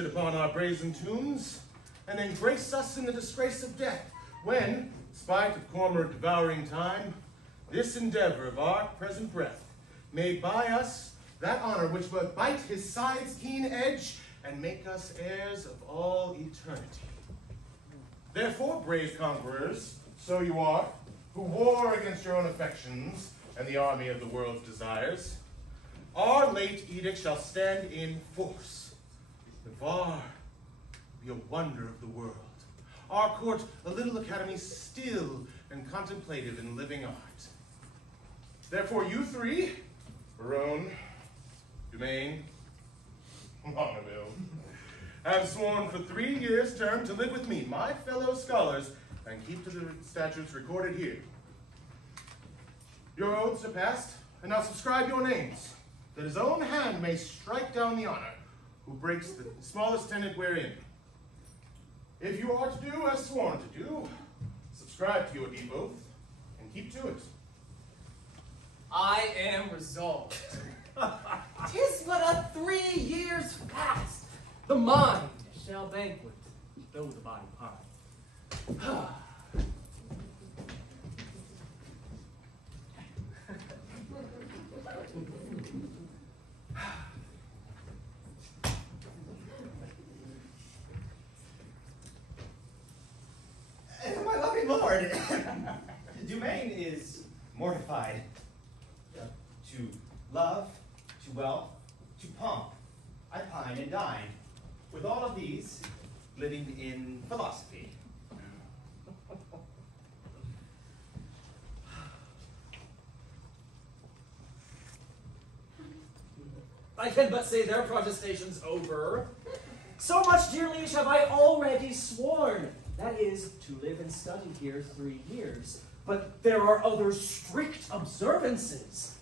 Upon our brazen tombs, and then grace us in the disgrace of death, when, spite of former devouring time, this endeavor of our present breath may buy us that honor which will bite his side's keen edge and make us heirs of all eternity. Therefore, brave conquerors, so you are, who war against your own affections and the army of the world's desires, our late edict shall stand in force. The var be a wonder of the world. Our court a little academy still and contemplative in living art. Therefore you three, Barone, Dumaine, Longueville, have sworn for 3 years' term to live with me, my fellow scholars, and keep to the statutes recorded here. Your oaths are passed, and now subscribe your names, that his own hand may strike down the honor who breaks the smallest tenet wherein. If you are to do as sworn to do, subscribe to your deep oath and keep to it. I am resolved. 'Tis but a 3 years fast. The mind shall banquet, though the body pine. My loving lord, Dumaine is mortified. To love, to wealth, to pomp, I pine and dine. With all of these, living in philosophy. I can but say their protestation's over. So much, dear liege, have I already sworn. That is, to live and study here 3 years. But there are other strict observances.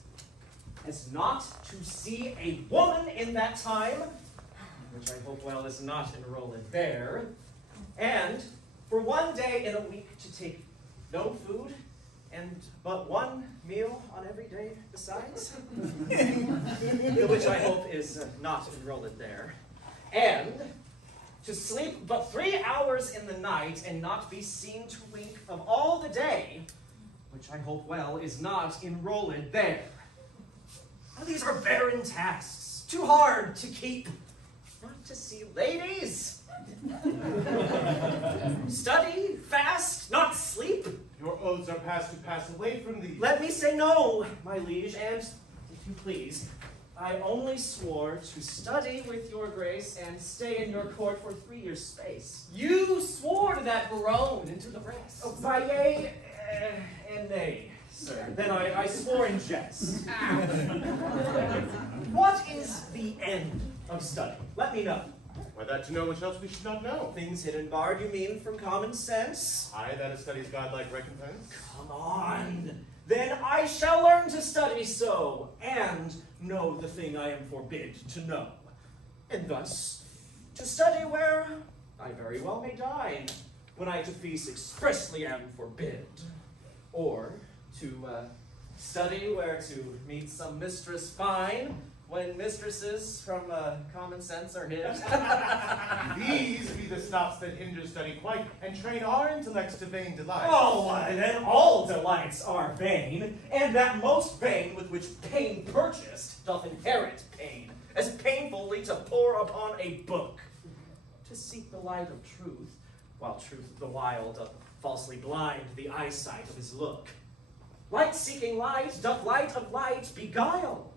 As not to see a woman in that time, which I hope well is not enrolled there, and for 1 day in a week to take no food, and but 1 meal on every day besides, which I hope is not enrolled there, and to sleep but 3 hours in the night and not be seen to wink of all the day, which I hope well is not enrolled there. Now, these are barren tasks, too hard to keep. Not to see ladies. Study, fast, not sleep. Your oaths are passed to pass away from thee. Let me say no, my liege, and, if you please, I only swore to study with your grace and stay in your court for 3 years' space. You swore to that Barone into the breast. Oh, by yea and nay, sir. Then I swore in jest. What is the end of study? Let me know. Why, that to know which else we should not know. Things hidden barred, you mean, from common sense? Aye, that is study's godlike recompense. Come on. Then I shall learn to study so, and know the thing I am forbid to know. And thus, to study where I very well may dine, when I to feast expressly am forbid. Or to study where to meet some mistress fine, when mistresses from common sense are hid. These be the stops that hinder study quite, and train our intellects to vain delights. Oh, why, then all delights are vain, and that most vain with which pain purchased doth inherit pain, as painfully to pore upon a book. To seek the light of truth, while truth the while doth falsely blind the eyesight of his look. Light-seeking light doth light of light beguile.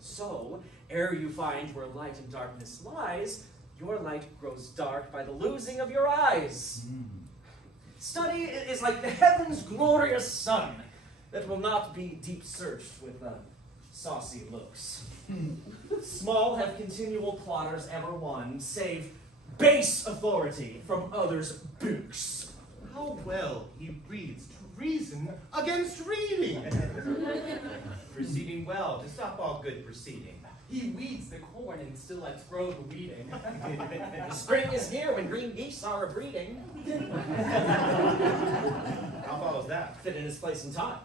So, ere you find where light and darkness lies, your light grows dark by the losing of your eyes. Study is like the heaven's glorious sun, that will not be deep searched with saucy looks. Small have continual plotters ever won, save base authority from others' books. How well he reads to reason against reading. Proceeding well, to stop all good proceeding. He weeds the corn and still lets grow the weeding. The spring is here when green geese are breeding. How follows that? Fit in its place and time.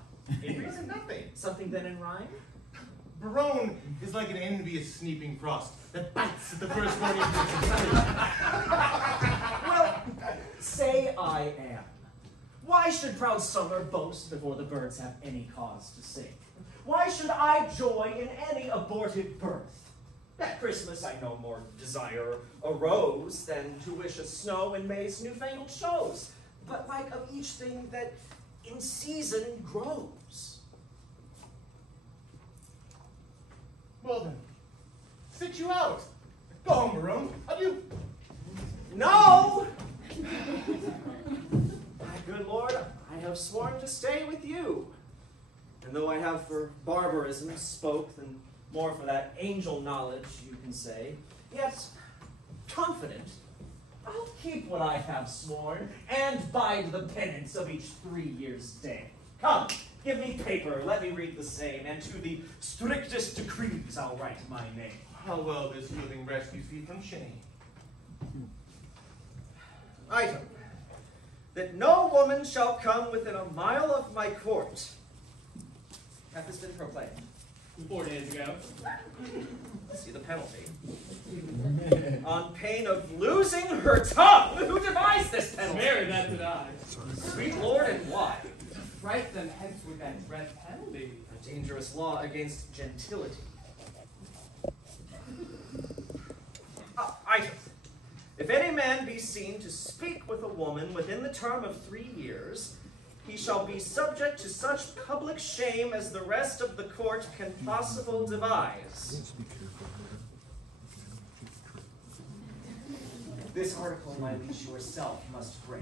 In reason, nothing. Something then in rhyme? Barone is like an envious sneaping frost that bites at the first morning. Well, say I am. Why should proud summer boast before the birds have any cause to sing? Why should I joy in any abortive birth? At Christmas I no more desire a rose than to wish a snow in May's newfangled shows, but like of each thing that in season grows. Well then, sit you out. Go home, Barone. Adieu. No! My good lord, I have sworn to stay with you. And though I have for barbarism spoke, and more for that angel knowledge, you can say, yet confident, I'll keep what I have sworn, and bide the penance of each 3 years' day. Come, give me paper, let me read the same, and to the strictest decrees I'll write my name. How well this living rescues thee from shame. Item, that no woman shall come within a mile of my court. Hath this been proclaimed? 4 days ago. See the penalty. On pain of losing her tongue. Who devised this penalty? Swear that did I. Sweet lord, and why? Fright them hence with that dread penalty. A dangerous law against gentility. Item. If any man be seen to speak with a woman within the term of 3 years, he shall be subject to such public shame as the rest of the court can possible devise. This article, my liege, yourself must break.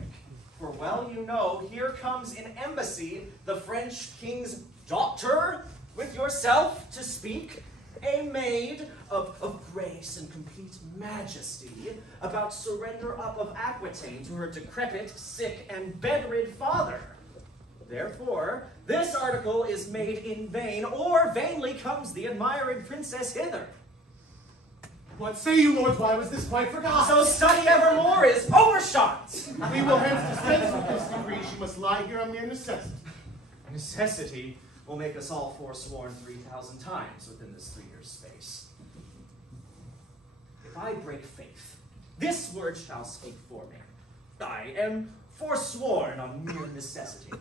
For well you know, here comes in embassy the French king's daughter with yourself to speak, a maid of grace and complete majesty, about surrender up of Aquitaine to her decrepit, sick, and bedrid father. Therefore, this article is made in vain, or vainly comes the admiring princess hither. What say you, lords? Why was this quite forgot? So study evermore is overshot. We will hence dispense with this decree. She must lie here on mere necessity. Necessity will make us all forsworn 3,000 times within this 3 years' space. If I break faith, this word shall speak for me. I am forsworn on mere necessity.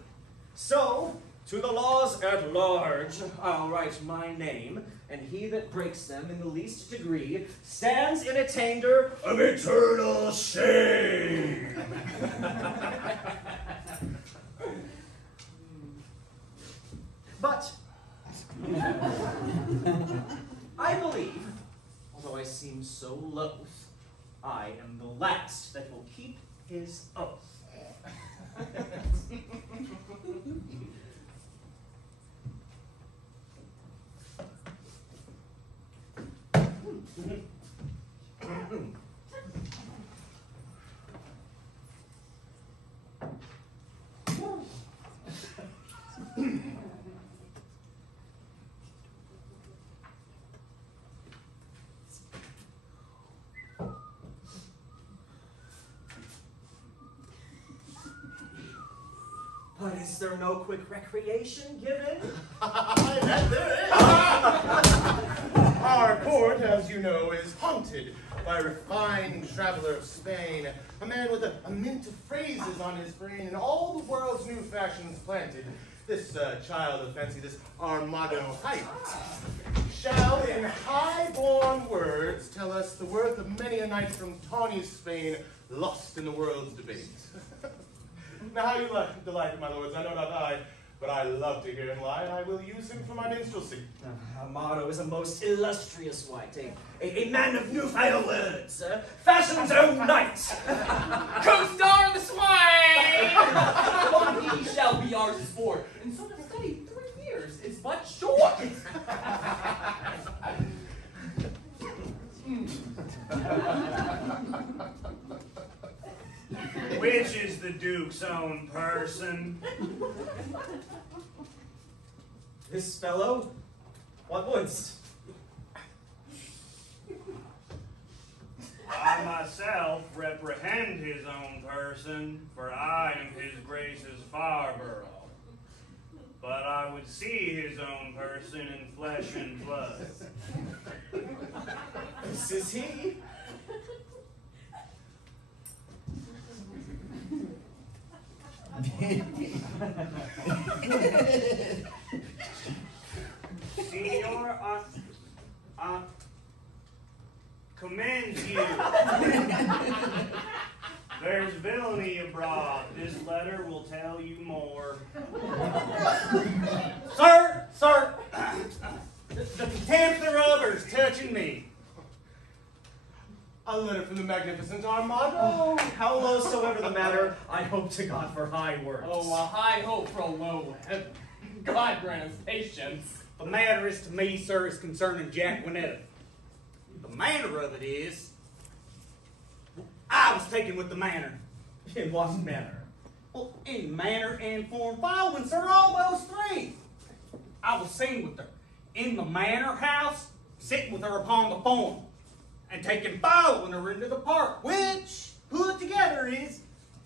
So, to the laws at large, I'll write my name, and he that breaks them in the least degree stands in attainder of eternal shame. But I believe, although I seem so loath, I am the last that will keep his oath. But is there no quick recreation given? Yes, there is. Our court, as you know, is haunted by a refined traveler of Spain, a man with a mint of phrases on his brain and all the world's new fashions planted. This child of fancy, this Armado Height, shall in high-born words tell us the worth of many a night from tawny Spain, lost in the world's debate. Now how you delight, my lords, I know not I, but I love to hear him lie, and I will use him for my minstrelsy. Armado is a most illustrious wight, a man of newfangled words, fashion's own knight. Co-star the swine! He shall be our sport, and so to study 3 years is but short. Which is the Duke's own person? This fellow, what wouldst? I myself reprehend his own person, for I am his grace's barber. But I would see his own person in flesh and blood. This is he. Signor, I commend you. There's villainy abroad. This letter will tell you more. Sir, the contempt thereof is touching me. A letter from the magnificent Armado. How low soever the matter, I hope to God for high words. Oh, a high hope for a low heaven. God grant us patience. The matter is to me, sir, is concerning Jack Winetta. The manner of it is, I was taken with the manner. In what manner? Well, in manner and form following, sir, all those three. I was seen with her in the manor house, sitting with her upon the form, and taking following her into the park, which, put together, is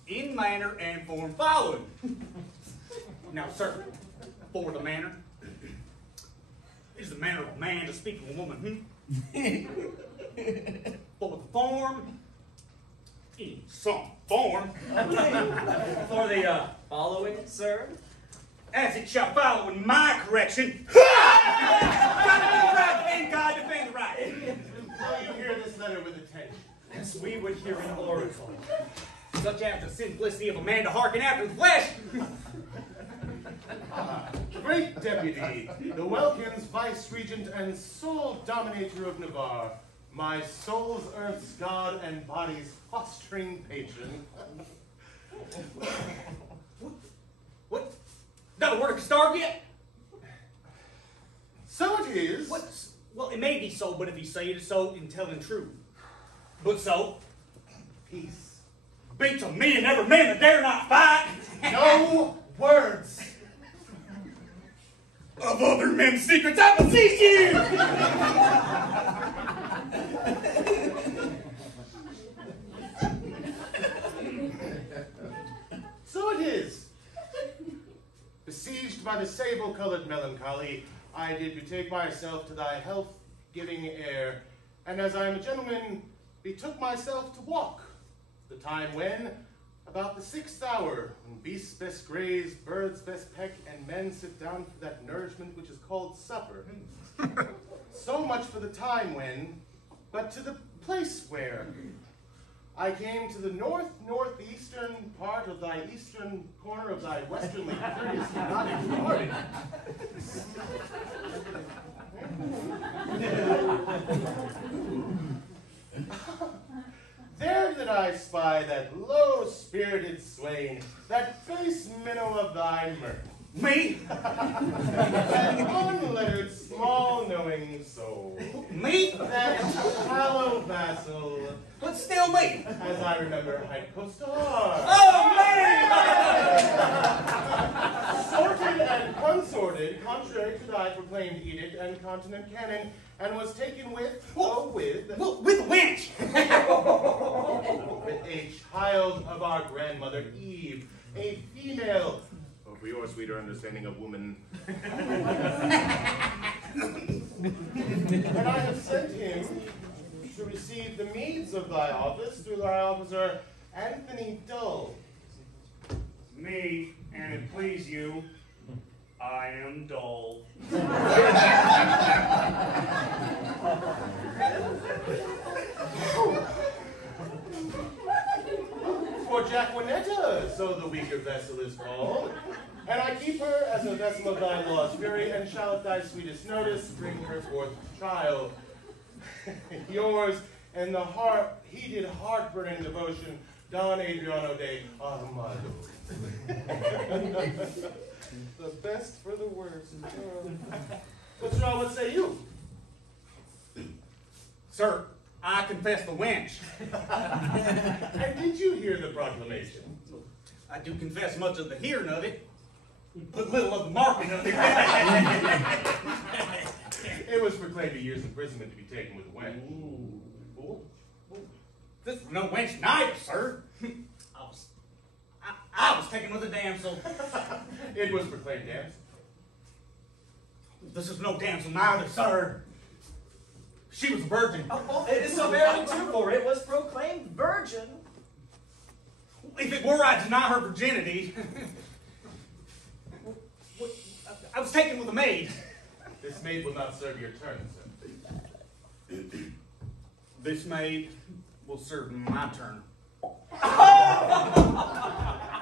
in manner and form following. Now, sir, for the manner, it is the manner of a man to speak of a woman, For the form, in some form. For the following, sir? As it shall follow in my correction. And God defend the right. Will you hear this letter with attention? As we would hear an oracle. Such as the simplicity of a man to hearken after the flesh. Great deputy, the Welkin's vice-regent and sole dominator of Navarre, my soul's earth's god and body's fostering patron. What? Not a word of starved yet? So it is. What? Well, it may be so, but if he say it is so, in telling truth. But so, Peace. be to me and every man that dare not fight. No words. Of other men's secrets, I beseech you! So it is. Besieged by the sable-colored melancholy, I did betake myself to thy health-giving air, and as I am a gentleman, betook myself to walk, the time when, about the 6th hour, when beasts best graze, birds best peck, and men sit down for that nourishment which is called supper. So much for the time when, but to the place where. I came to the northeastern part of thy eastern corner of thy westernly courteously nodding garden. There did I spy that low-spirited swain, that base minnow of thy mirth. Me? That unlettered, small-knowing soul. Me? That shallow vassal, But still me. as I remember, Hyde Coastar. Oh, man! Sorted and consorted, contrary to thy proclaimed edict and continent canon, and was taken with, with With a winch. a child of our grandmother Eve, a female for your sweeter understanding of woman. And I have sent him to receive the meeds of thy office through thy officer, Anthony Dull. Me, and it please you, I am dull. For Jacquinetta, so the weaker vessel is called. And I keep her as a vessel of thy law's fury, and shall at thy sweetest notice bring her forth to trial. Yours, and the heated heart-burning devotion, Don Adriano de Armado. The best for the worst. What's wrong? What say you? Sir, I confess the wench. And did you hear the proclamation? I do confess much of the hearing of it, but little of the marking of it. It was proclaimed a year's imprisonment to be taken with a wench. Ooh. This was no wench neither, sir. I was taken with a damsel. It was proclaimed damsel. This is no damsel neither, sir. She was a virgin. It is so very true, for it was proclaimed virgin. If it were, I'd deny her virginity. I was taken with a maid. This maid will not serve your turn, sir. This maid will serve my turn.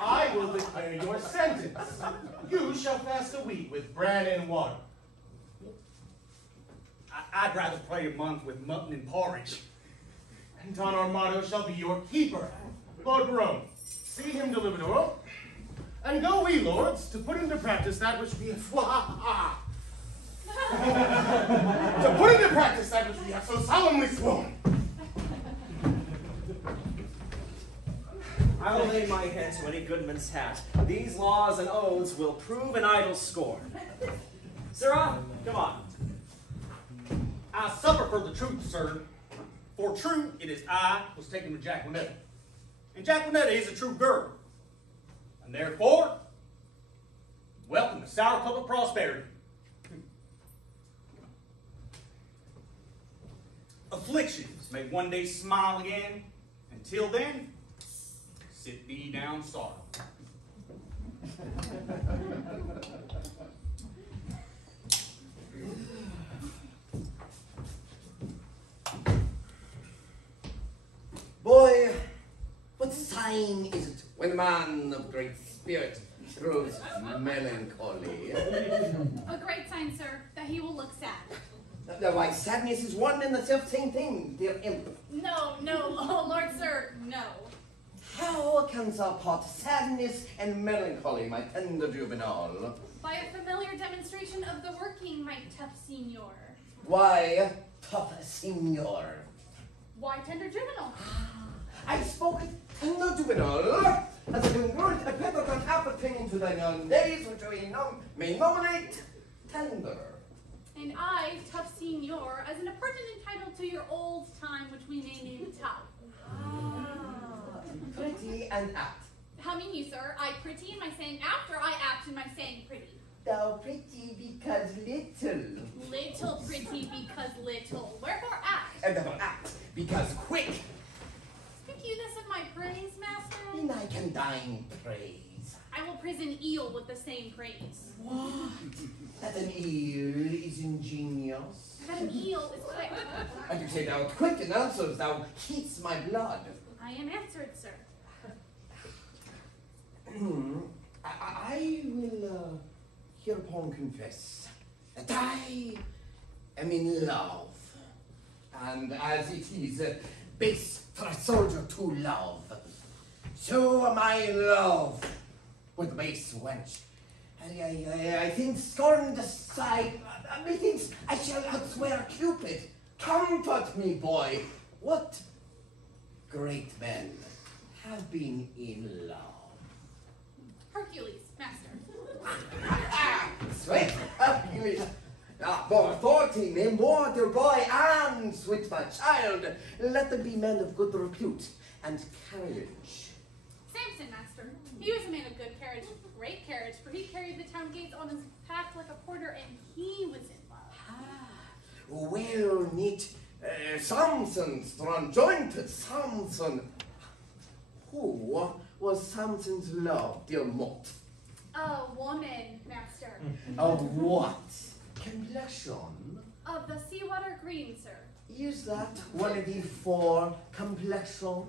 I will declare your sentence. You shall fast a week with bran and water. I'd rather play a month with mutton and porridge. And Don Armado shall be your keeper. Lord Barone, see him deliver the rope. And go we, lords, to put into practice that which we have... to put into practice that which we have so solemnly sworn. I will lay my head to any goodman's hat. These laws and oaths will prove an idle scorn. Sirrah, come on. I suffer for the truth, sir. For true it is I was taken with Jacquinetta. And Jacquinetta is a true girl. And therefore, welcome to sour cup of prosperity. Afflictions may one day smile again. Until then, sit thee down sorrow. Boy, what sign is it when a man of great spirit grows melancholy? A great sign, sir, that he will look sad. Why, sadness is one and the self-same thing, dear imp. No, oh Lord, sir, no. How canst thou part sadness and melancholy, my tender juvenile? By a familiar demonstration of the working, my tough senior. Why, tough signor? Why tender juvenile? I spoke tender juvenile as a congruent epithet on appertaining to thine own days, which we may nominate tender. And I, tough senior, as an appurtenant entitled to your old time, which we may name tough. Pretty and apt. How mean you, sir? I pretty in my saying apt, or I apt in my saying pretty? Thou pretty because little. Little pretty because little. Wherefore apt? And thou apt because quick. Speak you this of my praise, master? And I can dine praise. I will prison eel with the same praise. What? That an eel is ingenious? That an eel is quick. And you say thou art quick in answers, thou heats my blood. I am answered, sir. I will hereupon confess that I am in love. And as it is base for a soldier to love, so am I in love with base wench. I think scorned aside, methinks I shall outswear Cupid. Comfort me, boy. What great men have been in love? Hercules, master. Sweet Hercules. More authority, more dear boy, and sweet my child. Let them be men of good repute and carriage. Samson, master. He was a man of good carriage, great carriage, for he carried the town gates on his back like a porter, and he was in love. Well knit, Samson, strong jointed Samson. Who was Samson's love, dear Mott? A woman, master. Of what complexion? Of the seawater green, sir. Is that one of the 4 complexions?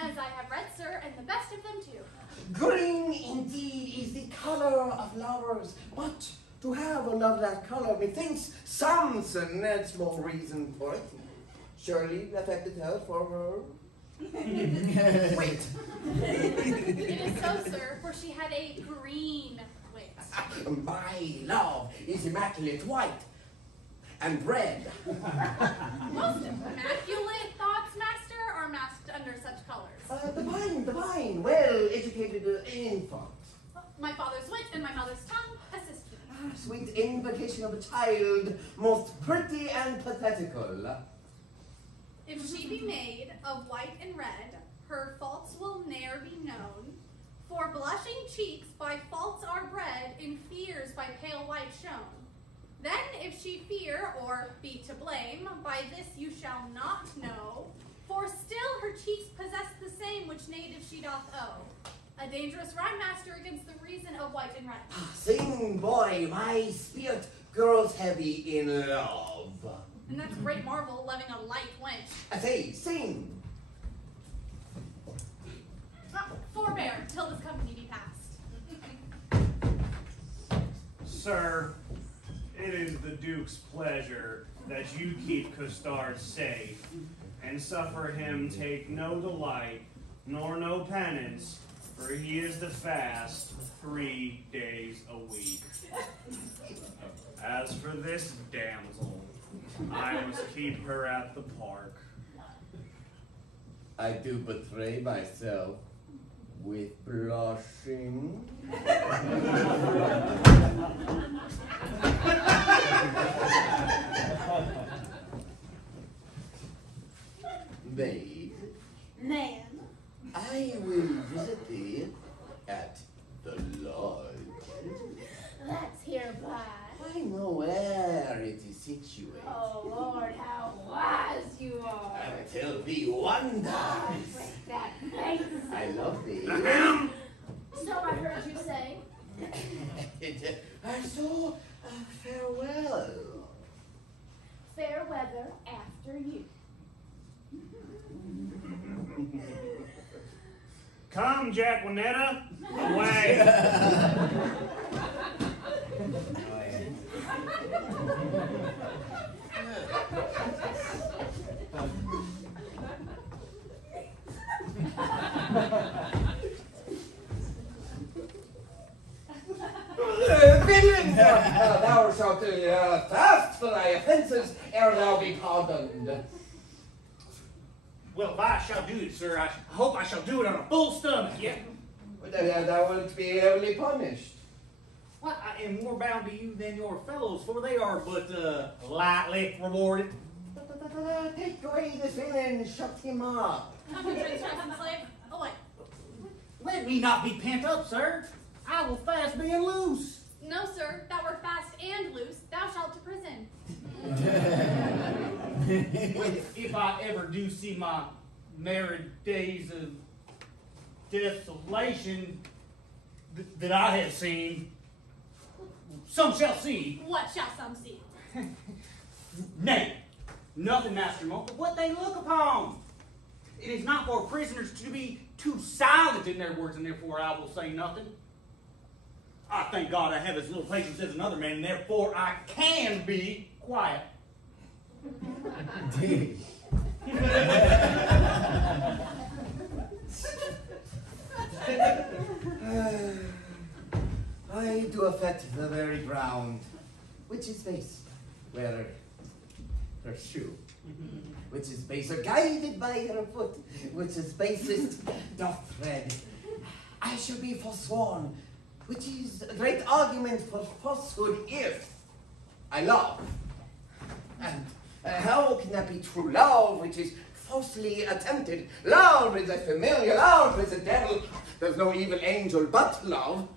As I have read, sir, and the best of them too. Green indeed is the color of lovers, but to have a love that color, methinks Samson needs more reason for it. Surely affected her for her. Wait. It is so, sir, for she had a green wit. My love is immaculate white and red. Most immaculate thoughts, master, are masked under such colors. Divine, well-educated infant. My father's wit and my mother's tongue assist me. Sweet invocation of a child, most pretty and pathetical. If she be made of white and red, her faults will ne'er be known. For blushing cheeks by faults are bred, in fears by pale white shown. Then if she fear or be to blame, by this you shall not know. For still her cheeks possess the same which native she doth owe. A dangerous rhyme, master, against the reason of white and red. Sing, boy, my spirit grows heavy in love. And that's great marvel, loving a light wench. I say, sing. Forbear, till this company be past. Sir, it is the Duke's pleasure that you keep Custard safe, and suffer him take no delight, nor no penance, for he is to fast 3 days a week. As for this damsel, I must keep her at the park. I do betray myself with blushing. Maid, Man. I will visit thee at the lodge. That's hereby. I know where it is situated. Oh, Lord, how wise you are. I will tell thee wonders. With that face. I love thee. So I heard you say. I saw farewell. Fair weather after you. Come, Jacquinetta, away. Villain! Thou shalt fast for thy offences ere thou be pardoned. Well, if I shall do it, sir, I hope I shall do it on a full stomach, yeah? Thou wilt be heavily punished. Well, I am more bound to you than your fellows, for they are but lightly rewarded. Take away this villain, shut him up. Come, you transgressing slave. Away. Let me not be pent up, sir. I will fast being loose. No, sir, thou wert fast and loose, thou shalt to prison. If I ever do see my married days of desolation that I have seen, some shall see. What shall some see? Nay, nothing, Master Monk, but what they look upon. It is not for prisoners to be too silent in their words, and therefore I will say nothing. I thank God I have as little patience as another man, and therefore I can be quiet. I do affect the very ground, which is base, where her shoe, which is base, or guided by her foot, which is basest, doth tread. I shall be forsworn, which is a great argument for falsehood if I love. And how can that be true love, which is falsely attempted? Love is a familiar, love is a devil. There's no evil angel but love.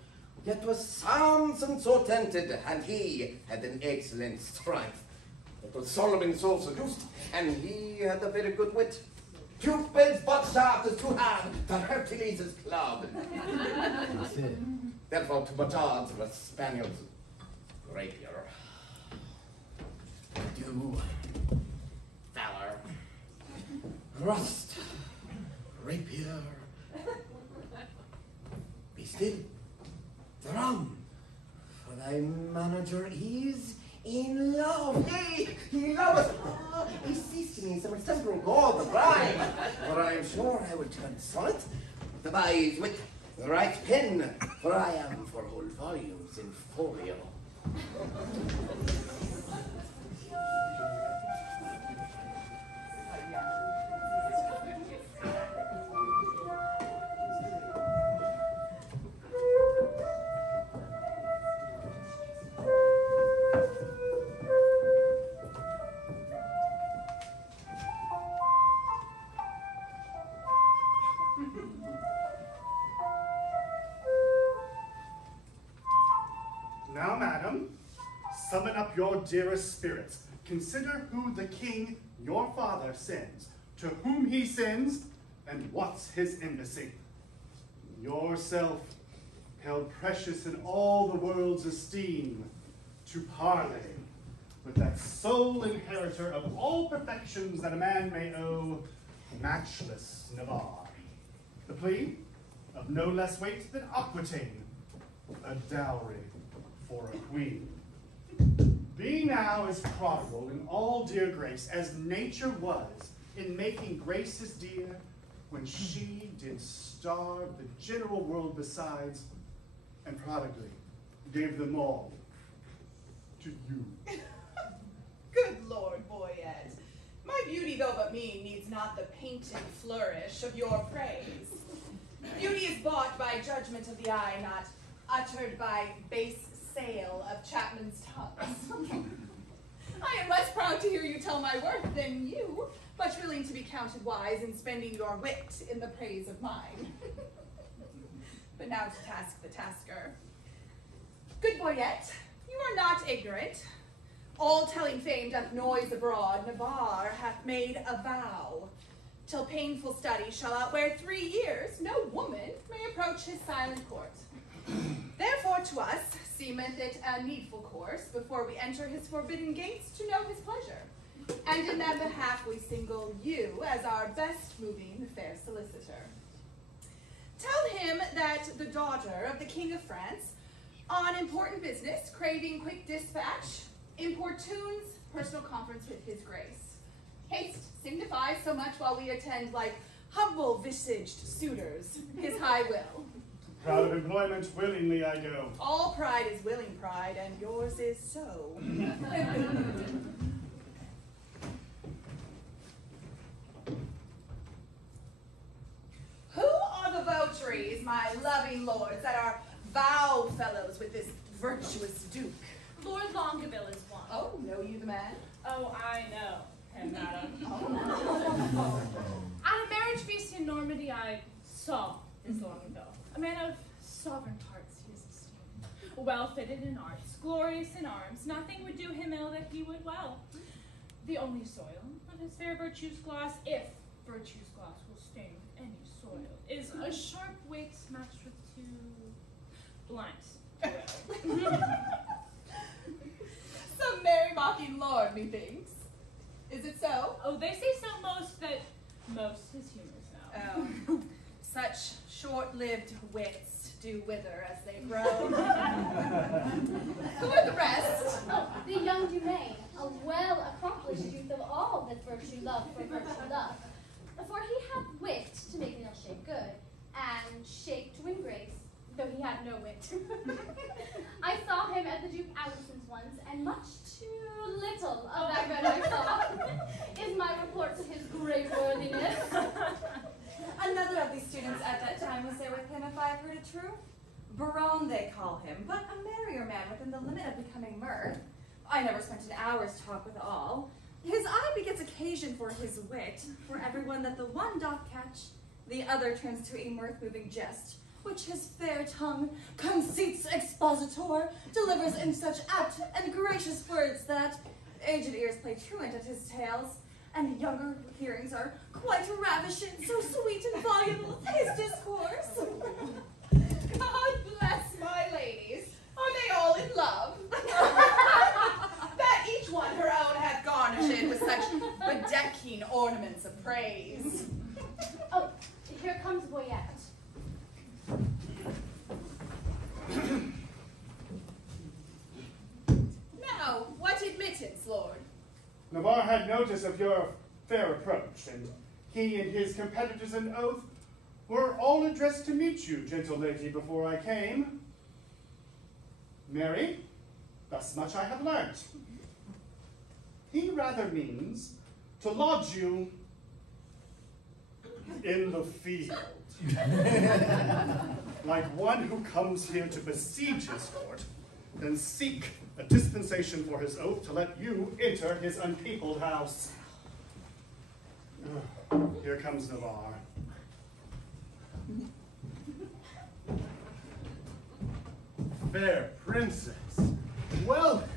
yet was Samson so tempted, and he had an excellent strength. It was Solomon so seduced, and he had a very good wit. Cupid's butt shaft is too hard for Hercules' club. Therefore, to much odds was Spaniel's rapier. Dew, valor, rust, rapier. Be still, drum, for thy manager is in love. Yea, he loveth. He ceased me some resembling all the bride. For I am sure I will turn sonnet, devise with the right pen, for I am for whole volumes in folio. Now, madam, summon up your dearest spirits. Consider who the king, your father, sends, to whom he sends, and what's his embassy. Yourself, held precious in all the world's esteem, to parley with that sole inheritor of all perfections that a man may owe, matchless Navarre. The plea of no less weight than Aquitaine, a dowry for a queen. Be now as prodigal in all dear grace as nature was in making graces dear when she did starve the general world besides and prodigally gave them all to you. Good Lord, Boyette, my beauty though but mean needs not the painted flourish of your praise. Beauty is bought by judgment of the eye, not uttered by base sale of chapmen's tongues. I am less proud to hear you tell my worth than you, much willing to be counted wise in spending your wit in the praise of mine. But now to task the tasker. Good Boyette, you are not ignorant. All telling fame doth noise abroad, Navarre hath made a vow. Till painful study shall outwear 3 years, no woman may approach his silent court. Therefore to us seemeth it a needful course, before we enter his forbidden gates, to know his pleasure. And in that behalf we single you as our best moving fair solicitor. Tell him that the daughter of the King of France, on important business, craving quick dispatch, importunes personal conference with his grace. Haste signifies so much while we attend like humble-visaged suitors his high will. Proud of employment, willingly I go. All pride is willing pride, and yours is so. Who are the votaries, my loving lords, that are vow fellows with this virtuous duke? Lord Longueville is one. Oh, know you the man? Oh, I know him, madam. Oh. At a marriage feast in Normandy, I saw his Longueville. A man of sovereign parts he is esteemed, well fitted in arts, glorious in arms, nothing would do him ill that he would well. The only soil of his fair virtue's gloss, if virtue's gloss will stain any soil, is a sharp wit matched with two blunt. Some merry mocking lord, methinks. Is it so? Oh, they say so most his humors now. Oh, such short-lived wits do wither as they grow. Who are the rest? Oh, the young Dumaine, a well-accomplished youth of all that virtue love for virtue love. For he hath wit to make an ill shape good, and shape to win grace, though he had no wit. I saw him at the Duke Alison's once, and much too little of that red I saw is my report to his great worthiness. Another of these students at that time was there with him, if I've heard it true. Baron, they call him, but a merrier man within the limit of becoming mirth. I never spent an hour's talk with all. His eye begets occasion for his wit, for everyone that the one doth catch, the other turns to a mirth-moving jest. which his fair tongue, conceits expositor, delivers in such apt and gracious words that aged ears play truant at his tales, and younger hearings are quite ravishing, so sweet and voluble his discourse. God bless my ladies. Are they all in love? That each one her own hath garnished with such bedecking ornaments of praise. Oh, here comes Boyette. Now, what admittance, Lord? Navarre had notice of your fair approach, and he and his competitors in oath were all addressed to meet you, gentle lady, before I came. Mary, thus much I have learnt. He rather means to lodge you in the field. Like one who comes here to besiege his court, then seek a dispensation for his oath to let you enter his unpeopled house. Here comes Navarre. Fair princess, welcome.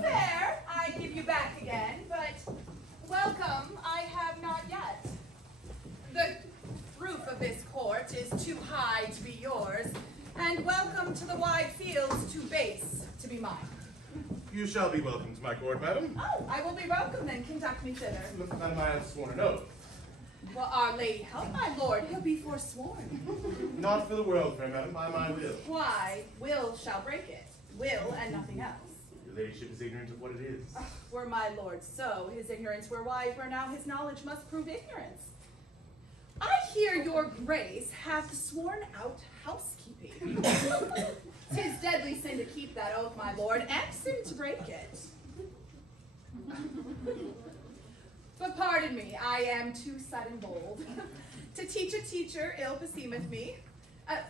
Fair, I give you back again, but welcome I have not yet. The roof of this court is too high to be yours, and welcome to the wide fields too base to be mine. You shall be welcome to my court, madam. Oh, I will be welcome then. Conduct me thither. Look, madam, I have sworn an oath. Well, Our Lady help my lord, he'll be forsworn. Not for the world, fair madam, by my will. Why, will shall break it. Will and nothing else. Your ladyship is ignorant of what it is. Were my lord so, his ignorance were wise, where now his knowledge must prove ignorance. I hear your grace hath sworn out housekeeping. 'Tis deadly sin to keep that oath, my lord, and sin to break it. But pardon me, I am too sudden bold. To teach a teacher ill beseemeth me.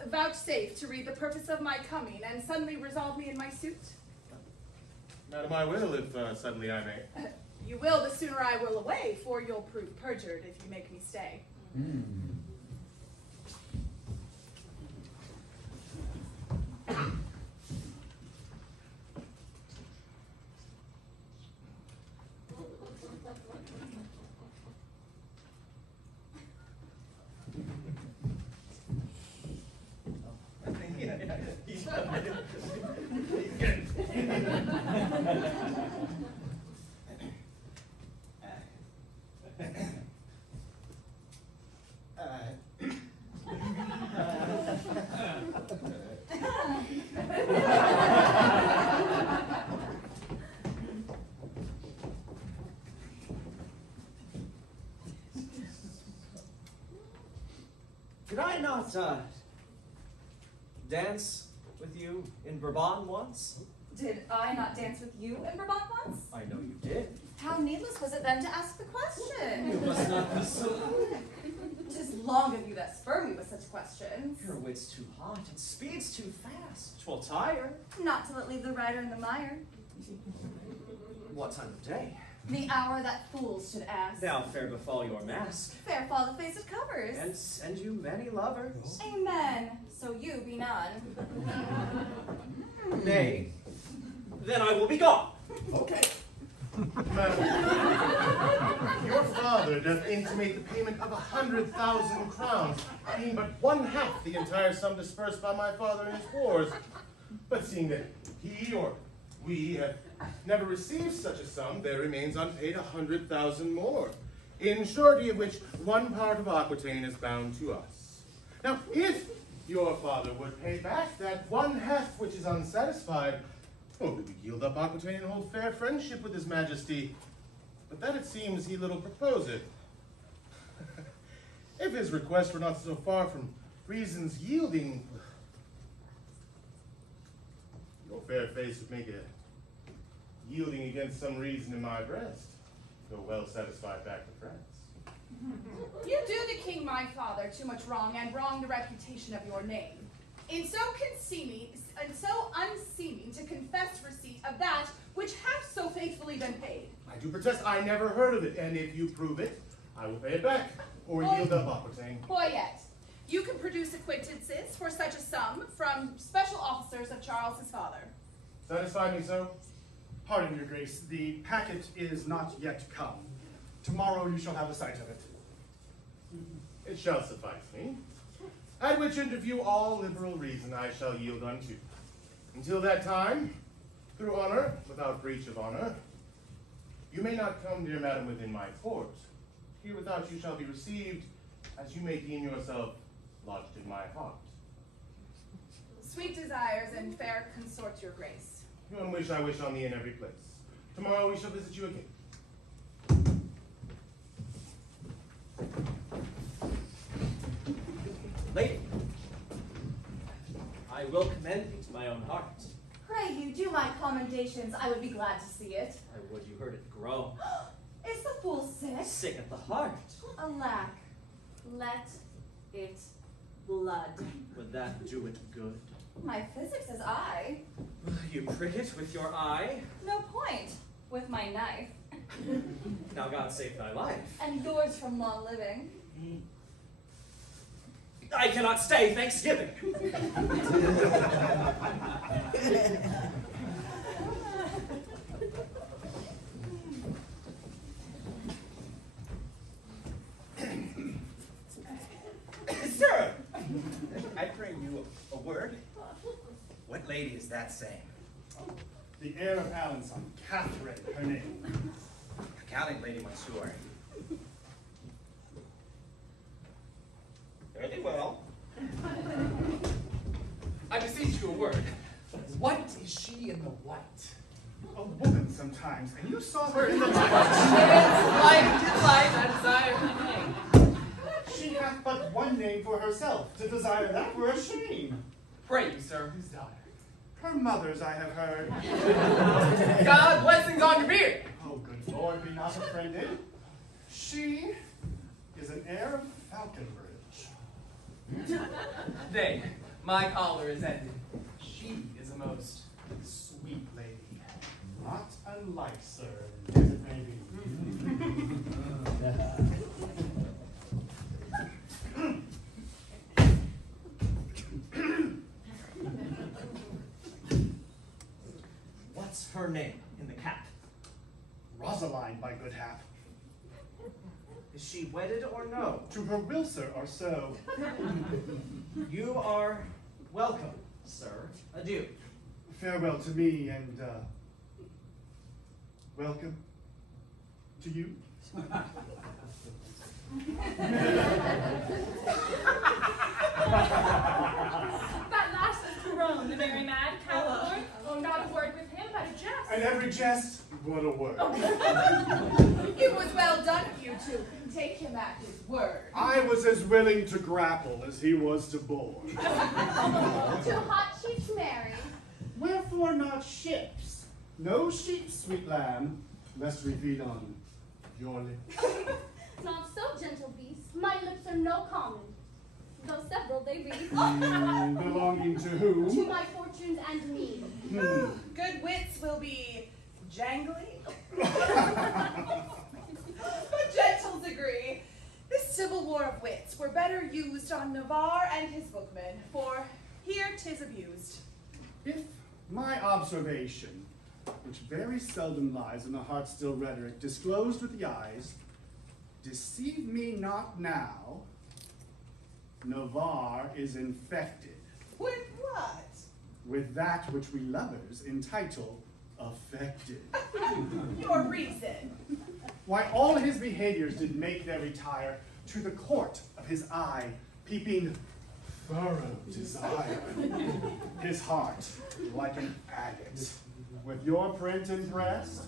Vouchsafe to read the purpose of my coming, and suddenly resolve me in my suit. Madam, I will, if suddenly I may. You will, the sooner I will away, for you'll prove perjured if you make me stay. Did I not dance with you in Brabant once? Did I not dance with you in Brabant once? I know you did. How needless was it then to ask the question? You must not be so. 'Tis long of you that spur me with such questions. Your wit's too hot and speed's too fast. 'Twill tire. Not till it leave the rider in the mire. What time of day? The hour that fools should ask. Now fair befall your mask, Fair fall the face it covers. and send you many lovers. Amen. So you be none. Nay, then I will be gone. Okay. Madam, your father doth intimate the payment of 100,000 crowns, being but one half the entire sum dispersed by my father in his wars. But seeing that he or we have never received such a sum, there remains unpaid 100,000 more, in surety of which one part of Aquitaine is bound to us. Now, if your father would pay back that one half which is unsatisfied, well, we would yield up Aquitaine and hold fair friendship with his majesty. But that it seems he little proposeth. If his request were not so far from reason's yielding, your fair face would make a yielding against some reason in my breast, though well satisfied back to France. You do the king my father too much wrong, and wrong the reputation of your name. in so unseeming to confess receipt of that which hath so faithfully been paid. I do protest I never heard of it, and if you prove it, I will pay it back, or yield up Aquitaine. Boyette, you can produce acquittances for such a sum from special officers of Charles's father. Satisfy me, sir? Pardon, your grace, the packet is not yet come. Tomorrow you shall have a sight of it. It shall suffice me. At which interview all liberal reason I shall yield unto. Until that time, through honor, without breach of honor, you may not come, dear madam, within my court. Here without you shall be received, as you may deem yourself lodged in my heart. Sweet desires and fair consort your grace. One wish I wish on thee in every place. Tomorrow we shall visit you again. Lady, I will commend thee to my own heart. Pray you do my commendations. I would be glad to see it. I would you heard it groan. Is the fool sick? Sick at the heart. Alack, let it blood. Would that do it good? My physics is I. You prick it with your eye? No point. With my knife. Now God save thy life. And yours from long living. I cannot stay Thanksgiving. Sir, I pray you a word. What lady is that saying? The heir of Alençon, Catherine, her name. A gallant lady, monsieur. Very well. I beseech you a word. What is she in the white? A woman sometimes, and you saw her in the light. Light, I desire my name. She hath but one name for herself. To desire that were a shame. Pray you, sir, whose daughter? Her mother's, I have heard. God blessings on your beard. Oh, good Lord, be not offended. She is an heir of Falconbridge. Then, my collar is ended. She is a most sweet lady. Not unlike, sir, as it may be. What's her name in the cap? Rosaline, by good hap. Is she wedded or no? To her will, sir, or so. You are welcome, sir. Adieu. Farewell to me, and, welcome to you. That last is grown, the merry mad cowboy. Oh, not a word with him, but a jest. And every jest, what a word. It was well done of you to take him at his word. I was as willing to grapple as he was to board. To hot chiefs marry. Wherefore not ships? No sheep, sweet lamb, lest we feed on your lips. Not so, gentle beast. My lips are no common, though several they be. Belonging to whom? To my fortunes and me. Good wits will be jangly. But gentles agree. This civil war of wits were better used on Navarre and his bookmen, for here 'tis abused. If my observation, which very seldom lies in the heart-still rhetoric disclosed with the eyes, deceive me not now, Navarre is infected. With what? With that which we lovers entitle affected. Your reason. Why, all his behaviors did make their retire to the court of his eye, peeping thorough desire. His heart, like an agate, with your print impressed,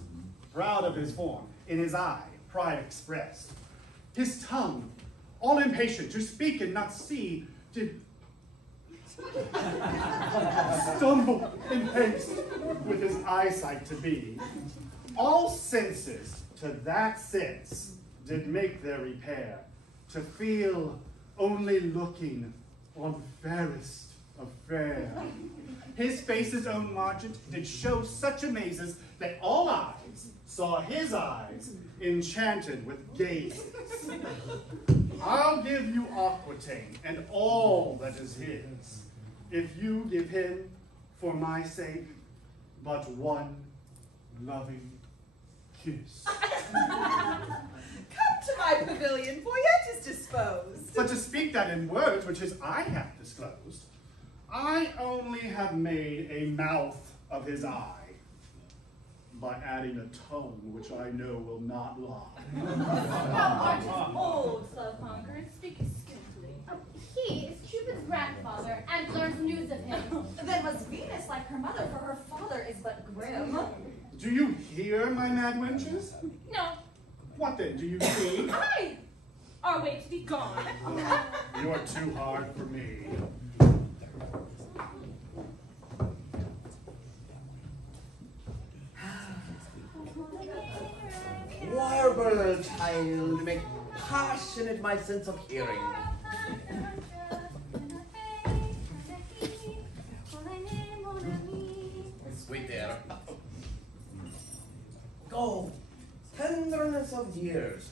proud of his form, in his eye, pride expressed. His tongue, all impatient to speak and not see, did stumble in haste with his eyesight to be. All senses to that sense did make their repair, to feel only looking on fairest of fair. His face's own margent did show such amazes that all eyes saw his eyes enchanted with gazes. I'll give you Aquitaine and all that is his, if you give him, for my sake, but one loving kiss. Come to my pavilion, Boyette is disposed. But to speak that in words which his eye hath disclosed, I only have made a mouth of his eye, by adding a tongue which I know will not lie. Thou art old, love-monger, and speakest skillfully. He is Cupid's grandfather, and learns news of him. Then was Venus like her mother, for her father is but grim. Do you hear, my mad wenches? No, What then, do you see? I! Our way to be gone. You're too hard for me. Warble, child, make passionate my sense of hearing. Sweet there. Go, tenderness of years.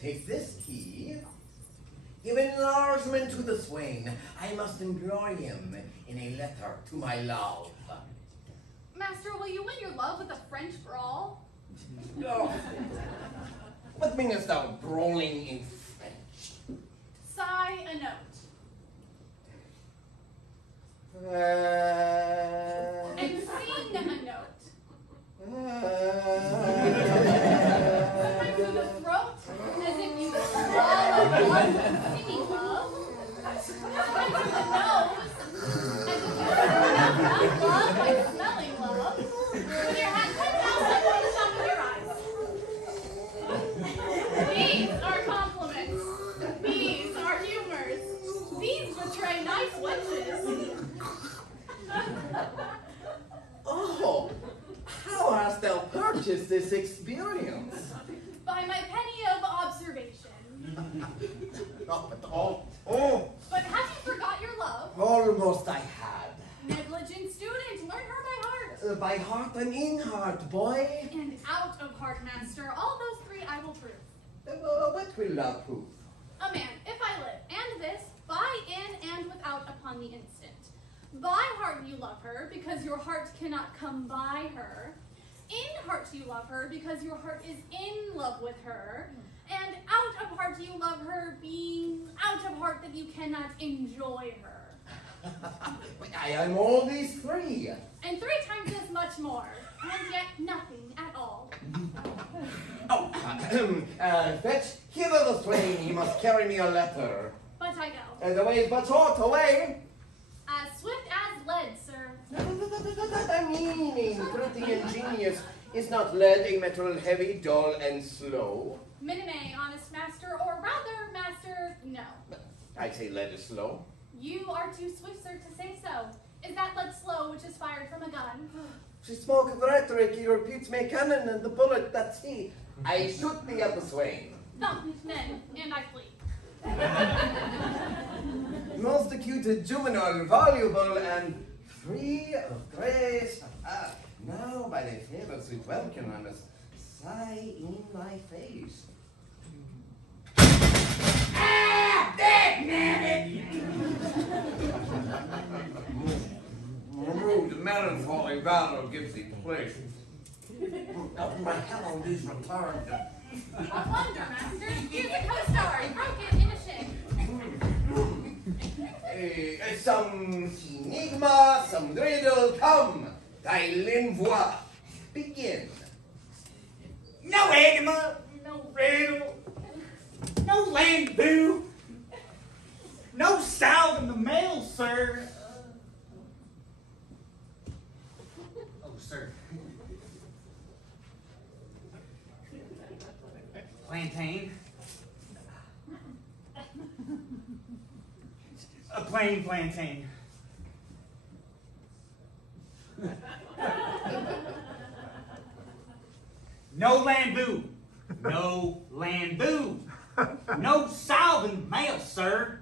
Take this key. Give enlargement to the swain. I must employ him in a letter to my love. Master, will you win your love with a French brawl? Oh. What meanest thou brawling in French? Sigh a note. And sing a note. Sometimes through the throat, as if you swallow blood with singing love. Sometimes through the nose, as if you smell love by smelling love. When your hat comes out like the top of your eyes. These are compliments. These are humors. These betray nice wenches. Oh, how hast thou purchased this experience? By my penny of observation. But have you forgot your love? Almost I had. Negligent student, learn her by heart. By heart and in heart, boy. And out of heart, master, all those three I will prove. What will thou prove? A man, if I live, and this, by, in, and without, upon the instant. By heart you love her, because your heart cannot come by her. In heart you love her, because your heart is in love with her. And out of heart you love her, being out of heart that you cannot enjoy her. I am all these three. And 3 times as much more, and yet nothing at all. Fetch hither the swain, he must carry me a letter. But I go. The way is but short, away. As swift as lead, sir. That meaning, pretty ingenious. Is not lead a metal heavy, dull, and slow? Minime, honest master, or rather, master, no. I say lead is slow. You are too swift, sir, to say so. Is that lead slow, which is fired from a gun? She spoke of rhetoric, he reputes me cannon, and the bullet, that's he. I shoot thee at the swain. Thump, then, and I flee. Most acute, juvenile, voluble, and free of grace. Now, by thy favor, sweet welcome, I must sigh in thy face. Rude, melancholy valor gives thee place. My herald is returned. A wonder, master. Here's a co-star, broken in a ship. Some enigma, some riddle, come. Thy linvoix, begin. No enigma, no riddle, no land boo, no salve in the mail, sir. Oh, sir. Plantain. A plain plantain. No lamboo. No lamboo. No salve in the mail, sir.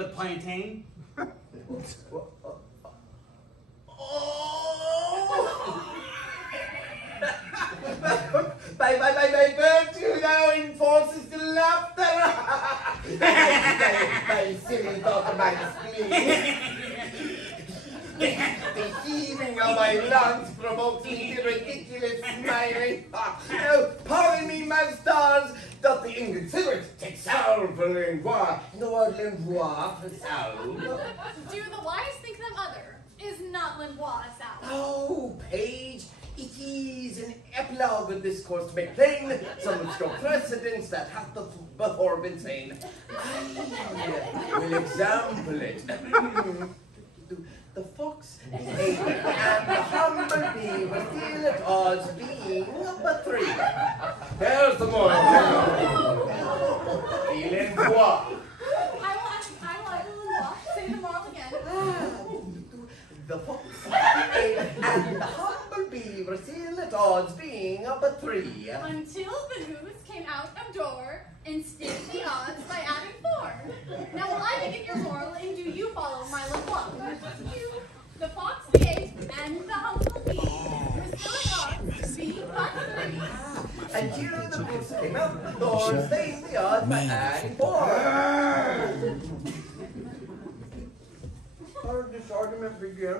But Plantain? By virtue thou enforces the laughter. My silly daughter, my spleen. The heaving of my lungs provokes me to ridiculous smiling. Oh, pardon me, my stars, doth the inconsiderate take salve for l'envoi, and the word l'envoi for salve. Do the wise think them other? Is not l'envoi a salve? Oh, page, it is an epilogue of discourse to make plain some obscure precedents that hath before been seen. I will example it. The fox is 8, and the humble-bee was still at odds, being but 3. There's the moral. L'envoi. I will add l'envoi. Say the moral again. The fox is 8, and the humble-bee were still at odds, being but 3. Until the news came out of door and stiffed the odds by adding 4. Now will I begin your moral, and do you follow my l'envoi? The fox, the 8, and the humble bee were still at odds, being but 3. Until the books came out the door, saying the odds by adding 4. How did this argument begin?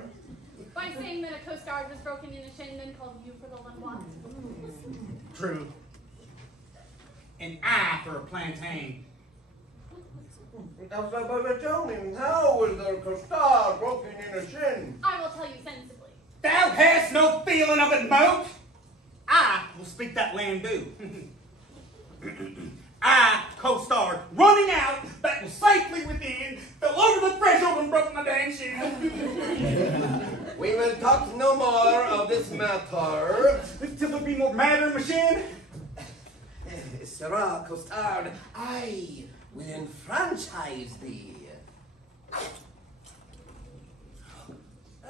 By saying that a costard was broken in a shin, then called you for the l'envoi. True. An eye for a plantain. But tell me, how was the costard broken in a shin? I will tell you sensibly. Thou hast no feeling of it, moat. I will speak that landau. I, co-starred, running out, that was safely within, fell over the threshold and broke my dang shin. We will talk no more of this matter. Till there be more matter in my shin. Sirrah, costard, I will enfranchise thee.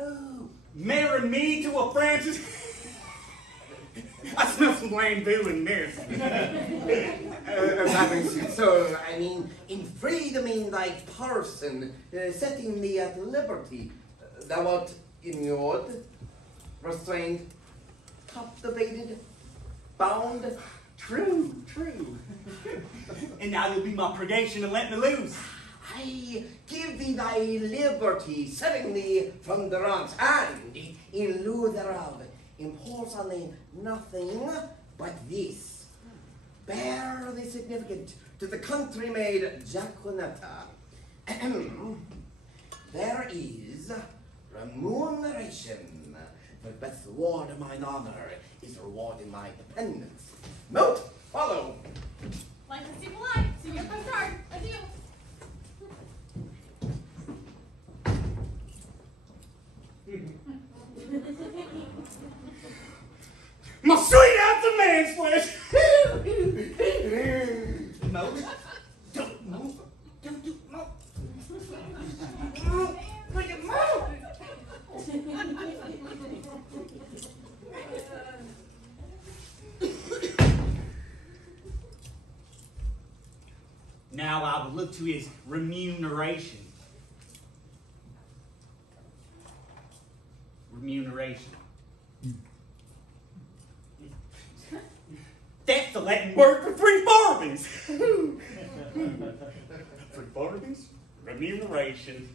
Oh. Marry me to a Francis? I smell some landau in this. So, I mean, in freedom in thy person, setting thee at liberty, thou art immured, restrained, captivated, bound. True. And now you'll be my purgation and let me loose. I give thee thy liberty, setting thee from the ranks, and in lieu thereof, impose on thee nothing but this. Bear the significant to the country-made Jaconetta. There is remuneration. The best reward of mine honor is rewarding my dependence. Moat, follow. Like to see polite, see your costard. Adieu. My sweet ounce of man's flesh. Moat, don't move. Don't do move. Move. Look at move. Now I will look to his remuneration. Remuneration. That's the Latin word for 3 farthings. 3 farthings? Remuneration.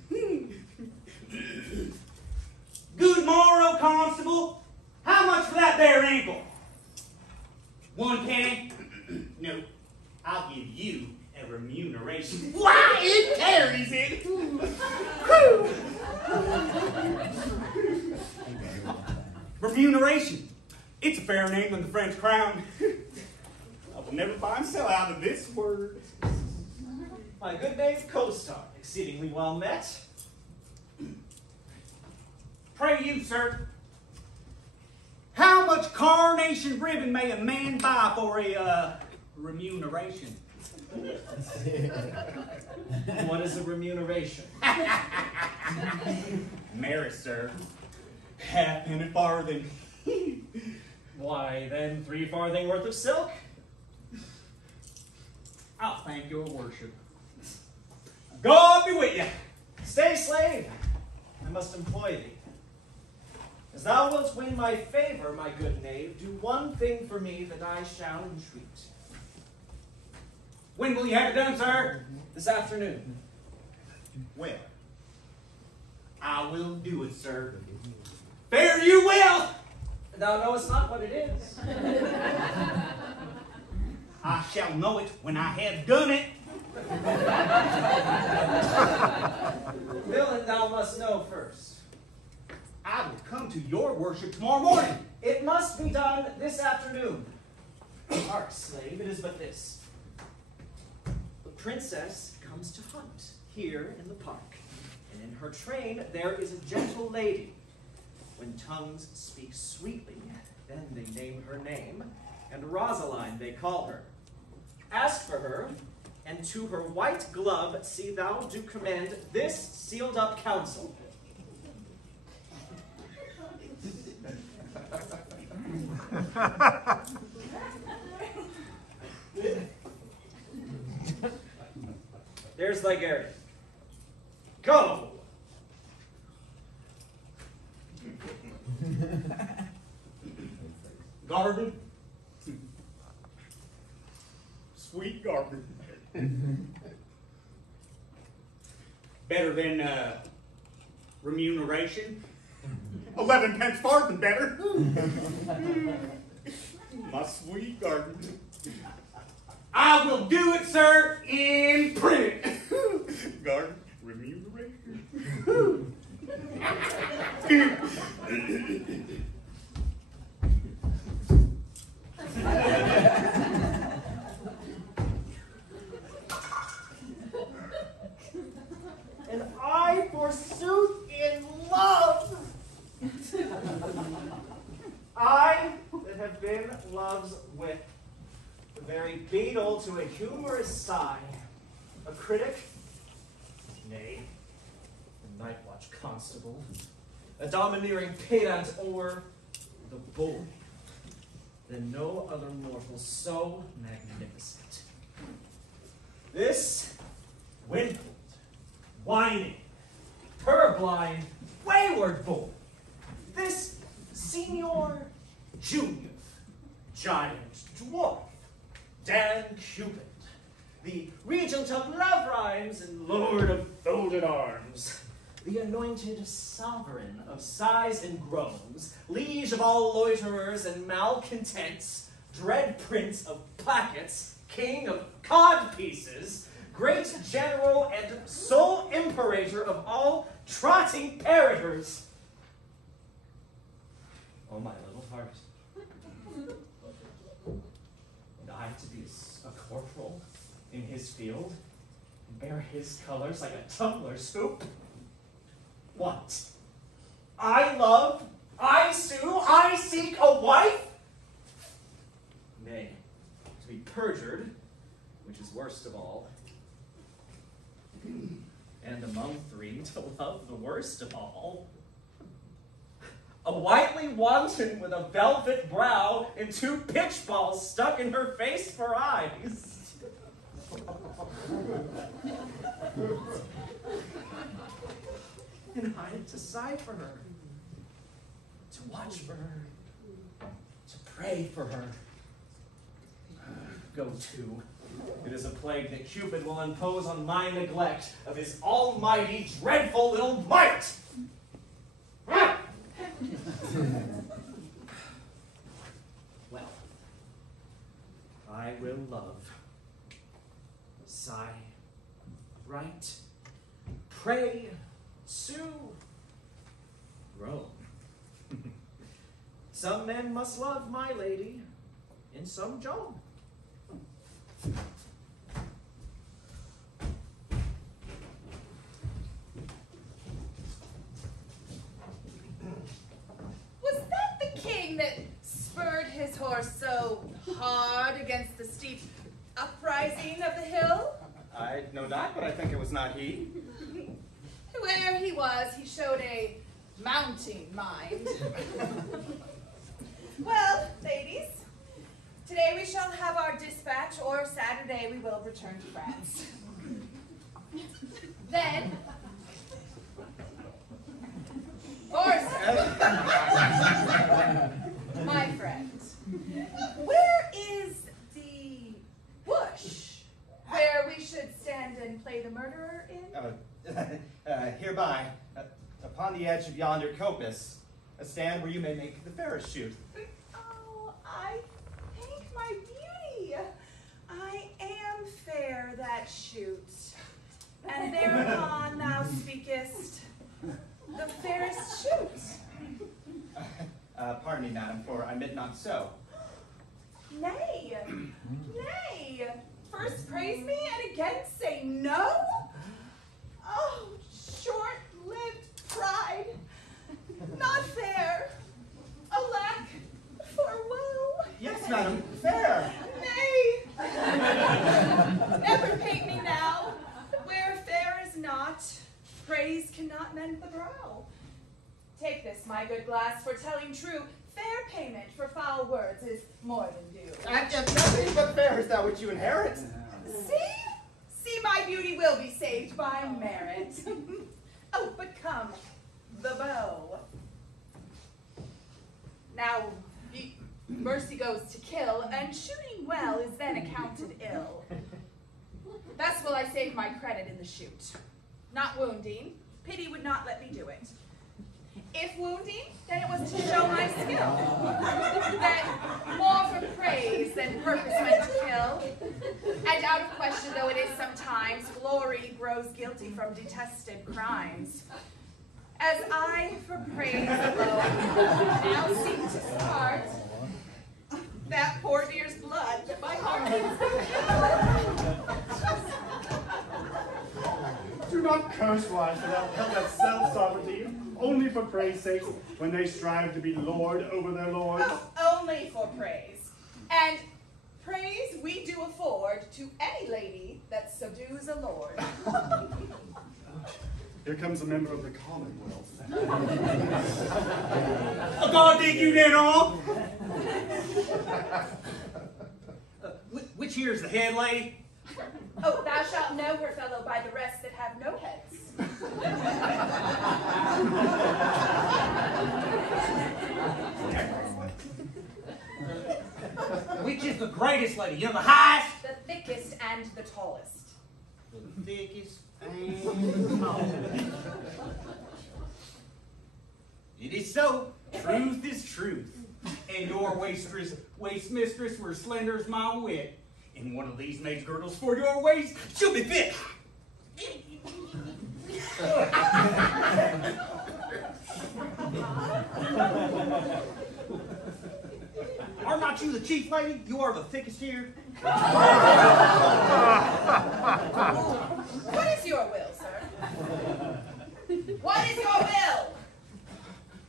Good morrow, constable. How much for that there ankle? 1 penny? No, I'll give you a remuneration. Why, it carries it. Remuneration. It's a fairer name than the French crown. I will never buy and sell out of this word. My good name's co-star, exceedingly well met. Pray you, sir, how much carnation ribbon may a man buy for a remuneration? What is a remuneration? Marry, sir. Halfpenny farthing. Why, then 3 farthing worth of silk? I'll thank your worship. God be with you. Stay, slave. I must employ thee. As thou wilt win my favor, my good knave, do one thing for me that I shall entreat. When will you have it done, sir? This afternoon. Well, I will do it, sir. Fare you well! Thou knowest not what it is. I shall know it when I have done it. Villain, thou must know first. I will come to your worship tomorrow morning. It must be done this afternoon. Hark, slave, it is but this. The princess comes to hunt here in the park, and in her train there is a gentle lady. When tongues speak sweetly, then they name her name, and Rosaline they call her. Ask for her, and to her white glove see thou do commend this sealed up counsel. There's thy garret. Go! Garden. Sweet garden. Better than remuneration. 11 pence farthing better. My sweet garden. I will do it, sir, in print. Garden remuneration. And I, forsooth, in love. I that have been love's wit, the very beetle to a humorous sigh, a critic, nay, a night watch constable, a domineering pedant, or the boy, than no other mortal so magnificent. This windful, whining, purblind, wayward boy, this Signor Junior, giant dwarf, Dan Cupid, the regent of love rhymes and lord of folded arms, the anointed sovereign of sighs and groans, liege of all loiterers and malcontents, dread prince of plackets, king of codpieces, great general and sole imperator of all trotting paraders. Oh, my little heart. And I to be a corporal in his field, and bear his colors like a tumbler's hoop? What? I love, I sue, I seek a wife? Nay, to be perjured, which is worst of all, and among three to love the worst of all. A whitely wanton with a velvet brow and two pitch balls stuck in her face for eyes. And I to sigh for her, to watch for her, to pray for her. Go to. It is a plague that Cupid will impose on my neglect of his almighty, dreadful little might. Well, I will love, sigh, write, pray, sue, roam. Some men must love my lady, and some Joan. Was that the king that spurred his horse so hard against the steep uprising of the hill? I no doubt, but I think it was not he. Where he was, he showed a mounting mind. Well, ladies, today we shall have our dispatch, or Saturday we will return to France. Then, my friend, where is the bush where we should stand and play the murderer in? Hereby, upon the edge of yonder coppice, a stand where you may make the fairest shoot. Oh, I thank my beauty. I am fair that shoot. And thereupon thou speakest the fairest shoot. Pardon me, madam, for I meant not so. Nay, nay. First praise me and again say no? Oh, short-lived pride. Not fair. Alack, for woe. Yes, madam, fair. Nay. Never paint me now. Where fair is not, praise cannot mend the brow. Take this, my good glass, for telling true. Fair payment for foul words is more than due. And yet nothing but fair is that which you inherit. See, my beauty will be saved by merit. Oh, but come, the bow. Now, mercy goes to kill, and shooting well is then accounted ill. Thus will I save my credit in the shoot. Not wounding, pity would not let me do it. If wounding, then it was to show my skill. That more for praise than purpose meant to kill. And out of question though it is sometimes, glory grows guilty from detested crimes. As I for praise alone now seek to start that poor dear's blood that my heart needs to kill. Do not curse wives without help that self-sovereignty, only for praise sake, when they strive to be lord over their lords. Oh, only for praise. And praise we do afford to any lady that subdues a lord. Here comes a member of the Commonwealth. Oh, God, dig you then off? Which here is the head lady? Oh, thou shalt know her, fellow, by the rest that have no heads. Which is the greatest lady? You know, the highest? The thickest and the tallest. The thickest and tallest. It is so. Truth is truth. And your waist mistress were slender as my wit. And one of these maids girdles for your waist, she'll be fit. Are not you the chief lady? You are the thickest here. What is your will, sir? What is your will?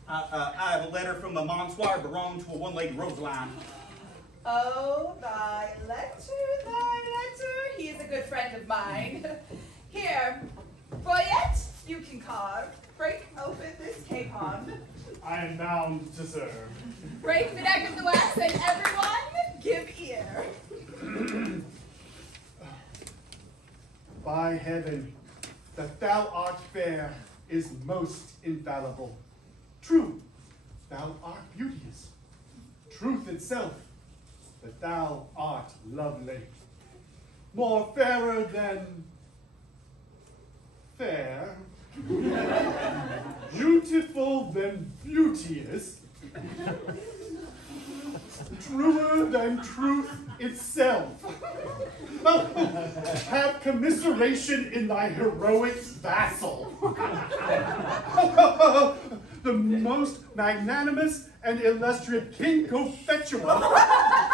I have a letter from the Monsieur Baron to a one lady Rosaline. Oh, thy letter. He is a good friend of mine. Here, Boyette, you can carve. Break open this capon. I am bound to serve. Break the neck of the wax, and everyone give ear. By heaven, that thou art fair is most infallible. True, thou art beauteous. Truth itself, that thou art lovely. More fairer than fair. Beautiful than beauteous. Truer than truth itself. Oh, have commiseration in thy heroic vassal. The most magnanimous and illustrious King Cophetua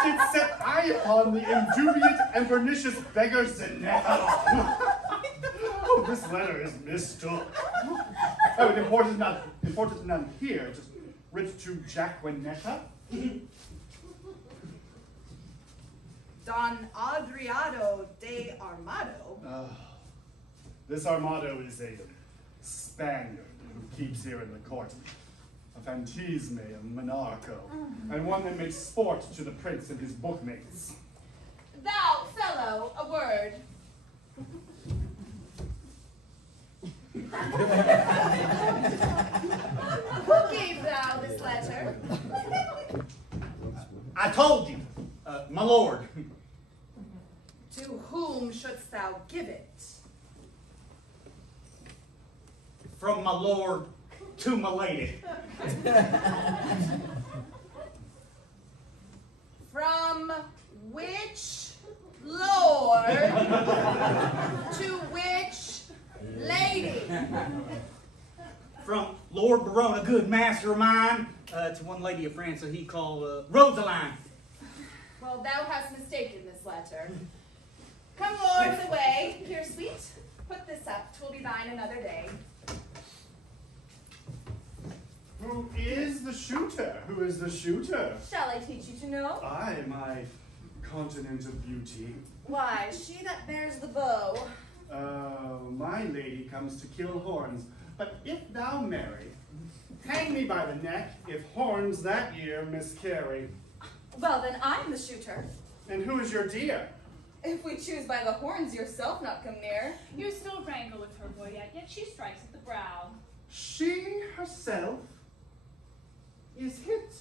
did set eye upon the indubious and pernicious beggar Zenetha. Oh, this letter is mistook. Oh, the important none here, just writ to Jacquinetta. Don Adriano de Armado. This Armado is a Spaniard who keeps here in the court. A fantisme, a monarcho, and one that makes sport to the prince and his bookmates. Thou, fellow, a word. told you, my lord. To whom shouldst thou give it? From my lord to my lady. From which lord to which lady? From Lord Baron, a good master of mine, to one lady of France that he called Rosaline. Well, thou hast mistaken this letter. Come, lords, away. Here, sweet, put this up. 'Twill be thine another day. Who is the shooter? Who is the shooter? Shall I teach you to know? I, my continent of beauty. Why, she that bears the bow. My lady comes to kill horns. But if thou marry, hang me by the neck if horns that year miscarry. Well, then I'm the shooter. And who is your dear? If we choose by the horns, yourself not come near. You still wrangle with her, boyette, yet she strikes at the brow. She herself is hit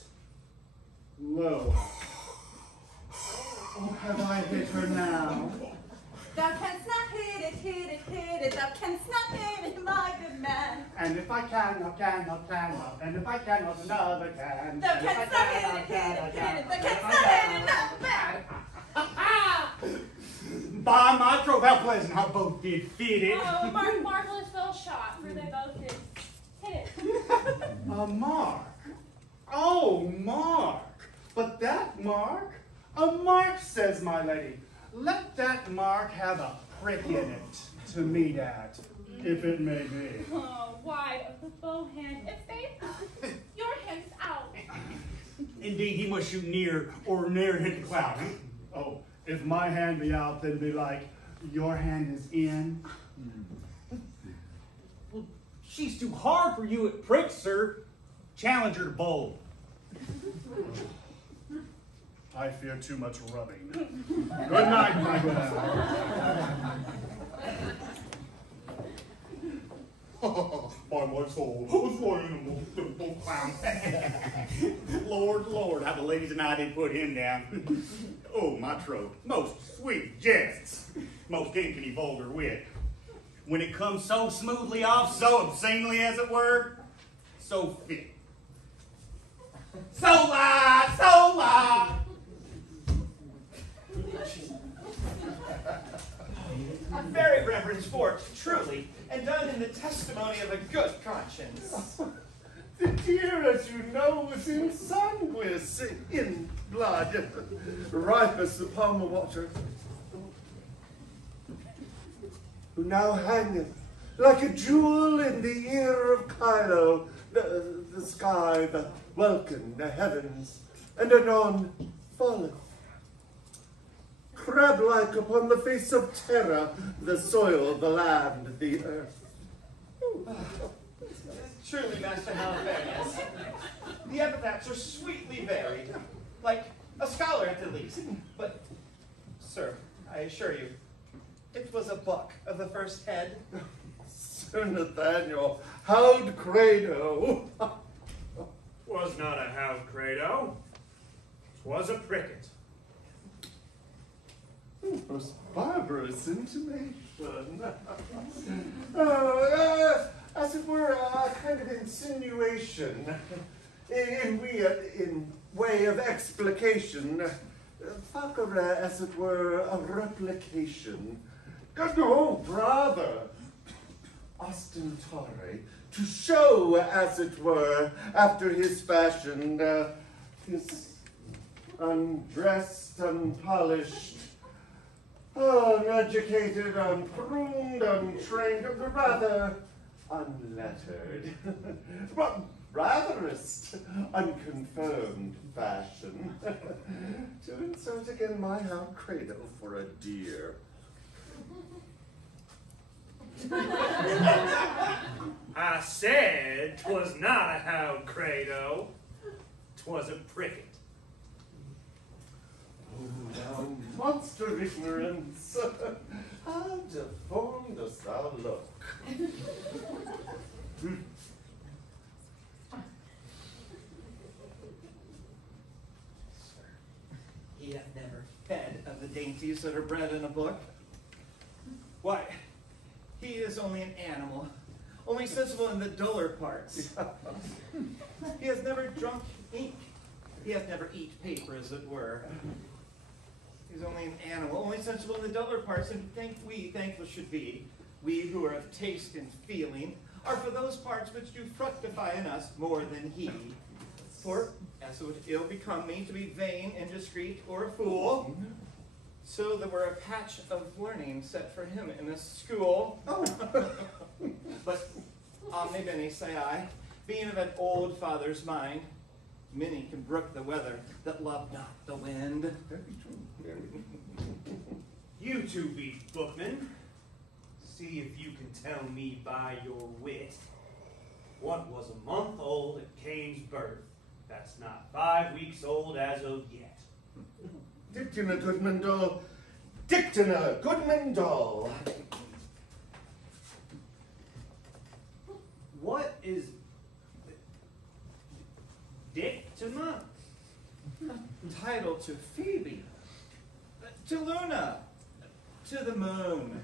low. Oh, have I hit her now? Thou canst not hit it, hit it, hit it. Thou canst not hit it, my good man. And if I cannot, and if I cannot, another can. Thou canst not hit it, hit it, hit it. Thou canst not hit it, another man. By my troth, how pleasant how both did fit it. Oh, marvelous well shot, for they both did hit it. A mark. Oh, mark. But that mark? A mark, says my lady. Let that mark have a prick in it to meet at, if it may be. Oh, wide of the bow hand. If they, your hand's out. Indeed, he must shoot near or near hit the cloud. Oh, if my hand be out, then be like, your hand is in. Well, she's too hard for you at pricks, sir. Challenge her to bowl. I fear too much rubbing. Good night, my good man. Oh, by my soul, who's one of them clowns? Lord, Lord, how the ladies and I did put him down. Oh, my troth, most sweet jests, most infinity vulgar wit. When it comes so smoothly off, so obscenely as it were, so fit. So live, so live. A very reverend sport, truly, and done in the testimony of a good conscience. The deer, as you know, was insanguis, in blood, ripest upon the water, who now hangeth like a jewel in the ear of Kylo, the sky, the welkin, the heavens, and anon falleth. Crab-like upon the face of terror, the soil, the land, the earth. Truly, Master Halifax, the epithets are sweetly varied, like a scholar at the least. But, sir, I assure you, it was a buck of the first head. Sir Nathaniel, howd credo. Was not a house credo, 'twas a pricket. Most barbarous intimation. As it were, a kind of insinuation, in way of explication, facere, as it were, a replication. No, rather, ostentare, to show, as it were, after his fashion, his undressed, unpolished, uneducated, unpruned, untrained, rather unlettered, ratherest unconfirmed fashion, to insert again my hound credo for a deer. I said 'twas not a hound credo, 'twas a pricket. Oh, thou monster ignorance! How deformed dost thou look? dainties that are bred in a book. Why, he is only an animal, only sensible in the duller parts. He has never drunk ink. He hath never eat paper, as it were. He's only an animal, only sensible in the duller parts, and thankful should be, we who are of taste and feeling, are for those parts which do fructify in us more than he. For, as it would ill become me to be vain, indiscreet, or a fool, so there were a patch of learning set for him in a school. Oh. But omne bene, say I, being of an old father's mind, many can brook the weather that love not the wind. Very true. You two be bookmen. See if you can tell me by your wit what was a month old at Cain's birth that's not 5 weeks old as of yet. Dictina, Goodman Doll. Dictina, Goodman Doll. What is Dictima? Title to Phoebe, to Luna, to the moon.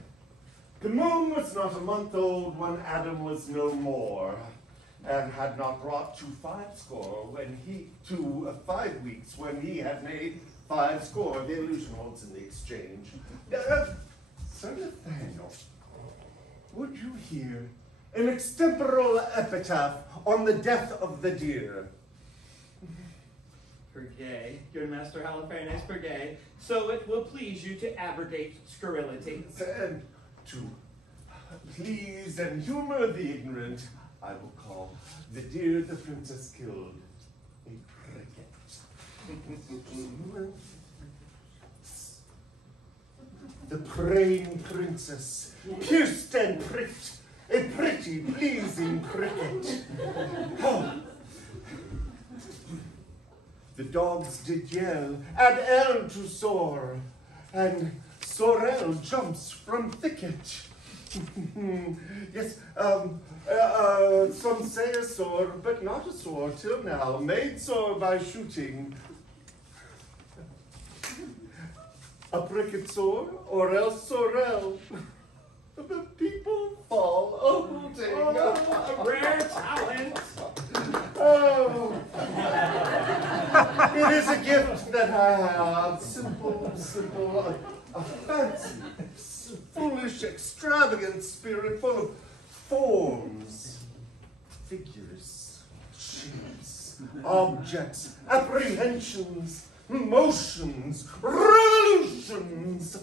The moon was not a month old when Adam was no more, and had not brought to 5 weeks when he had made 5 score. The illusion holds in the exchange. Sir Nathaniel, would you hear an extemporal epitaph on the death of the deer? Per gay, good Master Halifax per gay, so it will please you to abrogate scurrility. And to please and humor the ignorant, I will call the deer the princess killed a cricket. The praying princess, pierced and pricked, a pretty, pleasing cricket. Oh. The dogs did yell, and ell to soar, and sorrel jumps from thicket. Yes, some say a sore, but not a sore till now, made sore by shooting. A pricket sore, or else sorrel. The people fall holding. Oh, a rare talent. Oh, it is a gift that I have. Simple, a fancy, foolish, extravagant spirit full of forms, figures, shapes, objects, apprehensions, motions, revolutions.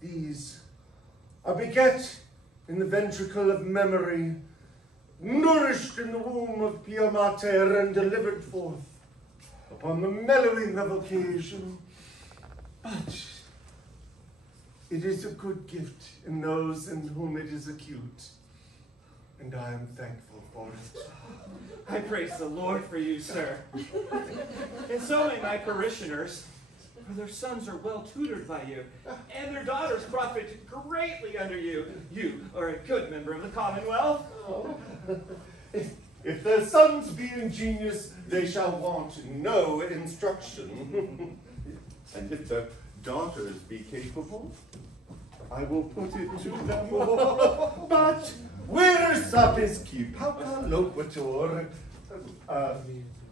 These are beget in the ventricle of memory, nourished in the womb of Pia Mater, and delivered forth upon the mellowing of occasion. But it is a good gift in those in whom it is acute, and I am thankful for it. I praise the Lord for you, sir. And so may my parishioners, for their sons are well tutored by you, and their daughters profit greatly under you. You are a good member of the Commonwealth. Oh. If their sons be ingenious, they shall want no instruction. And if their daughters be capable, I will put it to them all. But where sapis qui pauca loquator,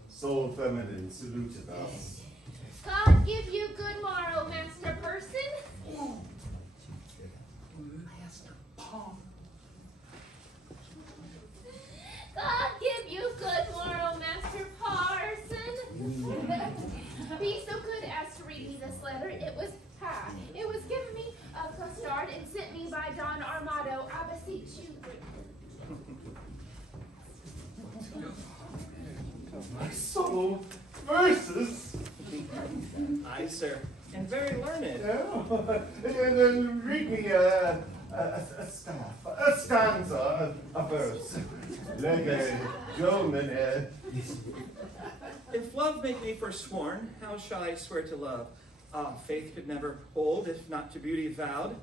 soul feminine saluted us. God give you good morrow, Master Person. Master Palm. God give you good morrow, Master Parson. Be so good as to read me this letter. It was given me of Costard and sent me by Don Armado. I beseech you. My soul verses. Aye, sir, and very learned. Oh, and then read me a stanza, a verse. Lege, Domine. If love make me forsworn, how shall I swear to love? Ah, faith could never hold, if not to beauty vowed.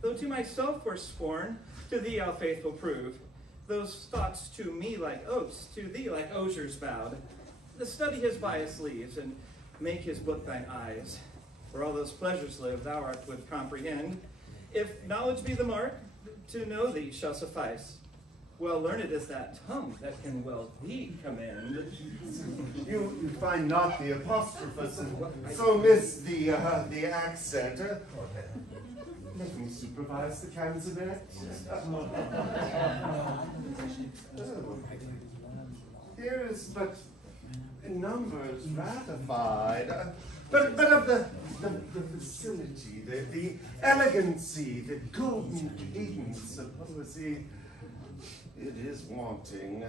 Though to myself forsworn, to thee I'll faithful prove. Those thoughts to me like oaths, to thee like osiers vowed. The study his bias leaves, and make his book thine eyes. For all those pleasures live, thou art would comprehend. If knowledge be the mark, to know thee shall suffice. Well learned is that tongue that can well thee commend. You find not the apostrophus, and so miss the accent. Let me supervise the canzonet. Here is but numbers ratified, but of the facility, the elegancy, the golden cadence of poesy, it is wanting.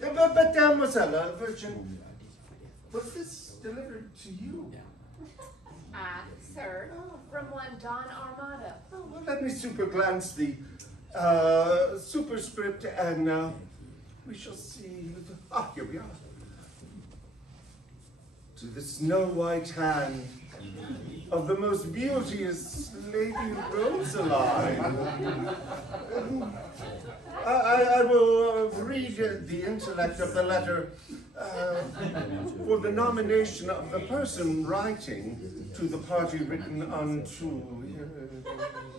But Mademoiselle, Virgin, was this delivered to you? Sir, from one Don Armado. Oh, well, let me superglance the superscript, and we shall see. Ah, here we are. To the snow-white hand of the most beauteous Lady Rosaline. I will read the intellect of the letter for the nomination of the person writing to the party written unto.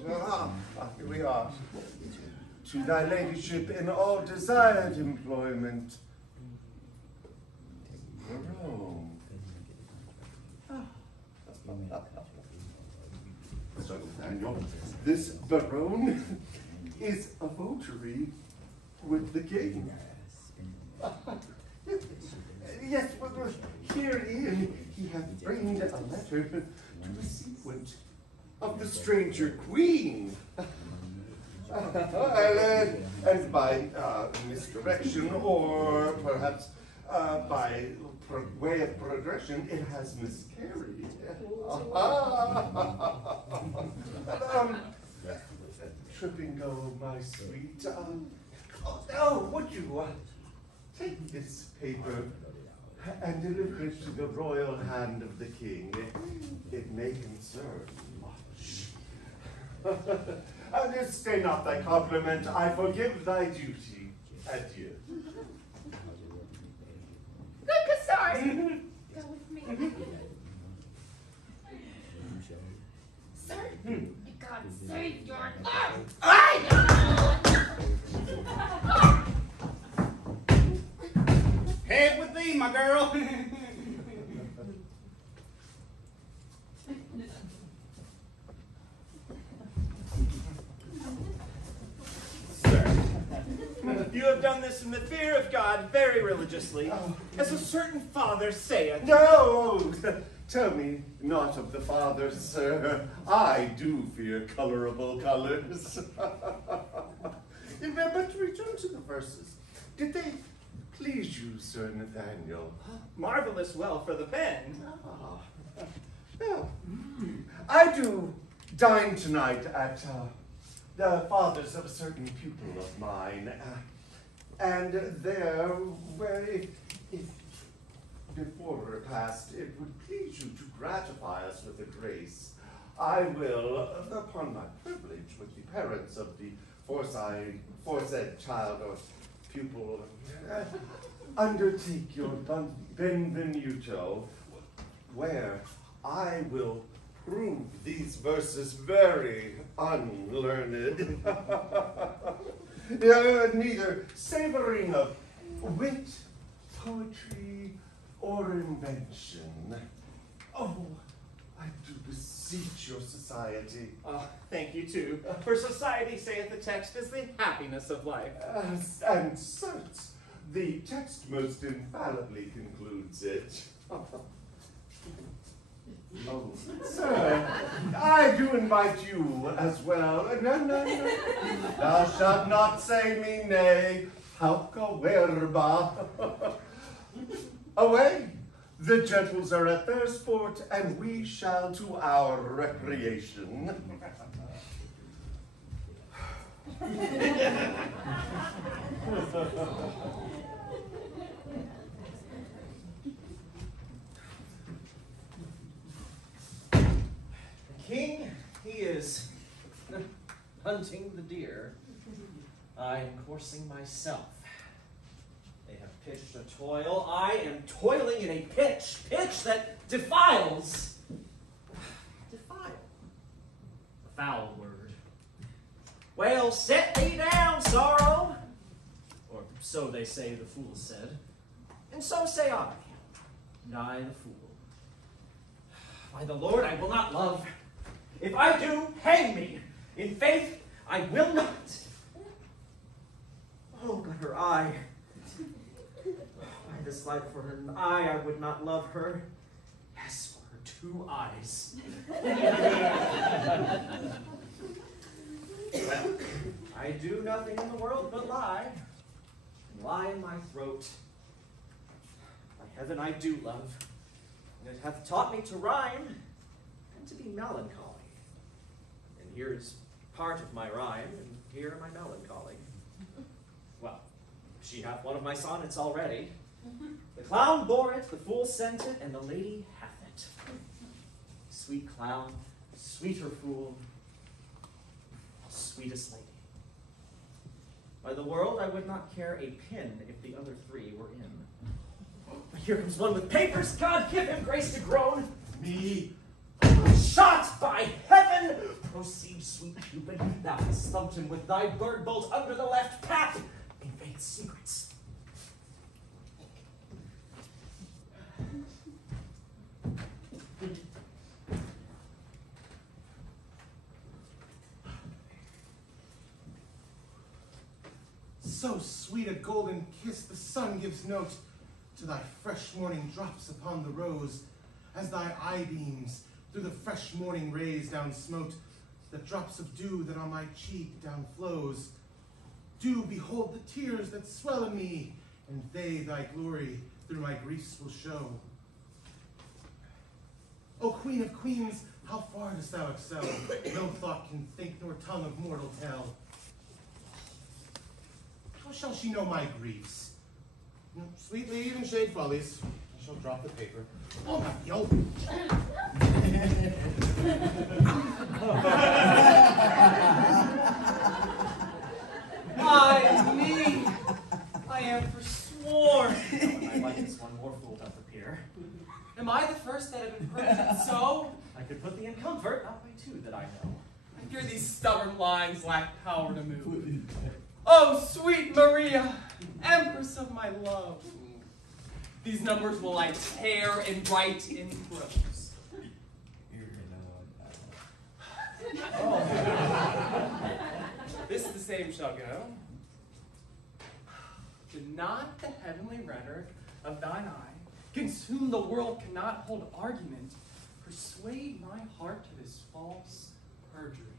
Here we are. To thy ladyship in all desired employment. Rome. So, Daniel, this baron is a votary with the king. Yes, well, herein he hath framed a letter to the sequent of the stranger queen. And by misdirection, or perhaps by way of progression, it has miscarried. Tripping go, my sweet. Would you take this paper and deliver it to the royal hand of the king? It may concern much. Stay not thy compliment. I forgive thy duty. Adieu. Good Cassard! Go with me. Sir, God save your life! Head with thee, my girl. You have done this in the fear of God very religiously, as a certain father saith. No! Tell me not of the father, sir. I do fear colorable colors. But to return to the verses, did they please you, Sir Nathaniel? Marvelous well for the pen. Well, I do dine tonight at the father's of a certain pupil of mine. And there, where if before repast it would please you to gratify us with a grace, I will, upon my privilege with the parents of the foresaid child or pupil, undertake your benvenuto, where I will prove these verses very unlearned. Neither savoring of wit, poetry, or invention. Oh, I do beseech your society. Thank you too. For society, saith the text, is the happiness of life. And certes, the text most infallibly concludes it. Oh, sir, I do invite you as well. No. Thou shalt not say me nay. Pauca verba. Away. The gentles are at their sport, and we shall to our recreation. King, he is hunting the deer. I am coursing myself. They have pitched a toil. I am toiling in a pitch that defiles. foul word. Well, set thee down, sorrow. Or so they say the fool said. And so say I, and I the fool. By the Lord, I will not love. If I do, hang me. In faith, I will not. Oh, but her eye. By this life for her eye, I would not love her. Yes, for her 2 eyes. Well, I do nothing in the world but lie. And lie in my throat. By heaven, I do love. And it hath taught me to rhyme and to be melancholy. And here is part of my rhyme, and here am I melancholy. Well, she hath one of my sonnets already. The clown bore it, the fool sent it, and the lady hath it. Sweet clown, sweeter fool, sweetest lady. By the world, I would not care a pin if the other 3 were in. But here comes one with papers. God give him grace to groan. Me. Shot by heaven. Proceed, sweet Cupid. Thou hast thumped him with thy bird bolt under the left pap. Invade secrets. So sweet a golden kiss the sun gives note to thy fresh morning drops upon the rose, as thy eye beams through the fresh morning rays down smote, the drops of dew that on my cheek down flows. Do behold the tears that swell in me, and they thy glory through my griefs will show. O Queen of Queens, how far dost thou excel? No thought can think, nor tongue of mortal tell. How shall she know my griefs? Sweetly, even shade follies. I shall drop the paper. Oh, my yo! Ay me! I am forsworn. I like this one more fool doth appear. Am I the first that have been purged so? I could put thee in comfort, not by 2 that I know. I fear these stubborn lines lack power to move. Oh, sweet Maria, empress of my love. These numbers will I tear and write in prose. This the same shall go. Did not the heavenly rhetoric of thine eye, against whom the world cannot hold argument, persuade my heart to this false perjury?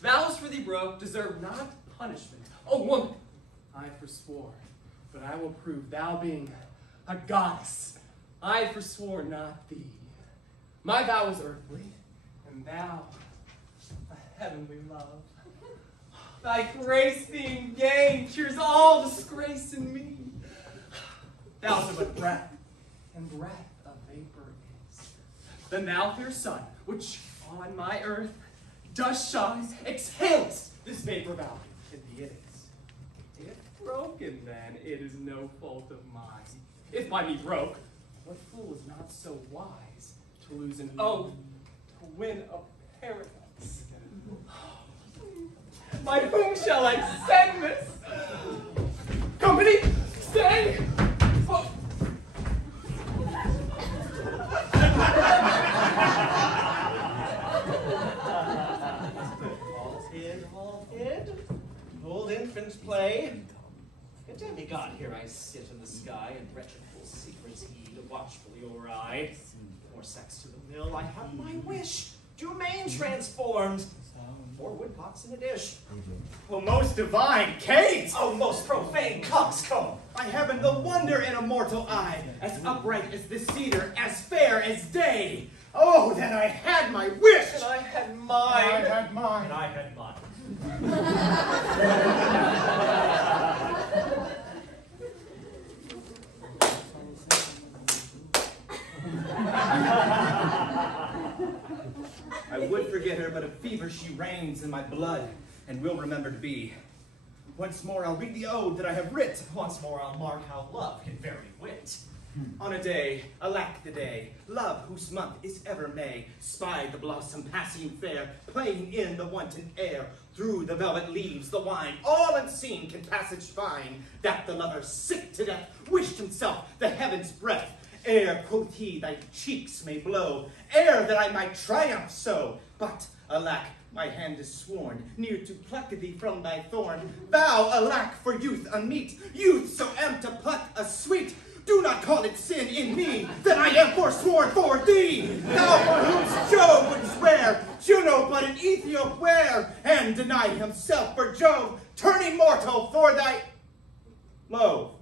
Vows for thee broke deserve not punishment. O woman, I forswore, but I will prove thou being a goddess. I forswore not thee. My vow is earthly, and thou a heavenly love. Thy grace being gained cheers all disgrace in me. Thou art but breath, and breath a vapor is. Then thou, fair sun, which on my earth dost shine, exhalest this vapor valley, and be it is. If broken, then, it is no fault of mine. If by me broke, what fool is not so wise to lose an oath, to win a paradise? By whom shall I send this? Company, stay! Oh. All hid, old infants play. A demigod here I sit in the sky, and wretchedful secrets heed, watchfully o'er eye. More sex to the mill, I have my wish. Domain transformed, 4 woodpots in a dish. O most divine Kate! O most profane coxcomb! By heaven, the wonder in a mortal eye, as upright as the cedar, as fair as day. Oh, that I had my wish! And I had mine. I had mine. And I had mine. I would forget her, but a fever she reigns in my blood, and will remember to be. Once more I'll read the ode that I have writ. Once more I'll mark how love can vary wit. On a day, alack the day, love whose month is ever May, spied the blossom passing fair, playing in the wanton air. Through the velvet leaves, the wine, all unseen can passage find, that the lover, sick to death, wished himself the heaven's breath. Ere, quoth he, thy cheeks may blow, ere that I might triumph so. But, alack, my hand is sworn, near to pluck thee from thy thorn. Vow, alack, for youth unmeet, youth so am to pluck a sweet. Do not call it sin in me, that I am forsworn for thee. Thou for whom Jove would swear, Juno but an Ethiop wear, and denied himself for Jove, turning mortal for thy loaf.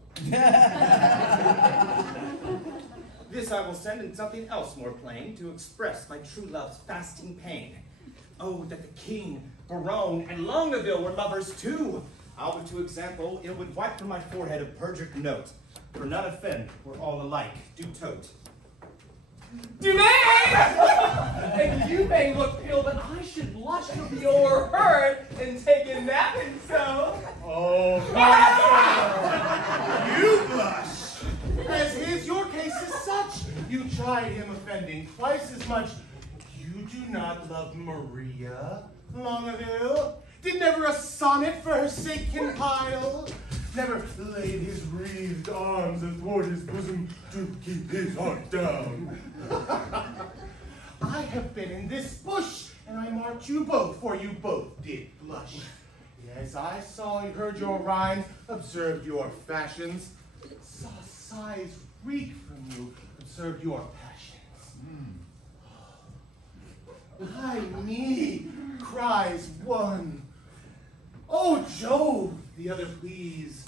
This I will send in something else more plain, to express my true love's fasting pain. Oh, that the king, Barone, and Longaville were lovers too. I'll to example, it would wipe from my forehead a perjured note. For none offend, we're all alike, do tote. Dumaine! And you may look pale, but I should blush to be o'erheard and take a nap and so. Oh, my you blush. As is your case is such. You tried him offending twice as much. You do not love Maria, Longaville? Did never a sonnet for her sake compile? Never laid his wreathed arms athwart his bosom to keep his heart down. I have been in this bush, and I marked you both, for you both did blush. Yes, I saw, heard your rhymes, observed your fashions, saw sighs reek from you, observed your passions. Ay me, cries one. Oh, Jove, the other please.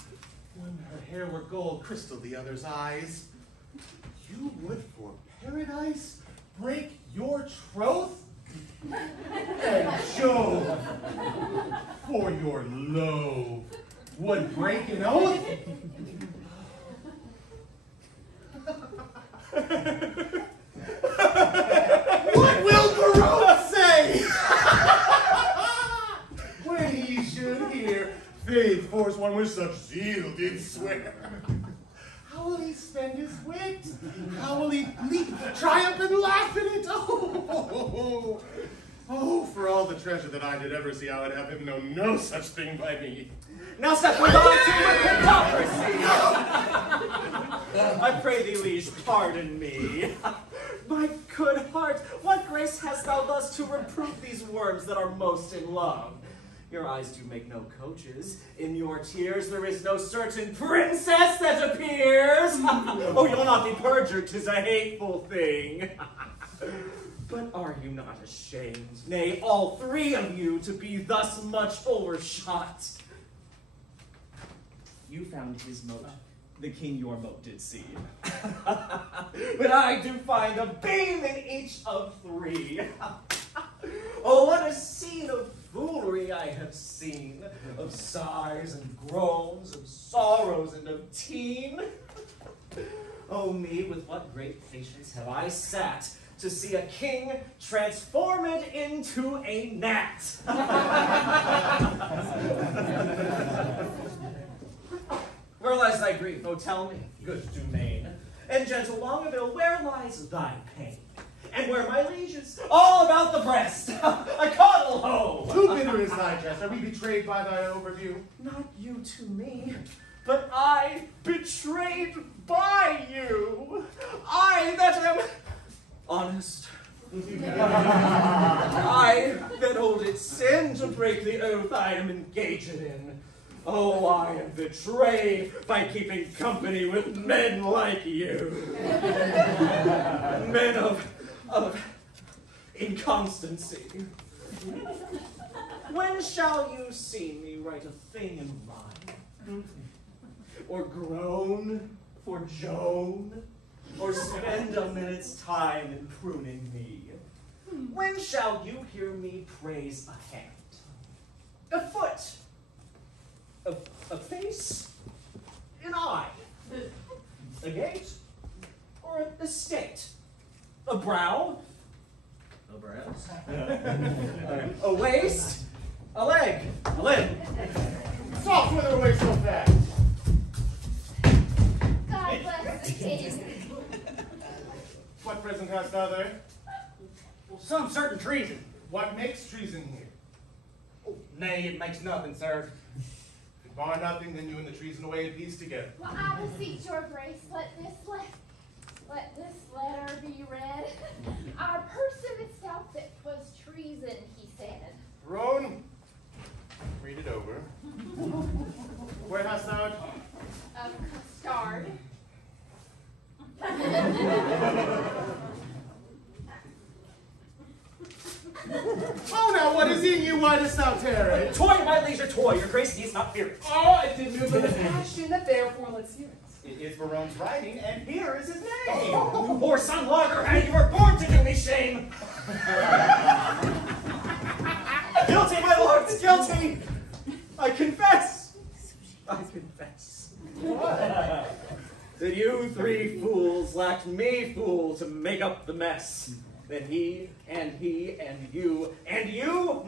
When her hair were gold, crystal the other's eyes. You would for paradise break your troth? And Jove, for your lowe, would break an oath? What will Barone say? When he should hear faith force one with such zeal did swear. How will he spend his wit? How will he leap, triumph, and laugh at it? Oh, for all the treasure that I did ever see, I would have him know no such thing by me. Now step with on to hypocrisy. I pray thee, liege, pardon me. My good heart, what grace hast thou thus to reprove these worms that are most in love? Your eyes do make no coaches. In your tears there is no certain princess that appears. Oh, you'll not be perjured, 'tis a hateful thing. But are you not ashamed, nay, all three of you, to be thus much overshot? You found his mote, the king your mote did see. But I do find a beam in each of three. Oh, what a scene of foolery I have seen, of sighs and groans, of sorrows and of teen. Oh me, with what great patience have I sat to see a king transformed into a gnat. Where lies thy grief, oh tell me, good Dumaine, and gentle Longaville, where lies thy pain? And where my lieges, all about the breast, a coddle ho! Too bitter is thy jest, are we betrayed by thy overview? Not you to me, but I betrayed by you. I that am honest. I that hold it sin to break the oath I am engaged in. Oh, I am betrayed by keeping company with men like you. Men of inconstancy. When shall you see me write a thing in rhyme? Or groan for Joan? Or spend a minute's time in pruning me? When shall you hear me praise a hand, a foot, a face, an eye, a gait, or a state, a brow, no brows, a waist, a leg, a limb? Soft with her way so fast. God bless the king. What present hast thou there? Well, some certain treason. What makes treason here? Oh, nay, it makes nothing, sir. If bar nothing, then you and the treason away in peace together. Well, I beseech your grace, let this letter be read. Our person itself that 'twas treason, he said. Roan, read it over. Where hast thou it? Custard. Oh, now what is in you? Why dost thou tear it? Toy, my leisure, toy. Your grace needs not fear it. Oh, it did move with a passion, therefore let's hear it. It is Barone's writing, and here is his name. Oh, poor son loggerhead, you were born to do me shame. Guilty, my lords, guilty. I confess. I confess. What? That you three fools lacked me, fool, to make up the mess. That he, and you,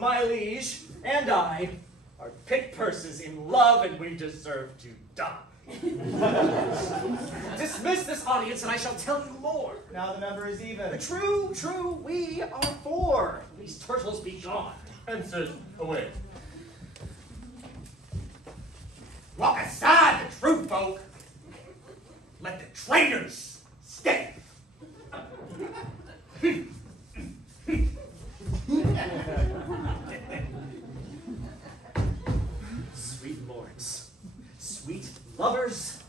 my liege, and I, are pick purses in love, and we deserve to die. Dismiss this audience, and I shall tell you more. Now the number is even. True, we are four. These turtles be gone. And sirs, away. Walk aside, the true folk. Let the traitors stay. Sweet lords, sweet lovers,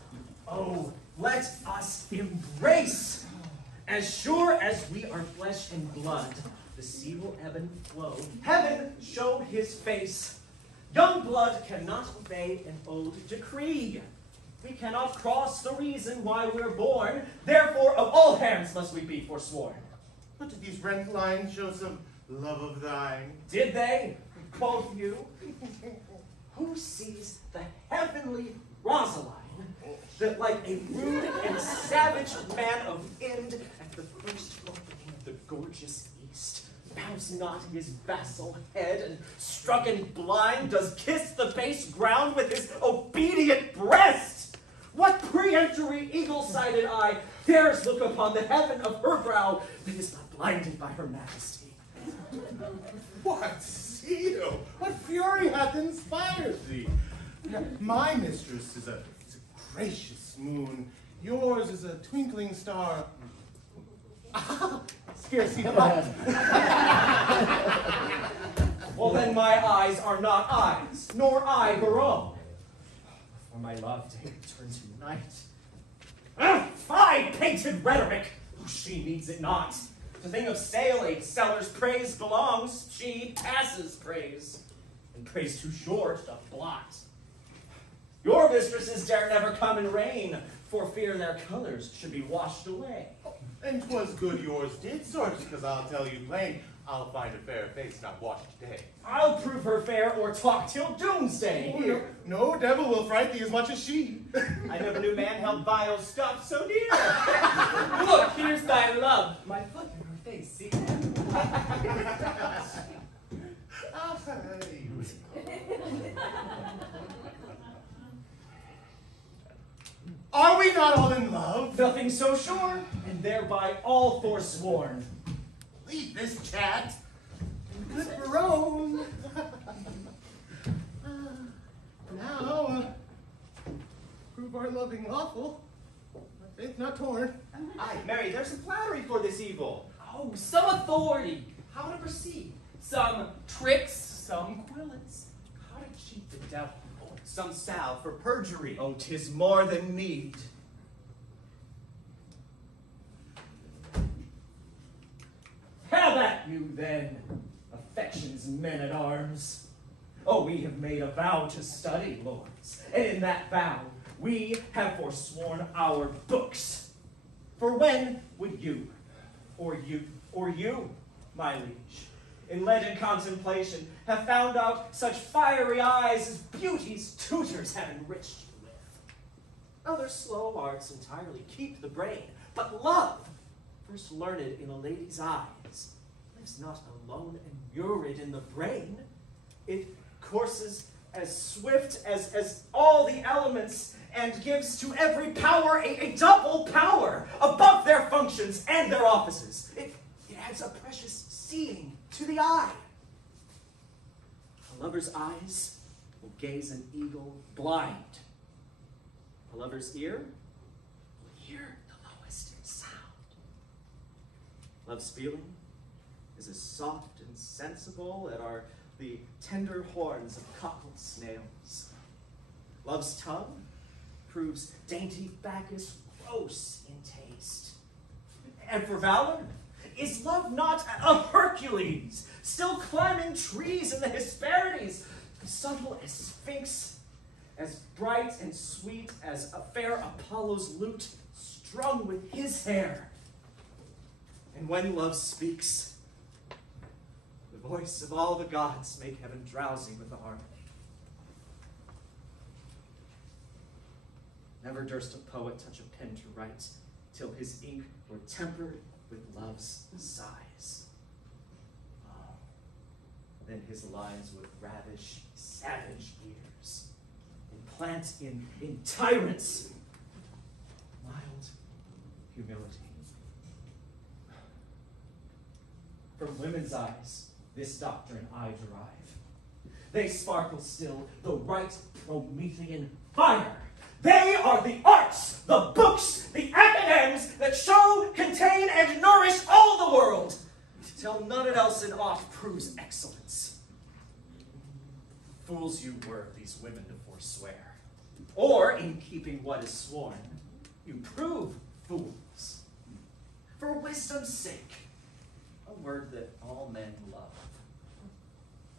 oh, let us embrace. As sure as we are flesh and blood, the sea will ebb and flow. Heaven showed his face. Young blood cannot obey an old decree. We cannot cross the reason why we're born. Therefore, of all hands must we be forsworn. But did these rent lines show some love of thine? Did they? Quoth you? Who sees the heavenly Rosaline, that like a rude and savage man of Ind at the first opening of the gorgeous east, bows not his vassal head, and struck and blind does kiss the base ground with his obedient breast? What peremptory eagle-sighted eye dares look upon the heaven of her brow that is not blinded by her majesty? What zeal! What fury hath inspired thee? My mistress is a gracious moon. Yours is a twinkling star. Scarce see the light. Well, then my eyes are not eyes, nor I her own. For my love day returns to night. Fie, painted rhetoric! She needs it not. The thing of sale a seller's praise belongs. She passes praise, and praise too short doth blot. Your mistresses dare never come in rain, for fear their colors should be washed away. And 'twas good yours did, sort, because I'll tell you plain, I'll find a fair face not washed today. I'll prove her fair or talk till doomsday. Oh, no devil will fright thee as much as she. I never knew man held vile stuff so dear. Look, here's thy love. My foot in her face, see? Are we not all in love? Nothing so sure, and thereby all forsworn. Leave this chat. Good Barone. Now, prove our loving lawful. My faith not torn. Aye, Mary, there's some flattery for this evil. Oh, some authority. How to proceed. Some tricks, some quillets. How to cheat the devil. Some salve for perjury. Oh, 'tis more than need. Have at you, then, affection's men-at-arms. Oh, we have made a vow to study, lords, and in that vow we have forsworn our books. For when would you, my liege, in leaden contemplation, have found out such fiery eyes as beauty's tutors have enriched you with? Other slow arts entirely keep the brain, but love, first learned in a lady's eyes, lives not alone and murid in the brain. It courses as swift as all the elements, and gives to every power a double power above their functions and their offices. It adds a precious seeing to the eye. A lover's eyes will gaze an eagle blind. A lover's ear will hear the lowest sound. Love's feeling is as soft and sensible as are the tender horns of cockled snails. Love's tongue proves dainty Bacchus gross in taste. And for valor, is love not a Hercules, still climbing trees in the Hesperides, subtle as Sphinx, as bright and sweet as a fair Apollo's lute, strung with his hair? And when love speaks, the voice of all the gods make heaven drowsy with the harmony. Never durst a poet touch a pen to write, till his ink were tempered with love's sighs. Oh, then his lines would ravish savage ears, and plant in tyrants mild humility. From women's eyes, this doctrine I derive. They sparkle still, the right Promethean fire. They are the arts, the books, the academics that show, contain, and nourish all the world, till none else in aught proves excellence. Fools you were, these women to forswear. Or, in keeping what is sworn, you prove fools. For wisdom's sake, a word that all men love.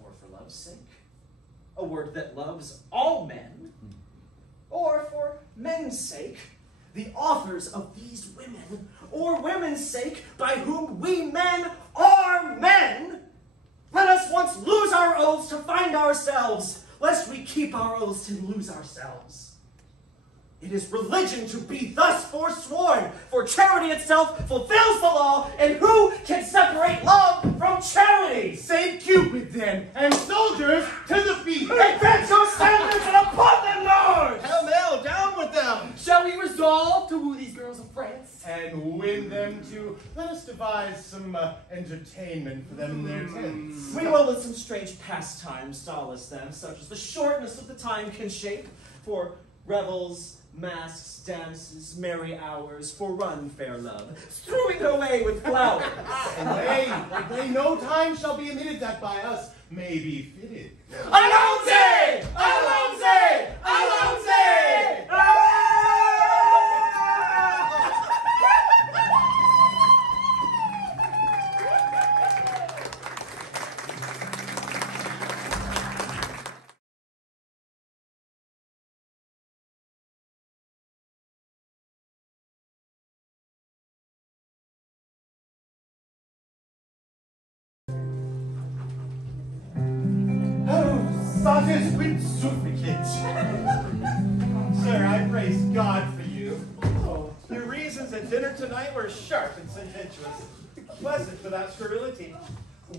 Or for love's sake, a word that loves all men. Or for men's sake, the authors of these women, or women's sake, by whom we men are men, let us once lose our oaths to find ourselves, lest we keep our oaths to lose ourselves. It is religion to be thus forsworn, for charity itself fulfills the law, and who can separate love from charity? Save Cupid, then, and soldiers to the feet! Advance your standards and upon them, Lord! Pell-mell, down with them! Shall we resolve to woo these girls of France? And win them to, let us devise some entertainment for them in their tents. We will with some strange pastimes solace them, such as the shortness of the time can shape, for revels, masks, dances, merry hours, for run, fair love, strewing her way with flowers. And they no time shall be omitted that by us may be fitted. Alonze! Alonze! Alonze! Sages quid sufficit. Sir, I praise God for you. Oh, your reasons at dinner tonight were sharp and sententious, pleasant without scurrility,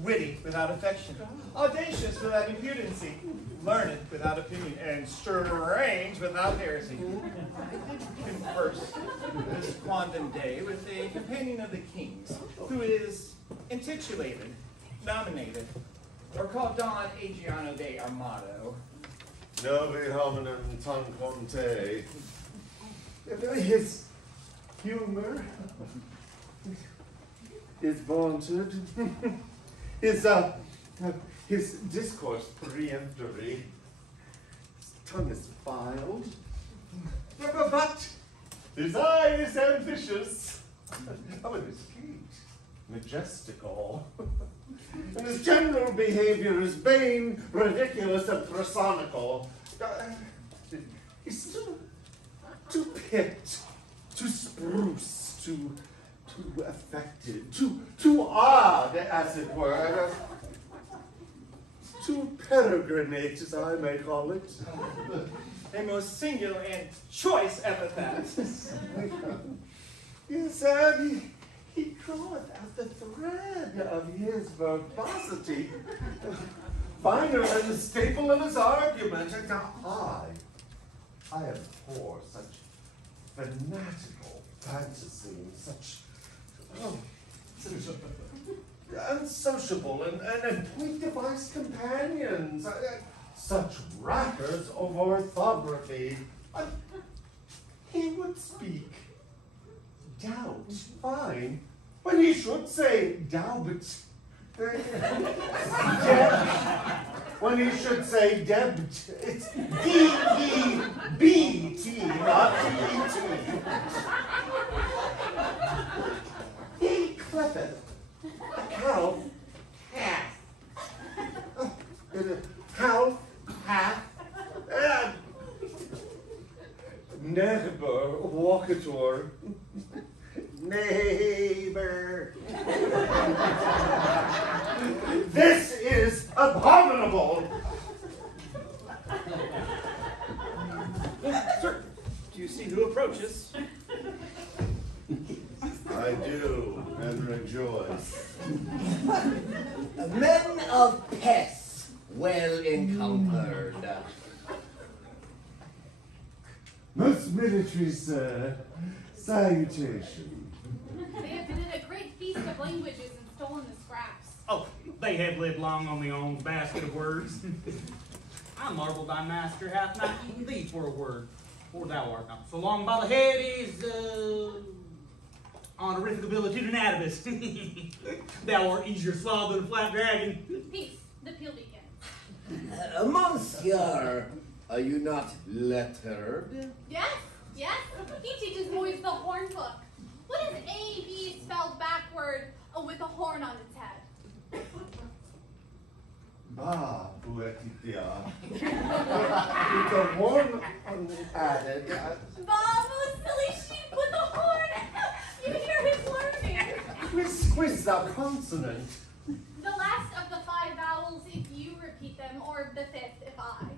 witty without affection, audacious without impudency, learned without opinion, and strange without heresy. I did converse this quondam day with a companion of the king's, who is intitulated, nominated, or called Don Adriano de Armado. Novi hominem tanquante. His humor is vaunted. His discourse peremptory. His tongue is filed. But his eye is ambitious. Oh, and his feet majestical. And his general behavior is vain, ridiculous, and thrasonical. He's too picked, too spruce, too affected, too odd, as it were. Too peregrinate, as I may call it. A most singular and choice epithet. Yes, and he draweth out the thread of his verbosity, finer than the staple of his argument. I abhor such fanatical fantasy, such unsociable and point-device companions, such rappers of orthography. He would speak doubt, fine, but he should say doubt. When he should say debt, it's D-E-B-T, not D-E-T. He clippeth a cow half. Cow half. Neighbor, walkator. Neighbor. This is abominable. Sir, do you see who approaches? I do, and rejoice. Men of Pest, well encountered. Most military, sir. Salutation. They have been at a great feast of languages and stolen the scraps. Oh, they have lived long on their own basket of words. I marvel thy master hath not eaten thee for a word, for thou art not so long by the head is honorific ability to anatomist. Thou art easier swallowed than a flat dragon. Peace. The peal begins. Monsieur, are you not lettered? Yes, yes. He teaches boys the horn book. What is A-B spelled backward with a horn on its head? Ah, Buetitia. With the horn added. Vamos, silly sheep with a horn! You hear his learning. Quiz the consonant. The last of the 5 vowels if you repeat them, or the 5th if I.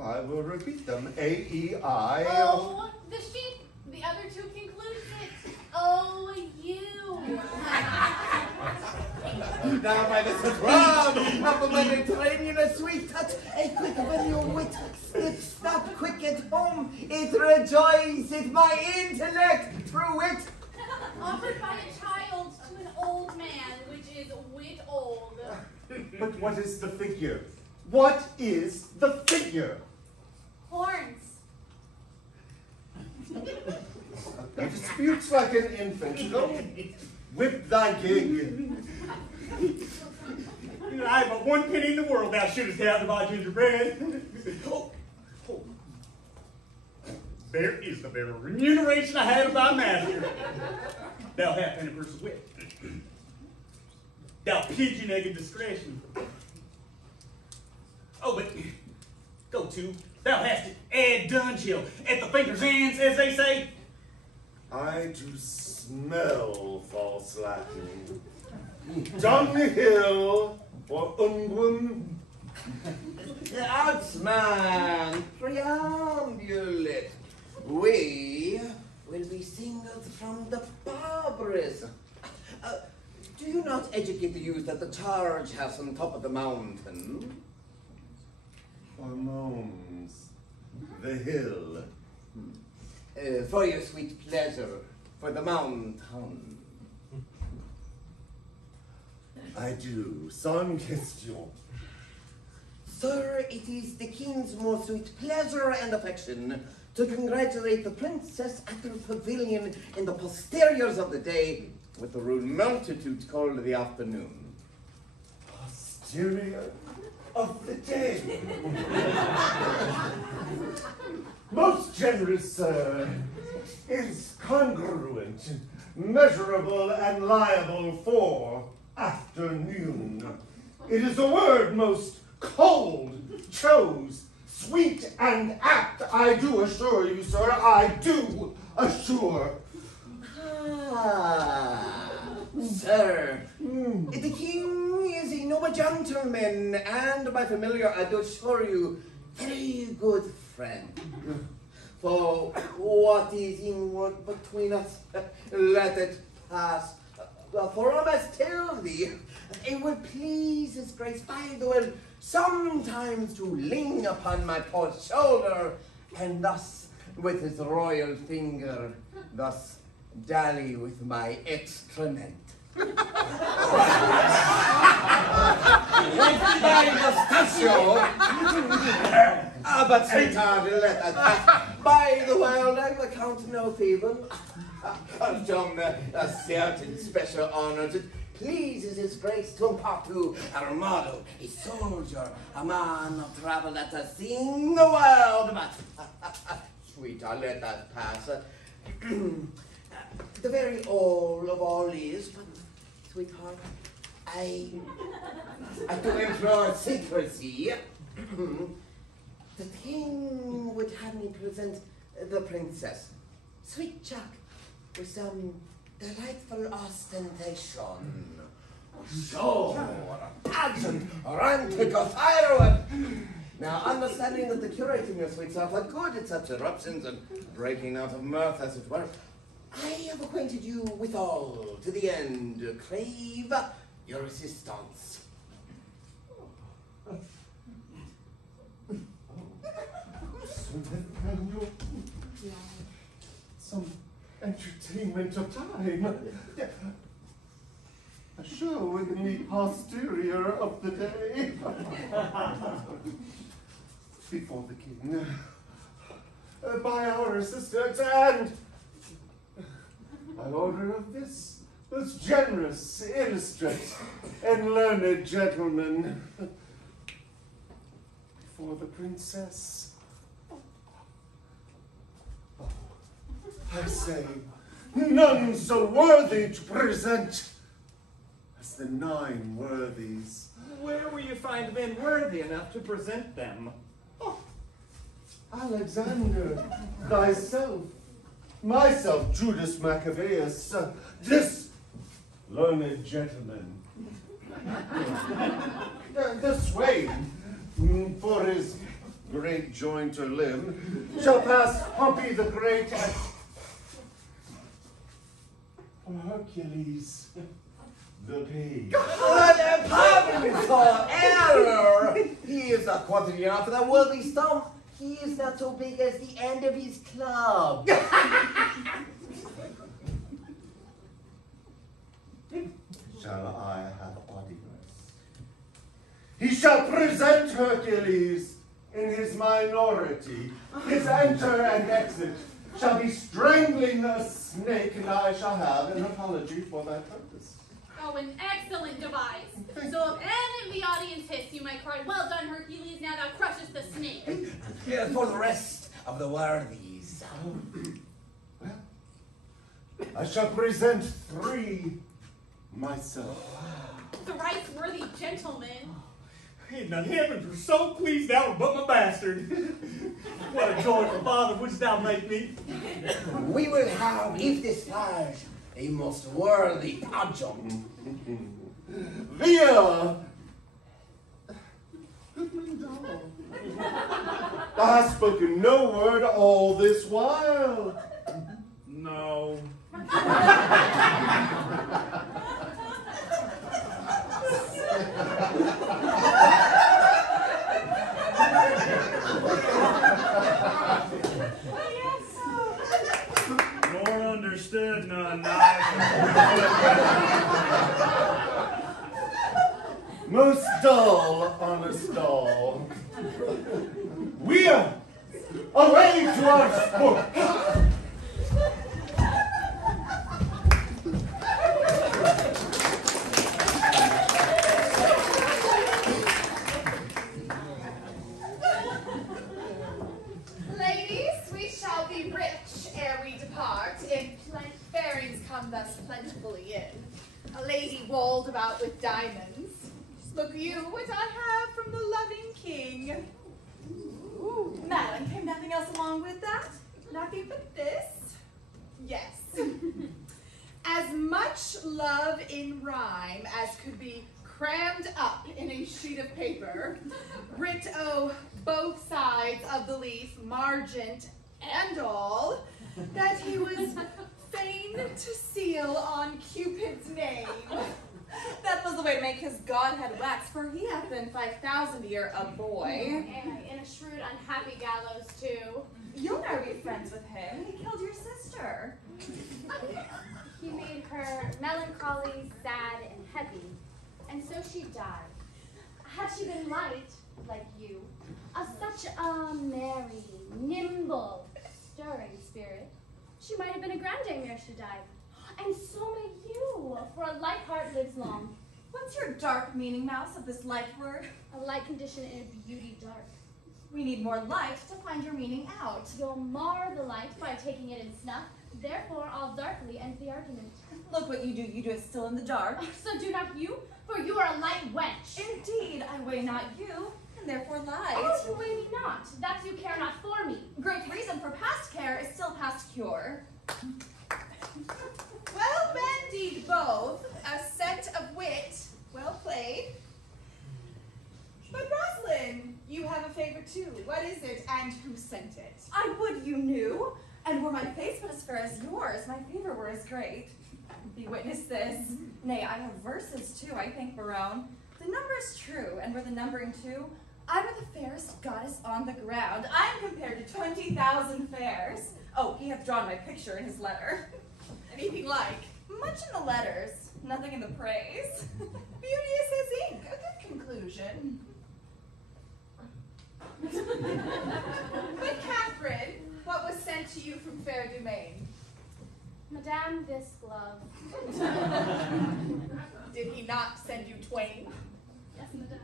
I will repeat them. A-E-I. Oh, the sheep. The other 2 concludes it. Oh, you. Now by the scrum of the Mediterranean, a sweet touch, a quick of your wit, it's not quick at home, it rejoices my intellect through it. Offered by a child to an old man, which is wit old. But what is the figure? What is the figure? Horns. He disputes like an infant. Go whip thy gig. I have but 1 penny in the world thou shouldst have to buy gingerbread. Oh. There is the very remuneration I had of thy master. Thou half penny purse of wit. Thou pigeon-egged discretion. Oh, but go to. Thou hast it ad Dunhill at the fingers' ends, as they say. I do smell false Latin. Dunghill or unguum. Outsman, preambulate. We will be singled from the barbarous. Do you not educate the youth at the charge house on top of the mountain? For moans, the hill. For your sweet pleasure, for the mountain. I do, sans question. Sir, it is the king's most sweet pleasure and affection to congratulate the princess at her pavilion in the posteriors of the day with the rude multitude called the afternoon. Posterior of the day. Most generous, sir, is congruent, measurable, and liable for afternoon. It is a word most cold, chose, sweet, and apt, I do assure you, sir, I do assure. Ah, sir, the king is a noble gentleman, and by familiar, I do assure you, very good friend. For what is inward between us, let it pass. For I must tell thee, it will please his grace by the will sometimes to lean upon my poor shoulder and thus, with his royal finger, thus dally with my excrement. But sweetheart, let that pass. By the world, I will count no feeble. From a certain special honor that pleases his grace to impart to our model, a soldier, a man of travel that has seen the world. But, sweetheart, let that pass. The very all of all is, but, sweetheart, I do implore secrecy. The king would have me present the princess, sweet Chuck, with some delightful ostentation. Show, pageant, rantic or firework. Now, understanding that the curating your sweet self are good at such eruptions and breaking out of mirth, as it were, I have acquainted you with all to the end. Crave your assistance. Some entertainment of time. A show in the posterior of the day. Before the king. By our assistance and by order of this generous, illustrate, and learned gentleman. Before the princess. I say, none so worthy to present as the 9 worthies. Where will you find men worthy enough to present them? Oh, Alexander, thyself, myself, Judas Maccabeus, this learned gentleman, the swain, for his great joint or limb, shall pass Pompey the Great and Hercules the pig. Pardon for error. He is not quantity enough for that worthy stump. He is not so big as the end of his club. Shall I have audience? He shall present Hercules in his minority. His enter and exit shall be strangling a snake, and I shall have an apology for that purpose. Oh, an excellent device. So if any of the audience hits, you might cry, well done, Hercules, now thou crushest the snake. Yeah, for the rest of the worthies. Well, I shall present 3 myself. Thrice worthy gentlemen. In the heavens were so pleased thou were but my bastard. What a joyful father wouldst thou make me. We will have, if this large, a most worthy pageant. Via! Thou hast spoken no word all this while. No. Nor understood none neither. Most dull on a stall. We are away to our sport. Ladies, we shall be rich ere we depart, if fairings come thus plentifully in. A lady walled about with diamonds. Look you what I have from the loving king. Ooh, madam, came nothing else along with that? Nothing but this? Yes. As much love in rhyme as could be crammed up in a sheet of paper, writ both sides of the leaf, margent and all, that he was fain to seal on Cupid's name. That was the way to make his godhead wax, for he hath been 5,000 year a boy. Aye, in a shrewd, unhappy gallows, too. You'll never be friends with him. He killed your sister. He made her melancholy, sad, and heavy, and so she died. Had she been light, like you, of such a merry, nimble, stirring spirit, she might have been a grand dame ere she died. And so may you, for a light heart lives long. What's your dark meaning, Mouse, of this light word? A light condition in a beauty dark. We need more light to find your meaning out. You'll mar the light by taking it in snuff, therefore I'll darkly end the argument. Look what you do it still in the dark. So do not you, for you are a light wench. Indeed, I weigh not you, and therefore light. Oh, you weigh me not, that you care not for me. Great reason for past care is still past cure. Well, bandied both, a set of wit, well played. But Rosalind, you have a favor too. What is it, and who sent it? I would you knew, and were my face but as fair as yours, my favor were as great. Be witness this. Nay, I have verses too, I think, Barone. The number is true, and were the numbering two, I were the fairest goddess on the ground. I am compared to 20,000 fairs. Oh, he hath drawn my picture in his letter. Anything like? Much in the letters, nothing in the praise. Beauteous as ink, a good conclusion. But Catherine, what was sent to you from fair domain? Madame, this glove. Did he not send you twain? Yes, madame.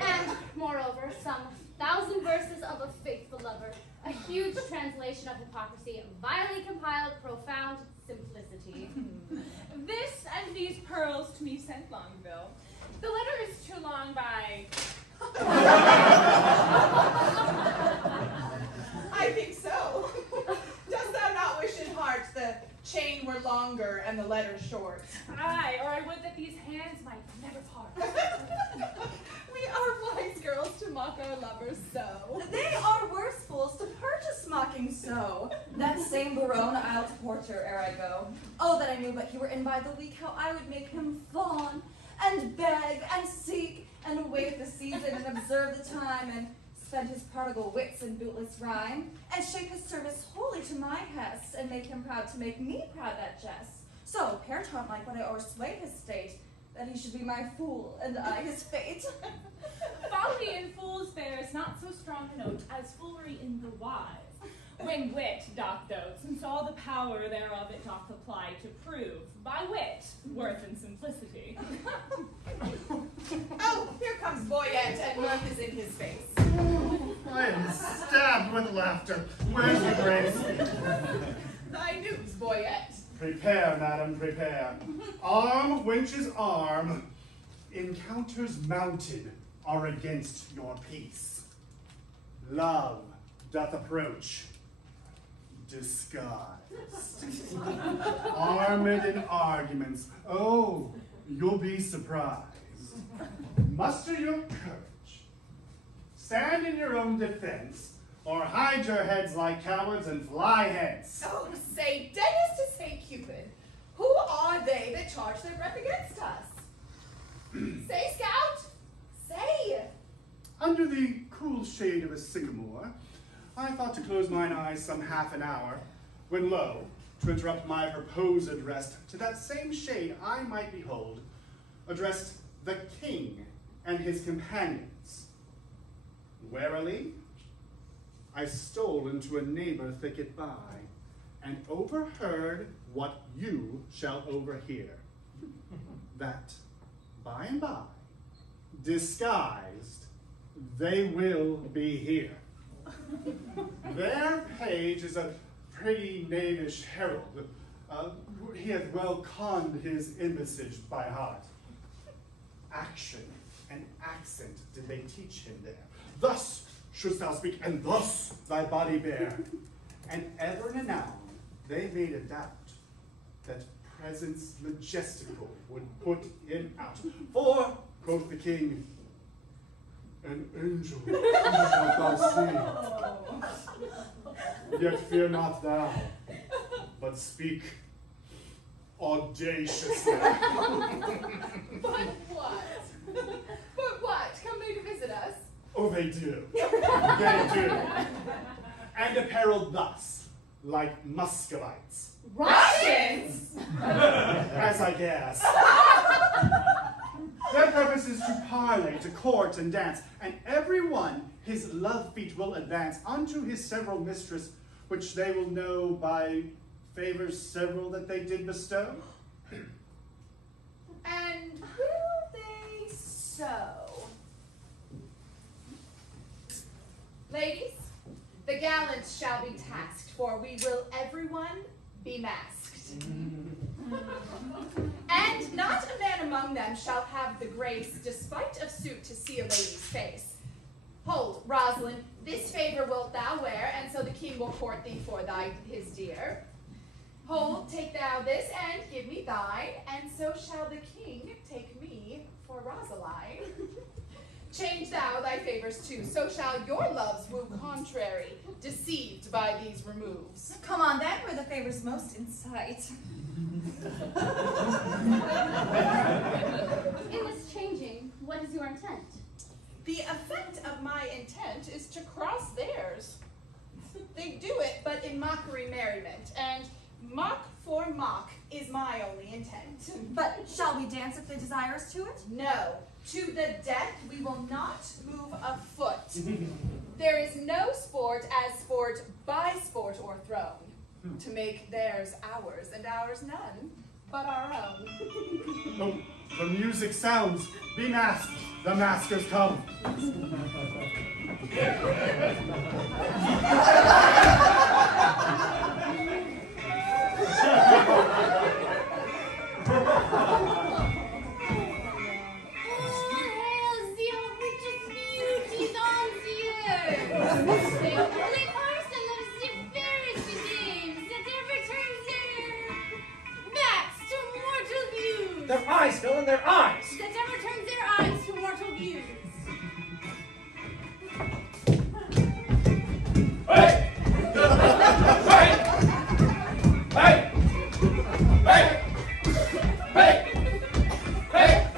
And, moreover, some 1,000 verses of a faithful lover, a huge translation of hypocrisy, vilely compiled, profound simplicity. This and these pearls to me sent Longville. The letter is too long by... I think so. Dost thou not wish in heart the chain were longer and the letter short? Aye, or I would that these hands might never part. We are wise girls to mock our lovers so. They are worse fools to purchase mocking so. That same Barone I'll to Porter ere I go. Oh, that I knew but he were in by the week, how I would make him fawn, and beg, and seek, and wait the season, and observe the time, and spend his prodigal wits in bootless rhyme, and shape his service wholly to my hest, and make him proud to make me proud that jest. So, pair taunt like when I o'ersway his state, that he should be my fool, and I his fate. Folly in fools bears not so strong a note as foolery in the wise. When wit doth dotes, since all the power thereof it doth apply to prove, by wit, worth and simplicity. Oh, here comes Boyette, and mirth is in his face. I am stabbed with laughter. Where's the grace? Thy news, Boyette. Prepare, madam, prepare. Arm, wench's arm. Encounters mounted are against your peace. Love doth approach, disguised. Armed in arguments. Oh, you'll be surprised. Muster your courage. Stand in your own defense, or hide your heads like cowards and fly hence. Oh, say Dennis to say Cupid. Who are they that charge their breath against us? Say, Scout, say. Under the cool shade of a sycamore, I thought to close mine eyes some half an hour, when lo, to interrupt my proposed rest, to that same shade I might behold, addressed the king and his companions. Warily, I stole into a neighbor thicket by, and overheard what you shall overhear. That, by and by, disguised, they will be here. Their page is a pretty knavish herald. He hath well conned his embassage by heart. Action and accent did they teach him there. Thus shouldst thou speak, and thus thy body bear. And ever and anon they made a doubt that presence majestical would put him out. For, quoth the king, an angel shalt thou see. Yet fear not thou, but speak Audacious man. But what? But what? Come they to visit us? Oh, they do. They do. And appareled thus, like Muscovites. Russians! As I guess. Their purpose is to parley, to court and dance, and every one his love feet will advance unto his several mistress, which they will know by favors several that they did bestow. And will they so? Ladies, the gallants shall be tasked, for we will everyone be masked. And not a man among them shall have the grace, despite of suit, to see a lady's face. Hold, Rosalind, this favor wilt thou wear, and so the king will court thee for his dear. Hold, take thou this, and give me thine, and so shall the king take me for Rosaline. Change thou thy favors too, so shall your loves woo contrary, deceived by these removes. Come on then, where the favor's most in sight. In this changing, what is your intent? The effect of my intent is to cross theirs. They do it, but in mockery merriment, and mock for mock is my only intent. But shall we dance if they desire us to it? No, to the death we will not move a foot. There is no sport as sport by sport o'erthrown, to make theirs ours, and ours none but our own. Oh, the music sounds. Be masked. The maskers come. Their eyes, Dylan, their eyes! That ever turns their eyes to mortal views. Hey! Hey! Hey! Hey! Hey! Hey! Hey!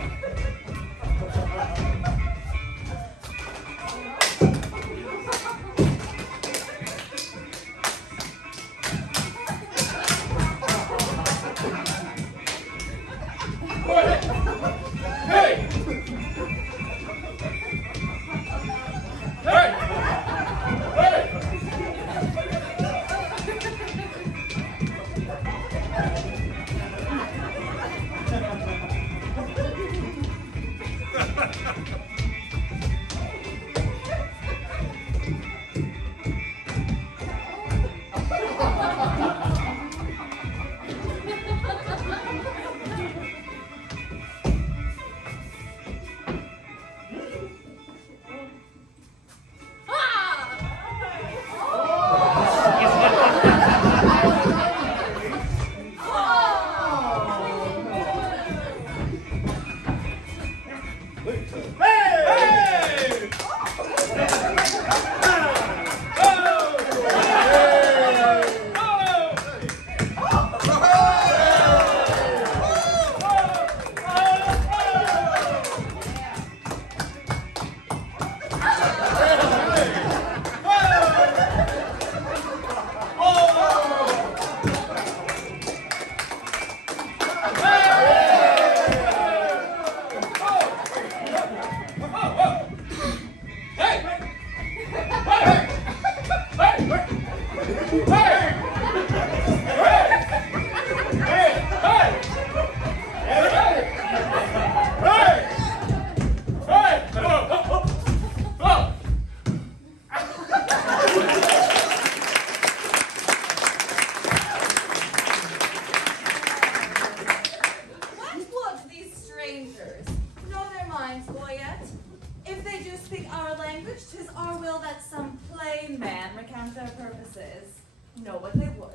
know what they would.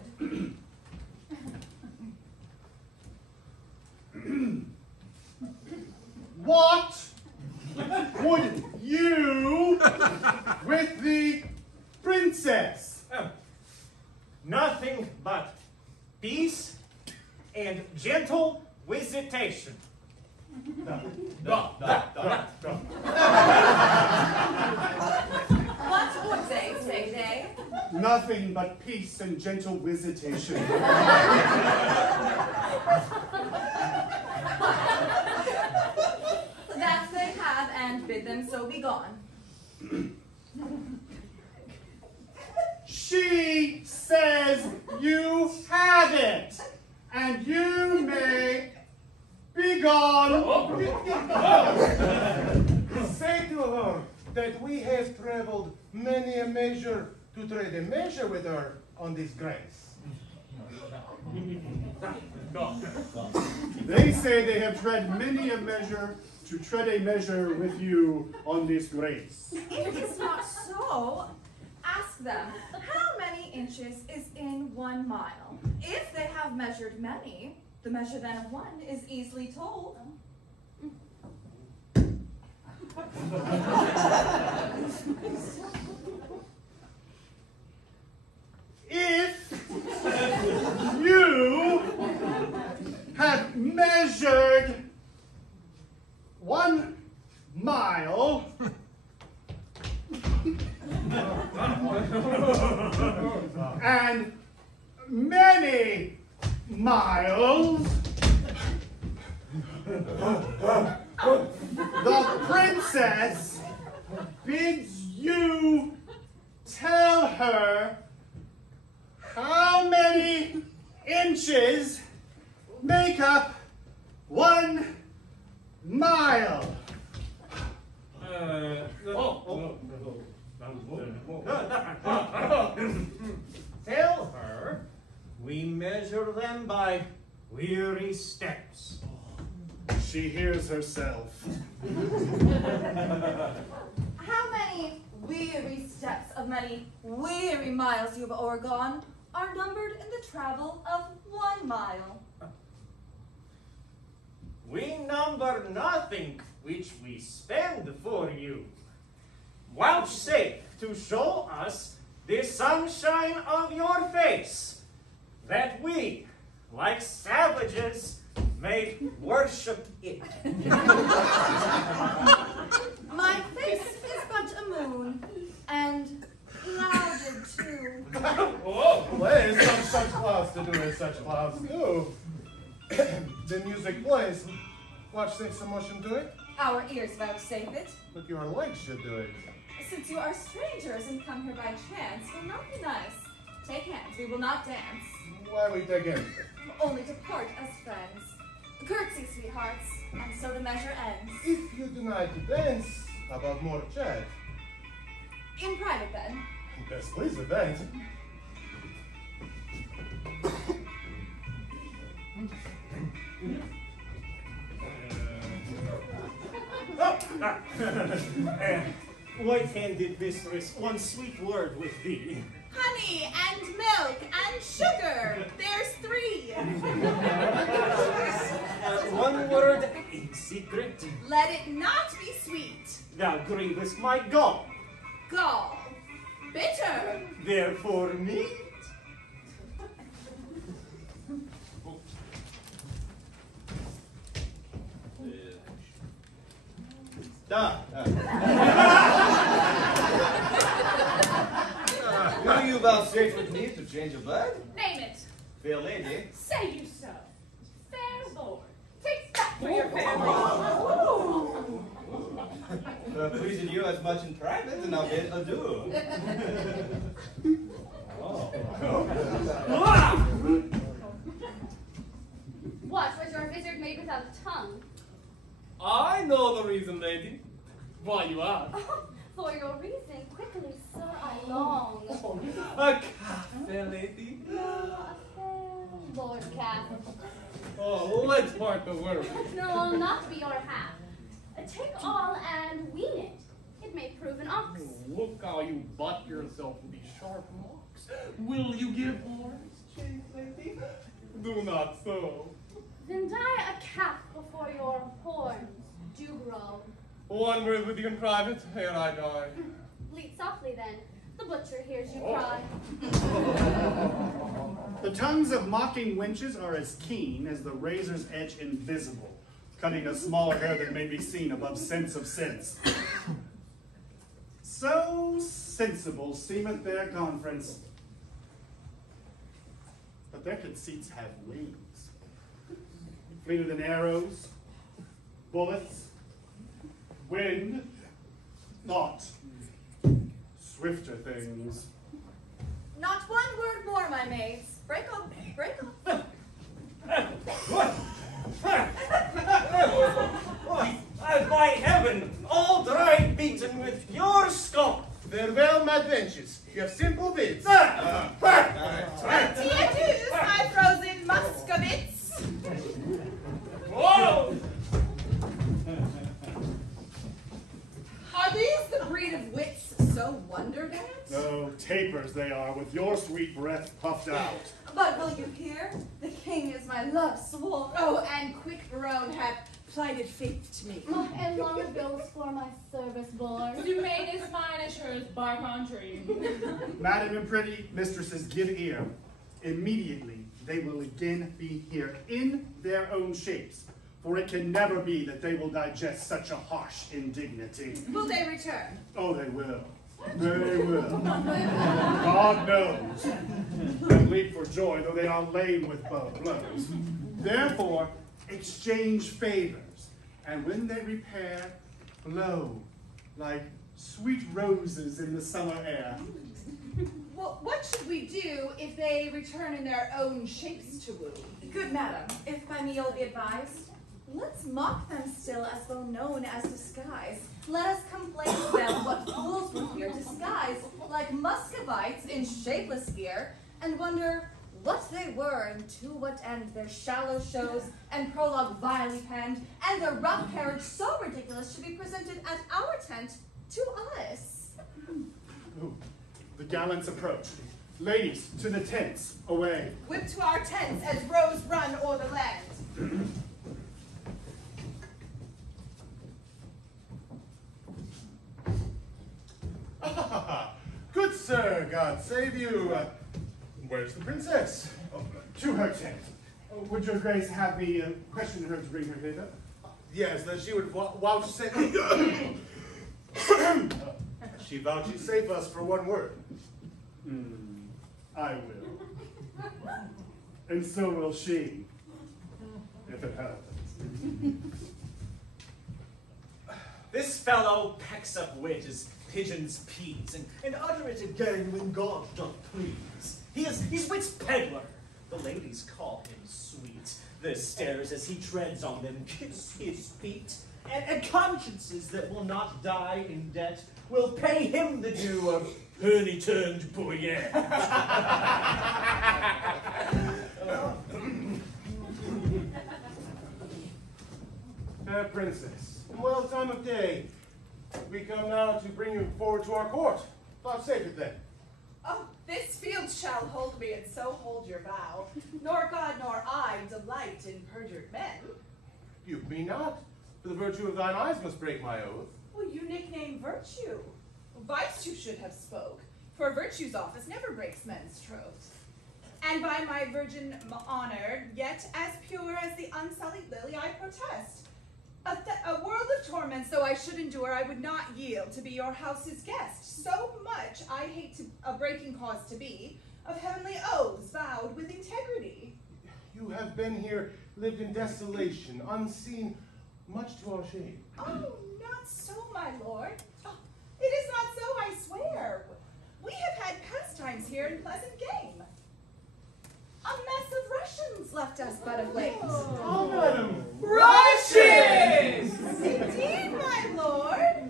What would you with the princess? Oh, nothing but peace and gentle and gentle visitation. That they have, and bid them so be gone. She says you haven't, and you may be gone. Say to her that we have traveled many a measure to trade a measure with her on this grace. They say they have tread many a measure to tread a measure with you on this grace. If it is not so, ask them, how many inches is in 1 mile? If they have measured many, the measure then of 1 is easily told. If you have measured 1 mile and many miles, the princess bids you tell her how many inches make up 1 mile. Tell her we measure them by weary steps. She hears herself. How many weary steps of many weary miles you have o'ergone are numbered in the travel of 1 mile? We number nothing which we spend for you. Vouchsafe to show us the sunshine of your face, that we, like savages, may worship it. My face is but a moon, and clouded too. Oh, plays some such clouds to do as such clouds do. The music plays. Watch think some motion do it. Our ears vouchsafe it. But your legs should do it. Since you are strangers and come here by chance, will not be nice. Take hands, we will not dance. Why we take in? Only to part as friends. Curtsy, sweethearts, and so the measure ends. If you deny to dance, how about more chat? In private, then. Best please with that. White-handed mistress, one sweet word with thee. Honey and milk and sugar. There's 3. One word in secret. Let it not be sweet. Thou grievest my gall. Gall. Bitter. Therefore meat. Will you vouchsafe with me to change of blood? Name it. Fair lady. Say you so. Fair lord. Take that for your family. Pleasing you as much in private, and I'll bid adieu. What, was your wizard made without a tongue? I know the reason, lady. Why you ask? For your reasoning, quickly, sir, I long. A calf, fair lady. No, a fair lord calf. Oh, let's part the word. No, I'll not be your half. Take all and wean it. It may prove an ox. Look how you butt yourself with these sharp locks. Will you give horns, chaste lady? Do not so. Then die a calf before your horns do grow. One word with you in private, ere I die. Bleat softly then. The butcher hears you cry. The tongues of mocking wenches are as keen as the razor's edge invisible, cutting a smaller hair than may be seen above sense of sense. So sensible seemeth their conference. their conceits have wings. Fleeter than arrows, bullets, wind, thought, swifter things. Not one word more, my maids. Break off, break off. By heaven, all dry beaten with pure scum. Farewell, mad benches. You have simple bids. Adieu, my frozen Muscovits. Whoa! Are these the breed of wits so wondered at? No, tapers they are, with your sweet breath puffed out. But will you hear? The king is my love sworn. Oh, and quick Barone hath plighted faith to me. And long ago was for my service born. You made as fine as hers, bark on tree. Madam and pretty mistresses, give ear. Immediately they will again be here in their own shapes, for it can never be that they will digest such a harsh indignity. Will they return? Oh, they will. They will. God knows. And leap for joy, though they are lame with blows. Therefore, exchange favors, and when they repair, blow like sweet roses in the summer air. Well, what should we do if they return in their own shapes to woo? Good madam, if by me you'll be advised, let's mock them still as though known as disguise. Let us complain to them what fools were here, disguised like Muscovites in shapeless gear, and wonder what they were and to what end their shallow shows and prologue vilely penned, and their rough carriage so ridiculous should be presented at our tent to us. Ooh, the gallants approach. Ladies, to the tents, away. Whip to our tents as rows run o'er the land. Good sir, God save you. Where's the princess? To her tent. Would your grace have me question her to bring her hither? Yes, that she would vouchsafe. She vouchsafe us for one word. I will. And so will she, if it happens. This fellow pecks up wit as pigeons peas, and utter it again when God doth please. He's wit's peddler. The ladies call him sweet. The stairs as he treads on them kiss his feet. And consciences that will not die in debt will pay him the due of penny-turned boyette. Fair princess, well time of day. We come now to bring you forward to our court. Vouchsafe it then. Oh, this field shall hold me, and so hold your vow. Nor God nor I delight in perjured men. Dupe me not, for the virtue of thine eyes must break my oath. Well, you nickname virtue. Vice you should have spoke, for virtue's office never breaks men's troths. And by my virgin honor, yet as pure as the unsullied lily, I protest. A world of torments though I should endure, I would not yield to be your house's guest. So much I hate a breaking cause to be, of heavenly oaths vowed with integrity. You have been here, lived in desolation, unseen, much to our shame. Oh, not so, my lord. Oh, it is not so, I swear. We have had pastimes here in pleasant game. A mess of Russians left us but of late. Oh, madam. Russians! Indeed, my lord.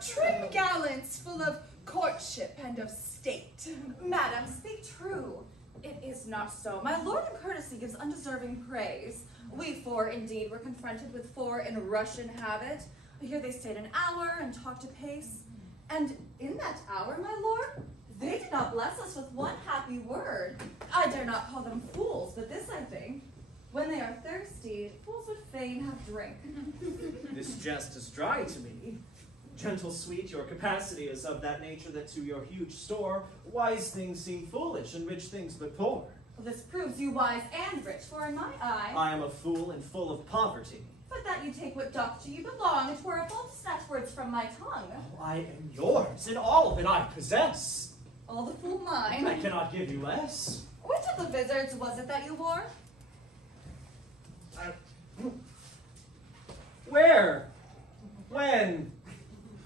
Trim gallants full of courtship and of state. Madam, speak true. It is not so. My lord in courtesy gives undeserving praise. We four, indeed, were confronted with four in Russian habit. Here they stayed an hour and talked apace. And in that hour, my lord, they did not bless us with one happy word. I dare not call them fools, but this I think. When they are thirsty, fools would fain have drink. This jest is dry to me. Gentle sweet, your capacity is of that nature that to your huge store, wise things seem foolish and rich things but poor. This proves you wise and rich, for in my eye, I am a fool and full of poverty. but that you take what doth to you belong, it were a fault to snatch words from my tongue. Oh, I am yours, and all of it I possess. All the fool mine. I cannot give you less. Well, Which of the wizards was it that you wore? Where? When?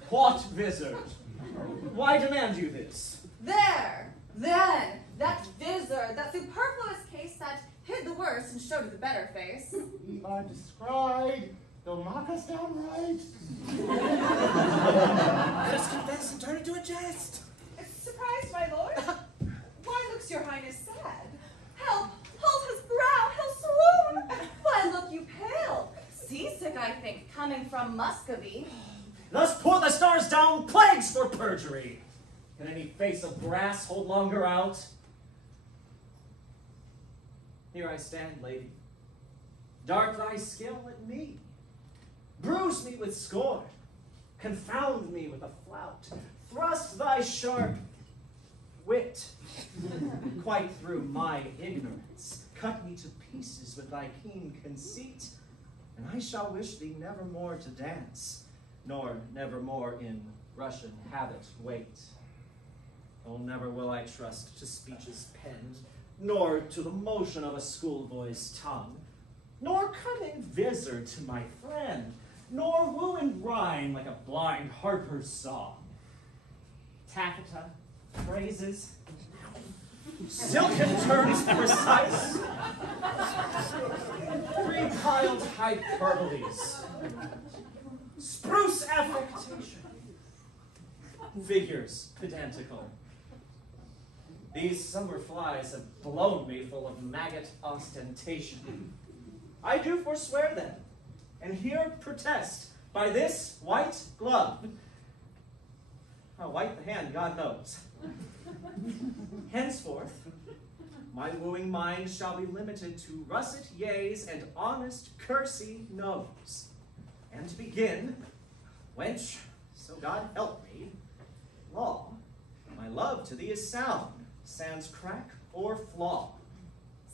What wizard? Why demand you this? There! Then! That wizard, that superfluous case that hid the worst and showed you the better face. We are described. They'll mock us downright. Let us confess and turn it to a jest. Surprised, my lord? Why looks your highness sad? Help! Hold his brow! He'll swoon! Why look you pale? Seasick, I think, coming from Muscovy. Thus pour the stars down plagues for perjury. Can any face of brass hold longer out? Here I stand, lady. Dart thy skill at me. Bruise me with scorn. Confound me with a flout. Thrust thy sharp wit quite through my ignorance. Cut me to pieces with thy keen conceit, and I shall wish thee never more to dance, nor never more in Russian habit wait. Oh, never will I trust to speeches penned, nor to the motion of a schoolboy's tongue, nor cunning visor to my friend, nor woo in rhyme like a blind harper's song. Taffeta, phrases, silken terms precise, pre-piled hyperboles, spruce affectation, figures pedantical. These summer flies have blown me full of maggot ostentation. I do forswear them, and here protest by this white glove. How white the hand, God knows. Henceforth, my wooing mind shall be limited to russet yeas and honest cursy noes. And to begin, wench, so God help me, law, my love to thee is sound, sans crack or flaw.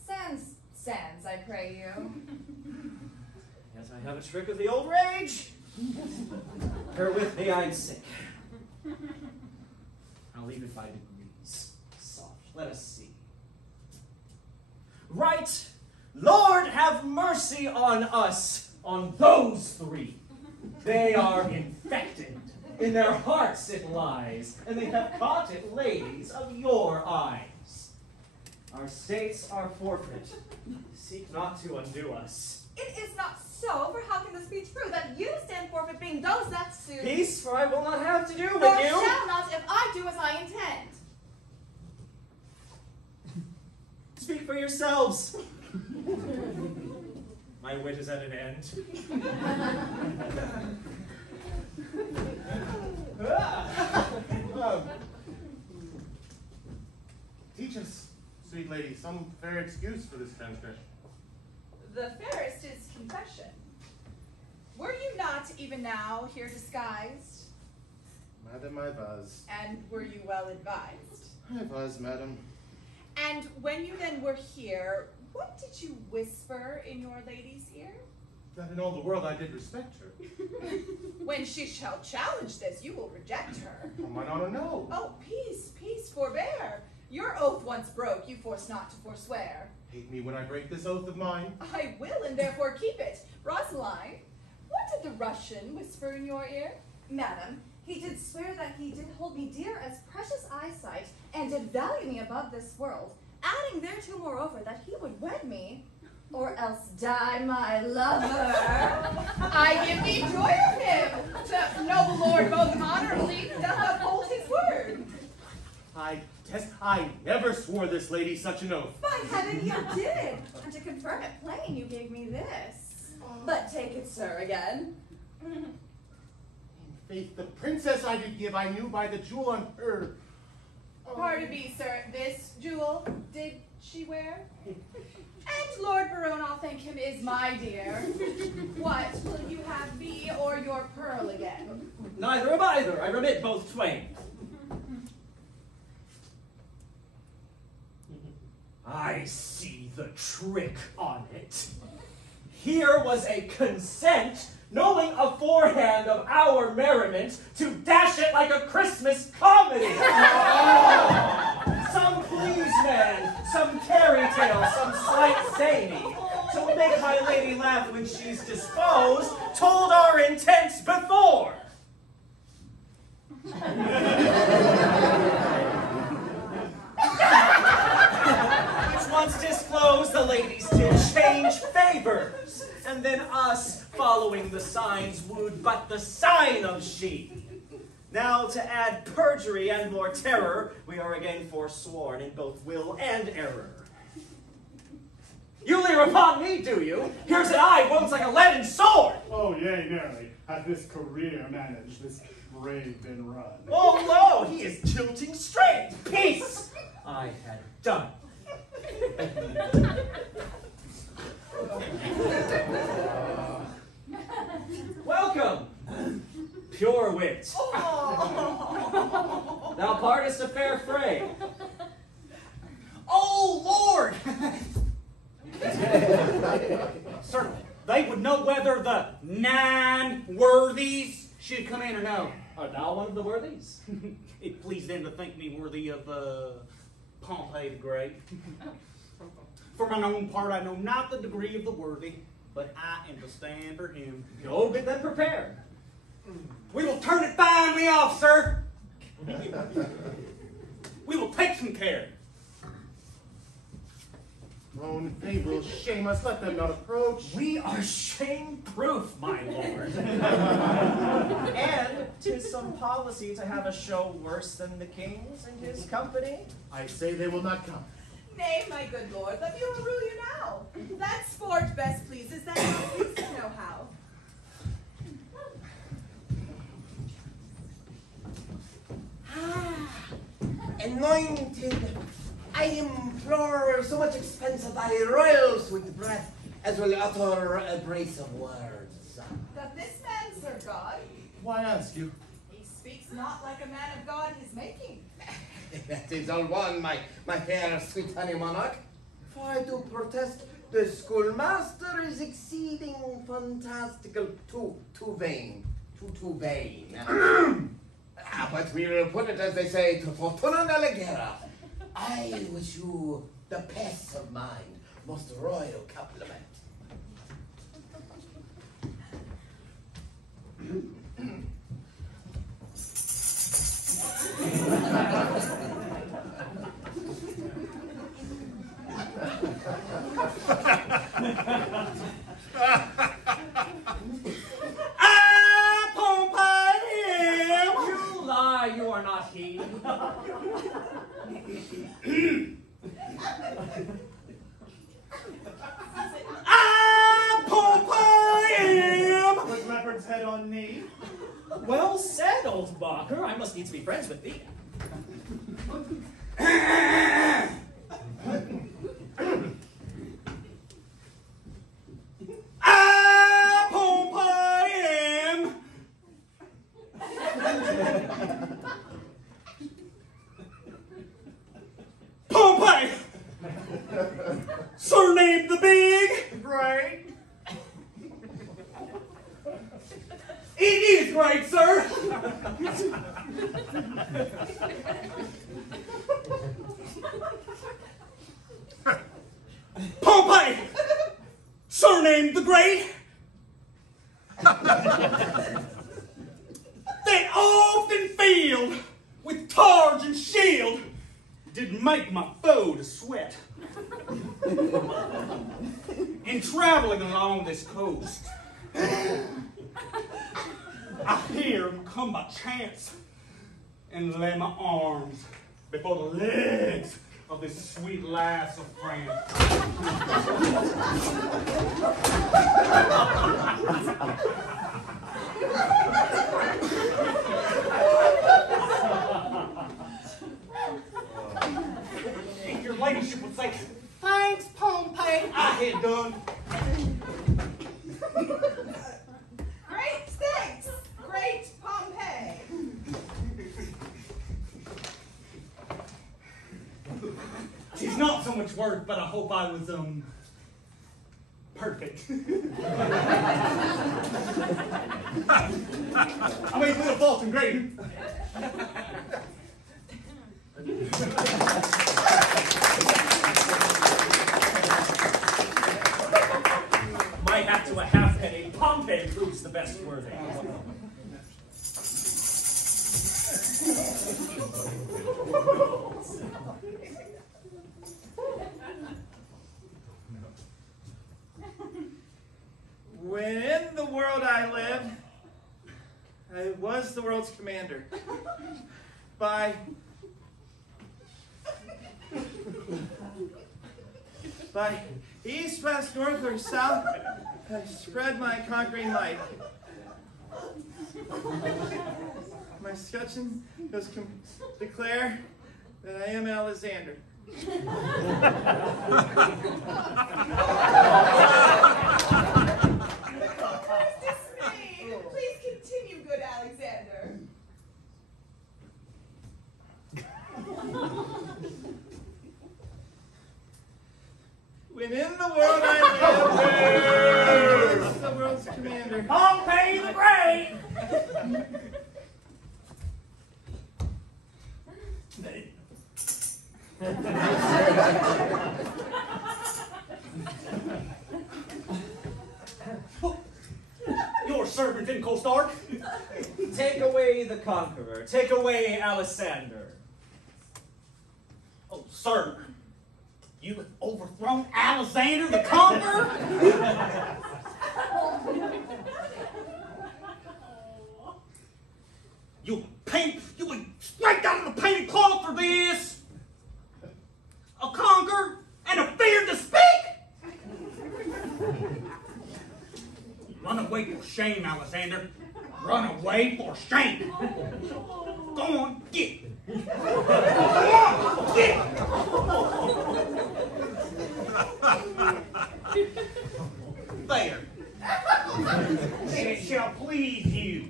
Sans, I pray you. Yet I have a trick of the old rage. Bear with me, I'm sick. I'll leave it by degrees. Soft, let us see. Right, Lord have mercy on us, on those three. They are infected. In their hearts it lies, and they have caught it, ladies of your eyes. Our states are forfeit. Seek not to undo us. It is not so, for how can this be true, that you stand forfeit being those that sue? Peace, for I will not have to do with Nor you. shall not if I do as I intend. Speak for yourselves. My wit is at an end. Teach us, sweet lady, some fair excuse for this transgression. The fairest is confession. Were you not even now here disguised? Madam, I was. And were you well advised? I was, madam. And when you then were here, what did you whisper in your lady's ear? That in all the world I did respect her. When she shall challenge this, you will reject her. On mine honor, no. Oh, peace, peace, forbear. Your oath once broke, you force not to forswear. Hate me when I break this oath of mine. I will, and therefore keep it. Rosaline, what did the Russian whisper in your ear? Madam, he did swear that he did hold me dear as precious eyesight, and did value me above this world, adding thereto moreover that he would wed me, or else die my lover. I give thee joy of him. The noble lord both honorably doth uphold his word. I never swore this lady such an oath. By heaven, you did, and to confirm it plain, you gave me this. But take it, sir, again. In faith, the princess I did give, I knew by the jewel on her. Pardon me, sir, this jewel did she wear? And Lord Baron, I'll thank him, is my dear. What, will you have me or your pearl again? Neither of either. I remit both twain. I see the trick on it. Here was a consent, knowing aforehand of our merriment, to dash it like a Christmas comedy. Some Please, man, some fairy tale, some slight zany, to make my lady laugh when she's disposed, told our intents before. Which once disclosed, the ladies did change favors, and then us, following the signs, wooed but the sign of she. Now, to add perjury and more terror, we are again forsworn in both will and error. You leer upon me, do you? Here's an eye wounds like a leaden sword. Oh, yea, nearly. Hath this career managed, this brave been run? Oh, lo, he is tilting straight. Peace! I had done. Welcome, pure wit. Thou partest a fair fray. Oh, Lord! Sir, they would know whether the 9 worthies should come in or no. Art thou one of the worthies? It pleased them to think me worthy of Pompey the Great. For mine own part, I know not the degree of the worthy, but I am to stand for him. Go get them prepared. We will turn it finely off, sir. We will take some care. Own they will shame us. Let them not approach. We are shame-proof, my lord. And 'tis some policy to have a show worse than the king's in his company. I say they will not come. Nay, my good lord, let me overrule you now. That sport best pleases that pleases know how. Anointed, I implore so much expense of thy royal sweet breath, as will utter a brace of words. Doth this man serve God? Why ask you? He speaks not like a man of God his making. That is all one, my fair sweet honey monarch. For I do protest, the schoolmaster is exceeding fantastical, too vain. Too vain. But we will put it as they say, to fortuna allegera. I wish you the peace of mind, most royal compliment. You lie, you are not he. With leopard's head on knee. Well said, old Barker. I must needs be friends with thee. Pompey! Surnamed the Big? Great. It is great, sir. Pompey! Surnamed the Great? That often field with targe and shield did make my foe to sweat. In traveling along this coast, I hear him come by chance and lay my arms before the legs of this sweet lass of France. If your ladyship would say, "Thanks, Pompey," I had done. Great thanks, great Pompey. Tis not so much work, but I hope I was, perfect. I made little faults and great. Pompey proves the best worthy. When in the world I lived, I was the world's commander. By east, west, north, or south, I spread my conquering might. My scutcheon does declare that I am Alexander. Please continue, good Alexander. When in the world I live, the world's commander. Pompey the Great! Your servant in Stark. Take away the conqueror. Take away Alexander. Oh, sir. You have overthrown Alexander the Conqueror? You would strike out of the painted cloth for this! A conquer and a fear to speak! Run away for shame, Alexander. Run away for shame. Go on, get. Go on, get. There. And it shall please you.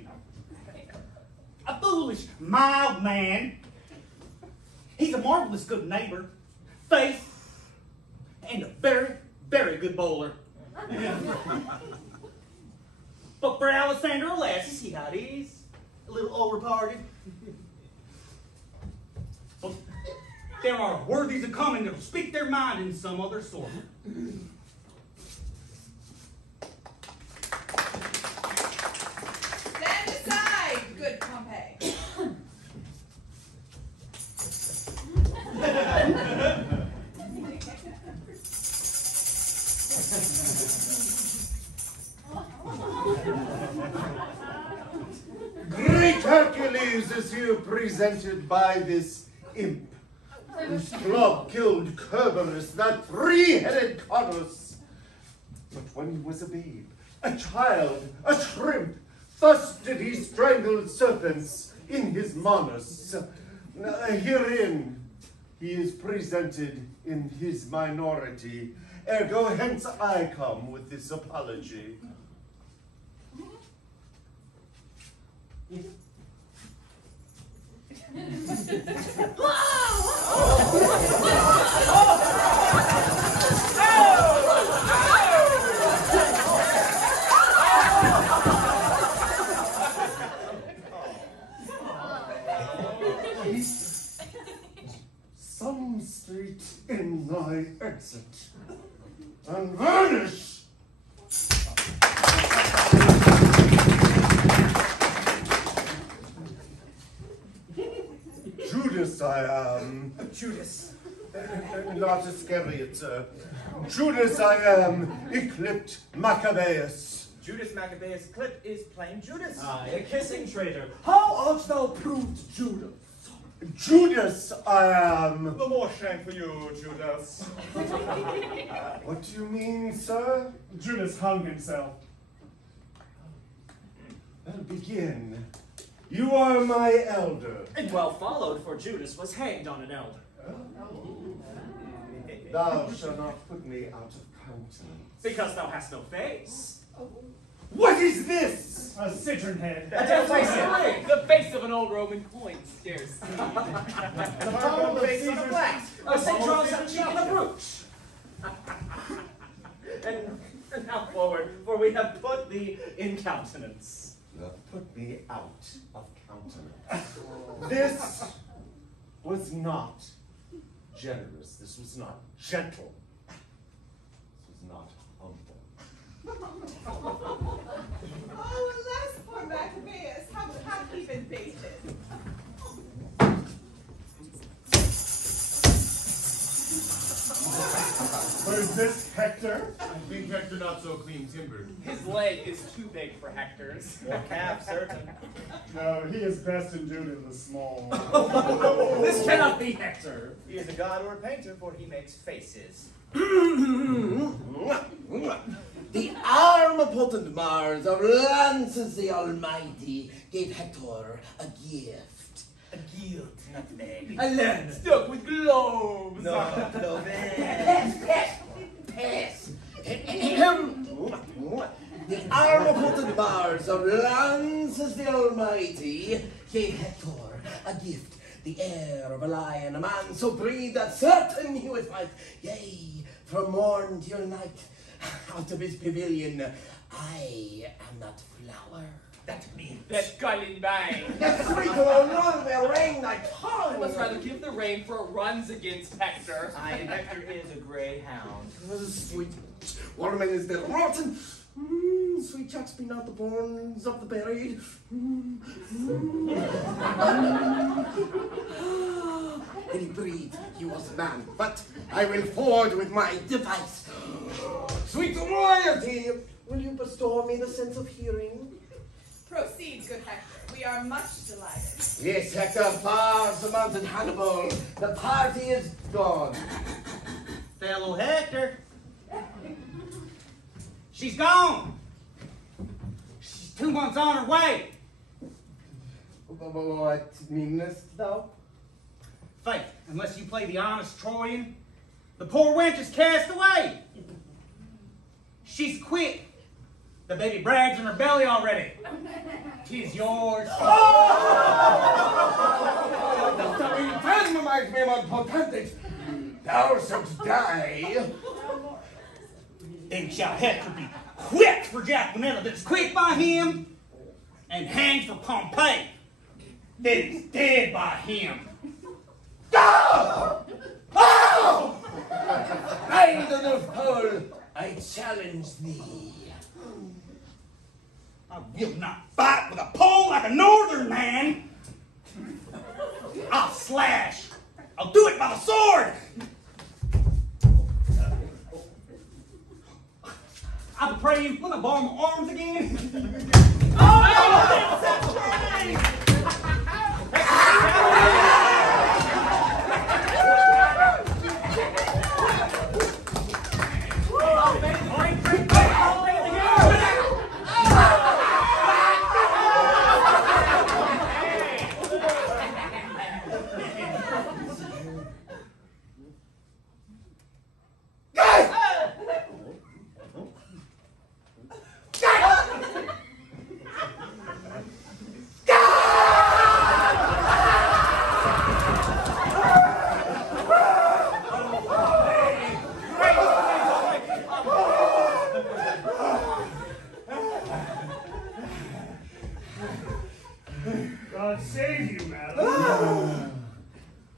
A foolish, mild man. He's a marvelous good neighbor, faith, and a very, very good bowler. But for Alexander, alas, you see how it is. A little overparted. But there are worthies of coming that will speak their mind in some other sort. Stand aside, good Pompey. Great Hercules is here presented by this imp, whose club killed Cerberus, that three-headed Conus. But when he was a babe, a child, a shrimp, thus did he strangle serpents in his manus. Herein he is presented in his minority, ergo hence I come with this apology. Some street in thy exit, and vanish! Judas I am. Judas. Not Iscariot, sir. Judas I am, eclipsed Maccabeus. Judas Maccabeus clip is plain Judas. Aye, a kissing traitor. How art thou proved Judas? Judas I am. The more shame for you, Judas. What do you mean, sir? Judas hung himself. Well, begin. You are my elder. And well followed, for Judas was hanged on an elder. Thou shalt not put me out of countenance. Because thou hast no face. What is this? A citron head. A dead face ring. The face of an old Roman coin, scarce. The marble face on a black. A St. Charles and cheek and a brooch. And now forward, for we have put thee in countenance. Put me out of countenance. This was not generous. This was not gentle. This was not humble. even baited. Or is this Hector? I think Hector not so clean timbered. His leg is too big for Hector's. More calf, certain. No, he is best endued in the small. This cannot be Hector. He is a god or a painter, for he makes faces. The arm-potent Mars of Lances the Almighty gave Hector a gift. A guild, nutmeg. A lamp stuck with gloves. No, cloves. Pass. The arm-potent Mars of Lances the Almighty gave Hector a gift. The air of a lion, a man so breathed that certain he would fight. Yea, from morn till night, out of his pavilion, I am that flower. That means. That gulling bang. That sweet will run the rain thy I tongue. must rather give the rein for runs against Hector. Aye, and Hector is a greyhound. Sweet woman is the rotten. Sweet chucks be not the bones of the buried. When he breathed, he was a man. But I will forward with my device. Sweet royalty, will you bestow me the sense of hearing? Proceed, good Hector. We are much delighted. Yes, Hector, far surmounted Hannibal. The party is gone. Fellow Hector. She's gone. She's 2 months on her way. What meanest thou? Faith, unless you play the honest Trojan, the poor wench is cast away. She's quit. The baby brags in her belly already. 'Tis yours. Thou shalt die. Then shall Hector be whipped for Jacquinetta that's quit by him, and hanged for Pompey that is dead by him. Go! Oh! Maiden of Pole, I challenge thee. I will not fight with a pole like a northern man. I'll slash. I'll do it by the sword. I pray you, let me borrow my arms again. God save you, madam.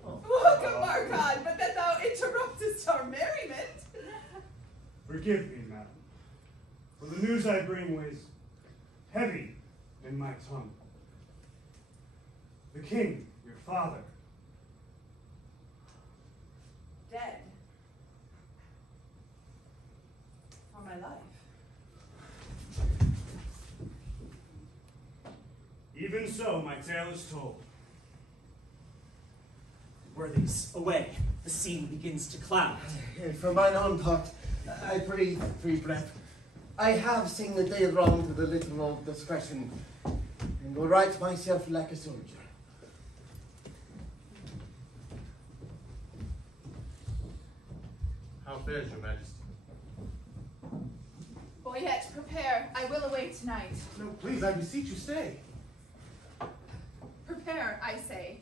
Welcome, our God, but that thou interruptest our merriment. Forgive me, madam, for the news I bring weighs heavy in my tongue. The king, your father, Dead. For my life. even so, my tale is told. Worthies, away. The scene begins to cloud. For mine own part, I breathe free breath. I have seen the day wrong with a little of discretion, and will right myself like a soldier. How fares your majesty? Boyette, prepare. I will away tonight. No, please, I beseech you, stay. Prepare, I say.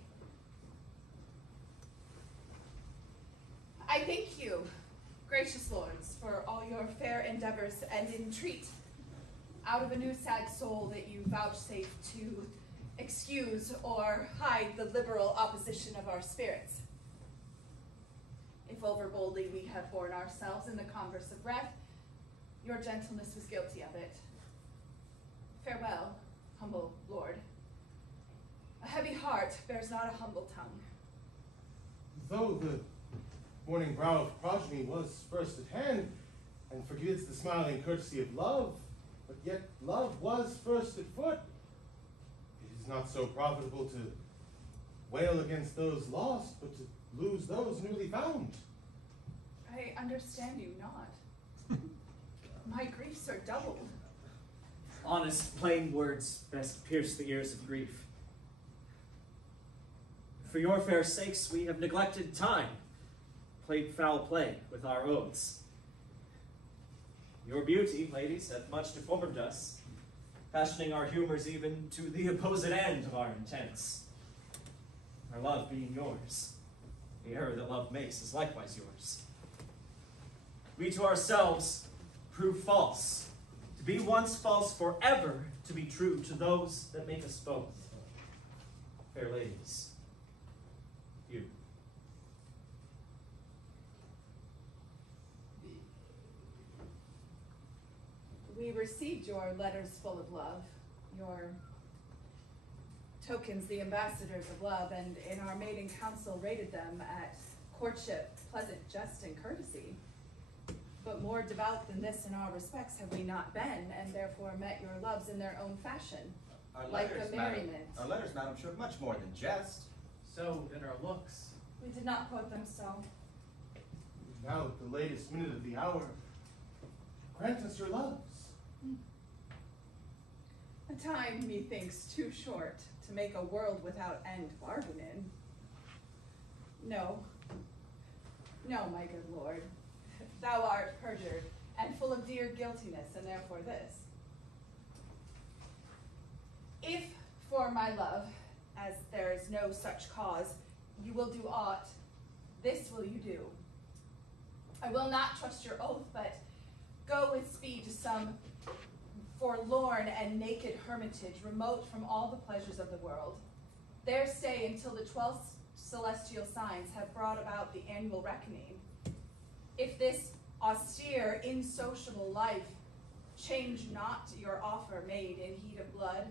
I thank you, gracious lords, for all your fair endeavors and entreat out of a new sad soul that you vouchsafe to excuse or hide the liberal opposition of our spirits. If over boldly we have borne ourselves in the converse of breath, your gentleness was guilty of it. Farewell, humble lord, heart bears not a humble tongue. Though the morning brow of progeny was first at hand, and forgives the smiling courtesy of love, but yet love was first at foot. It is not so profitable to wail against those lost, but to lose those newly found. I understand you not. My griefs are doubled. Honest, plain words best pierce the ears of grief. For your fair sakes, we have neglected time, played foul play with our oaths. Your beauty, ladies, hath much deformed us, fashioning our humors even to the opposite end of our intents. Our love being yours, the error that love makes is likewise yours. We to ourselves prove false, to be once false forever, to be true to those that make us both. Fair ladies, you. We received your letters full of love, your tokens, the ambassadors of love, and in our maiden council rated them at courtship, pleasant, just, and courtesy. But more devout than this in our respects have we not been, and therefore met your loves in their own fashion, like the merriment. Our letters, madam, showed much more than jest. So did our looks. We did not quote them so. Now at the latest minute of the hour, grant us your loves. A time, methinks, too short to make a world without end bargain in. No, no, my good lord. Thou art perjured and full of dear guiltiness, and therefore this. If for my love, as there is no such cause, you will do aught, this will you do. I will not trust your oath, but go with speed to some forlorn and naked hermitage, remote from all the pleasures of the world. There stay until the 12 celestial signs have brought about the annual reckoning. If this austere, insociable life change not your offer made in heat of blood,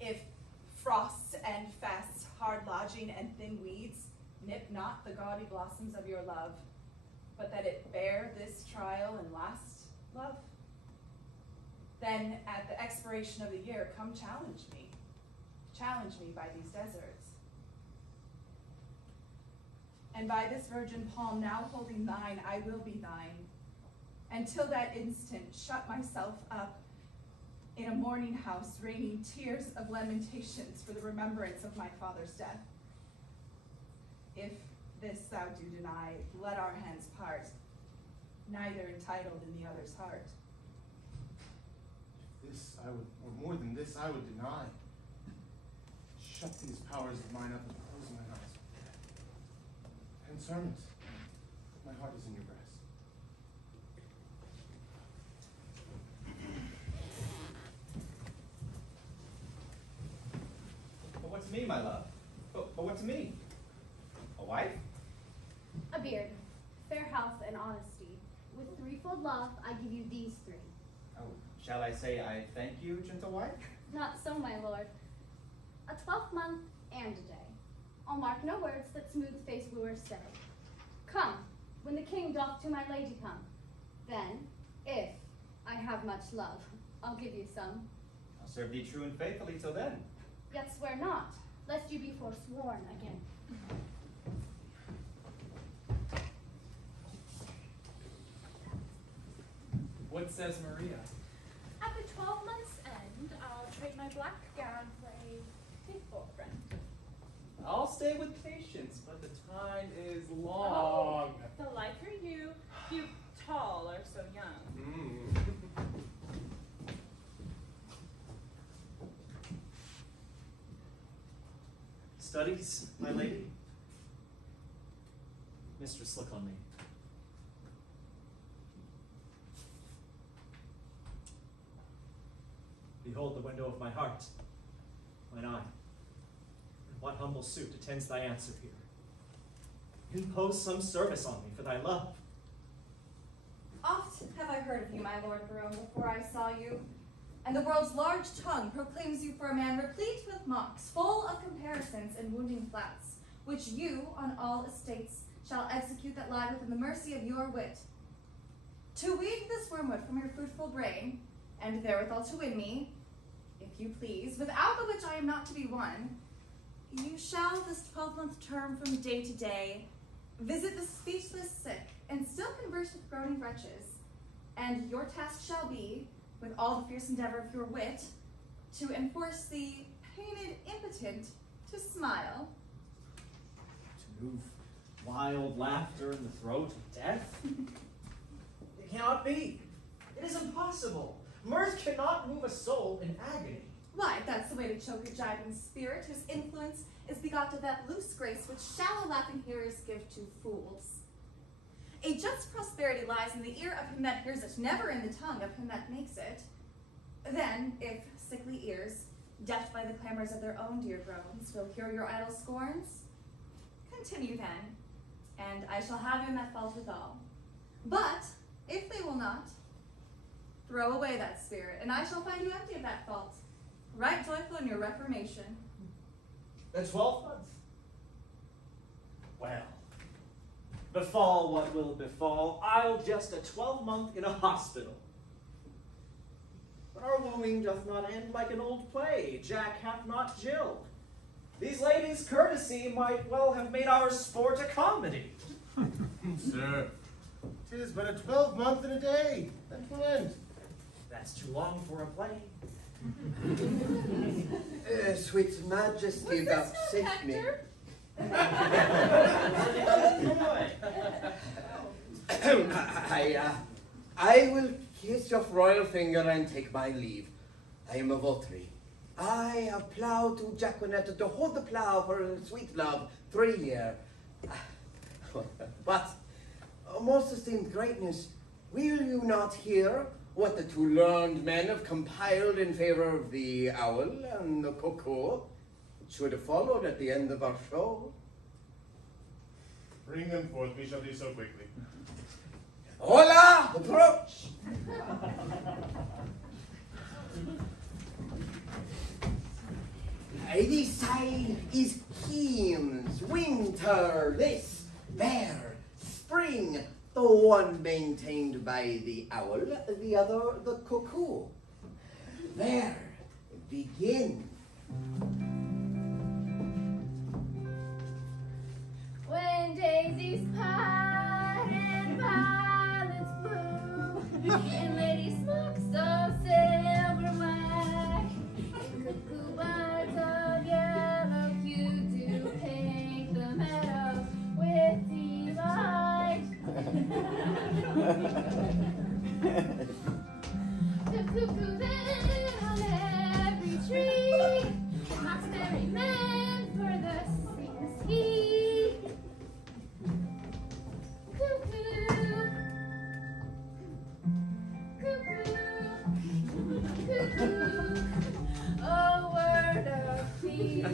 if frosts and fasts, hard lodging, and thin weeds nip not the gaudy blossoms of your love, but that it bear this trial and last love, then at the expiration of the year, come challenge me. Challenge me by these deserts. And by this virgin palm now holding thine, I will be thine. Until that instant, shut myself up in a mourning house, raining tears of lamentations for the remembrance of my father's death. If this thou do deny, let our hands part, neither entitled in the other's heart. This I would, or more than this, I would deny. Shut these powers of mine up and close my eyes. And sermons, my heart is in your breast. But what to me, my love? But what to me? A wife? A beard, fair health, and honesty. With threefold love, I give you these three. Oh, shall I say I thank you, gentle wife? Not so, my lord. A 12th month and a day. I'll mark no words that smooth-faced wooers say. Come, when the king doth to my lady come. Then, if I have much love, I'll give you some. I'll serve thee true and faithfully till then. Yet swear not, lest you be forsworn again. What says Maria? At the 12 months' end, I'll trade my black gown for a faithful friend. I'll stay with patience, but the time is long. Oh, the liker you tall are so young. Studies, my lady? Mistress, look on me. Behold the window of my heart, mine eye. And what humble suit attends thy answer here? Impose some service on me for thy love. Oft have I heard of you, my lord Barone, before I saw you, and the world's large tongue proclaims you for a man replete with mocks, full of comparisons and wounding flouts, which you, on all estates, shall execute that lie within the mercy of your wit. To weed this wormwood from your fruitful brain, and therewithal to win me, if you please, without the which I am not to be won, you shall this 12-month term from day to day visit the speechless sick, and still converse with groaning wretches, and your task shall be, with all the fierce endeavor of your wit, to enforce the pained impotent to smile. To move wild laughter in the throat of death? It cannot be. It is impossible. Mirth cannot move a soul in agony. Why, that's the way to choke a jibing spirit, whose influence is begot of that loose grace which shallow laughing hearers give to fools. A just prosperity lies in the ear of him that hears it, never in the tongue of him that makes it. Then, if sickly ears, deafed by the clamors of their own dear groans, will hear your idle scorns, continue then, and I shall have you in that fault withal. But, if they will not, throw away that spirit, and I shall find you empty of that fault, right joyful in your reformation. The 12 months? Well, befall what will befall, I'll just a 12-month in a hospital. But our wooing doth not end like an old play, Jack hath not Jill. These ladies' courtesy might well have made our sport a comedy. Sir, 'tis but a 12-month and a day. That will end. That's too long for a play. Sweet Majesty, vouchsafe me. I will kiss your royal finger and take my leave. I am a votary. I have plowed to Jaconetta to hold the plow for her sweet love 3 years. But, most esteemed greatness, will you not hear what the two learned men have compiled in favor of the owl and the cuckoo? It should have followed at the end of our show. Bring them forth, we shall do so quickly. Hola! Approach! This side is keen's, winter, this, bear, spring, the one maintained by the owl, the other the cuckoo. There, begin. When daisies part and violets bloom, and lady smocks of silver white, and cuckoo birds of yellow hue do paint the meadow with delight. The cuckoo then on every tree mocks merry men, for thus sings he. Cuckoo, cuckoo, cuckoo, a word of fear,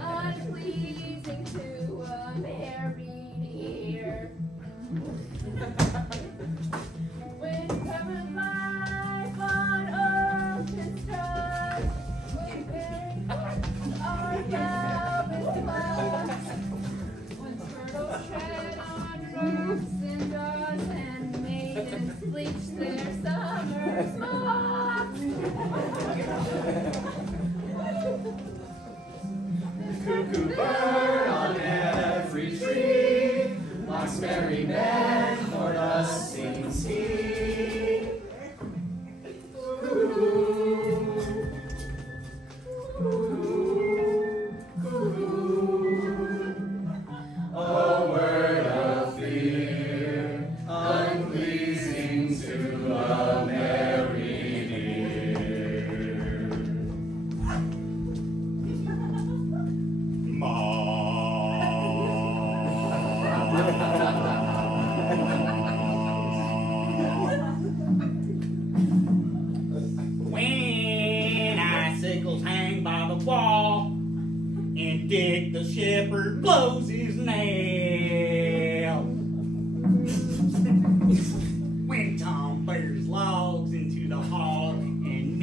unpleasing to a merry ear. When covered life on ocean strand, when bearing our velvet clouds, when turtles tread on roofs and doors, and maidens bleach their summer smocks. Cuckoo bird on every tree, mocks merry men, for thus sings he. Cuckoo, cuckoo, cuckoo, a word of fear, unpleasing to a merry ear. When icicles hang by the wall, and Dick the shepherd blows his nail. When Tom bears logs into the hall, and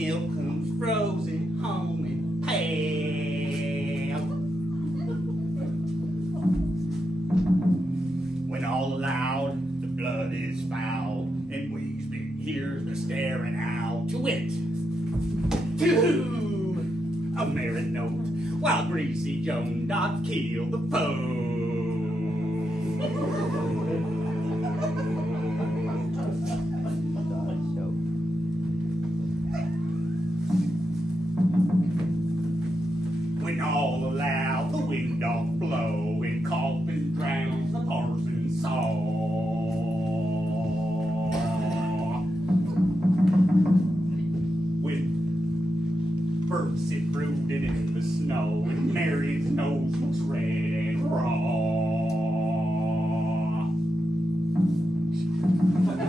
while Greasy Joan doth kill the foe. When all aloud the wind doth blow, and coffin drowns the parson's saw. When birds sit brooding in the snow, and Mary's nose looks red and raw.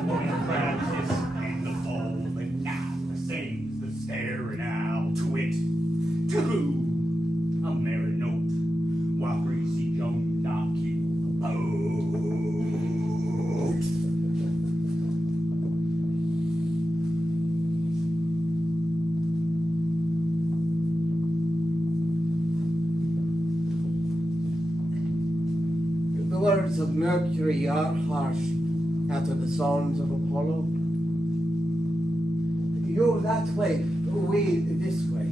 When Francis and the bold and now sings the staring owl to it, to who? A merry note, while Greasy Joan doth kill the boat. The words of Mercury are harsh after the songs of Apollo. You that way, we this way.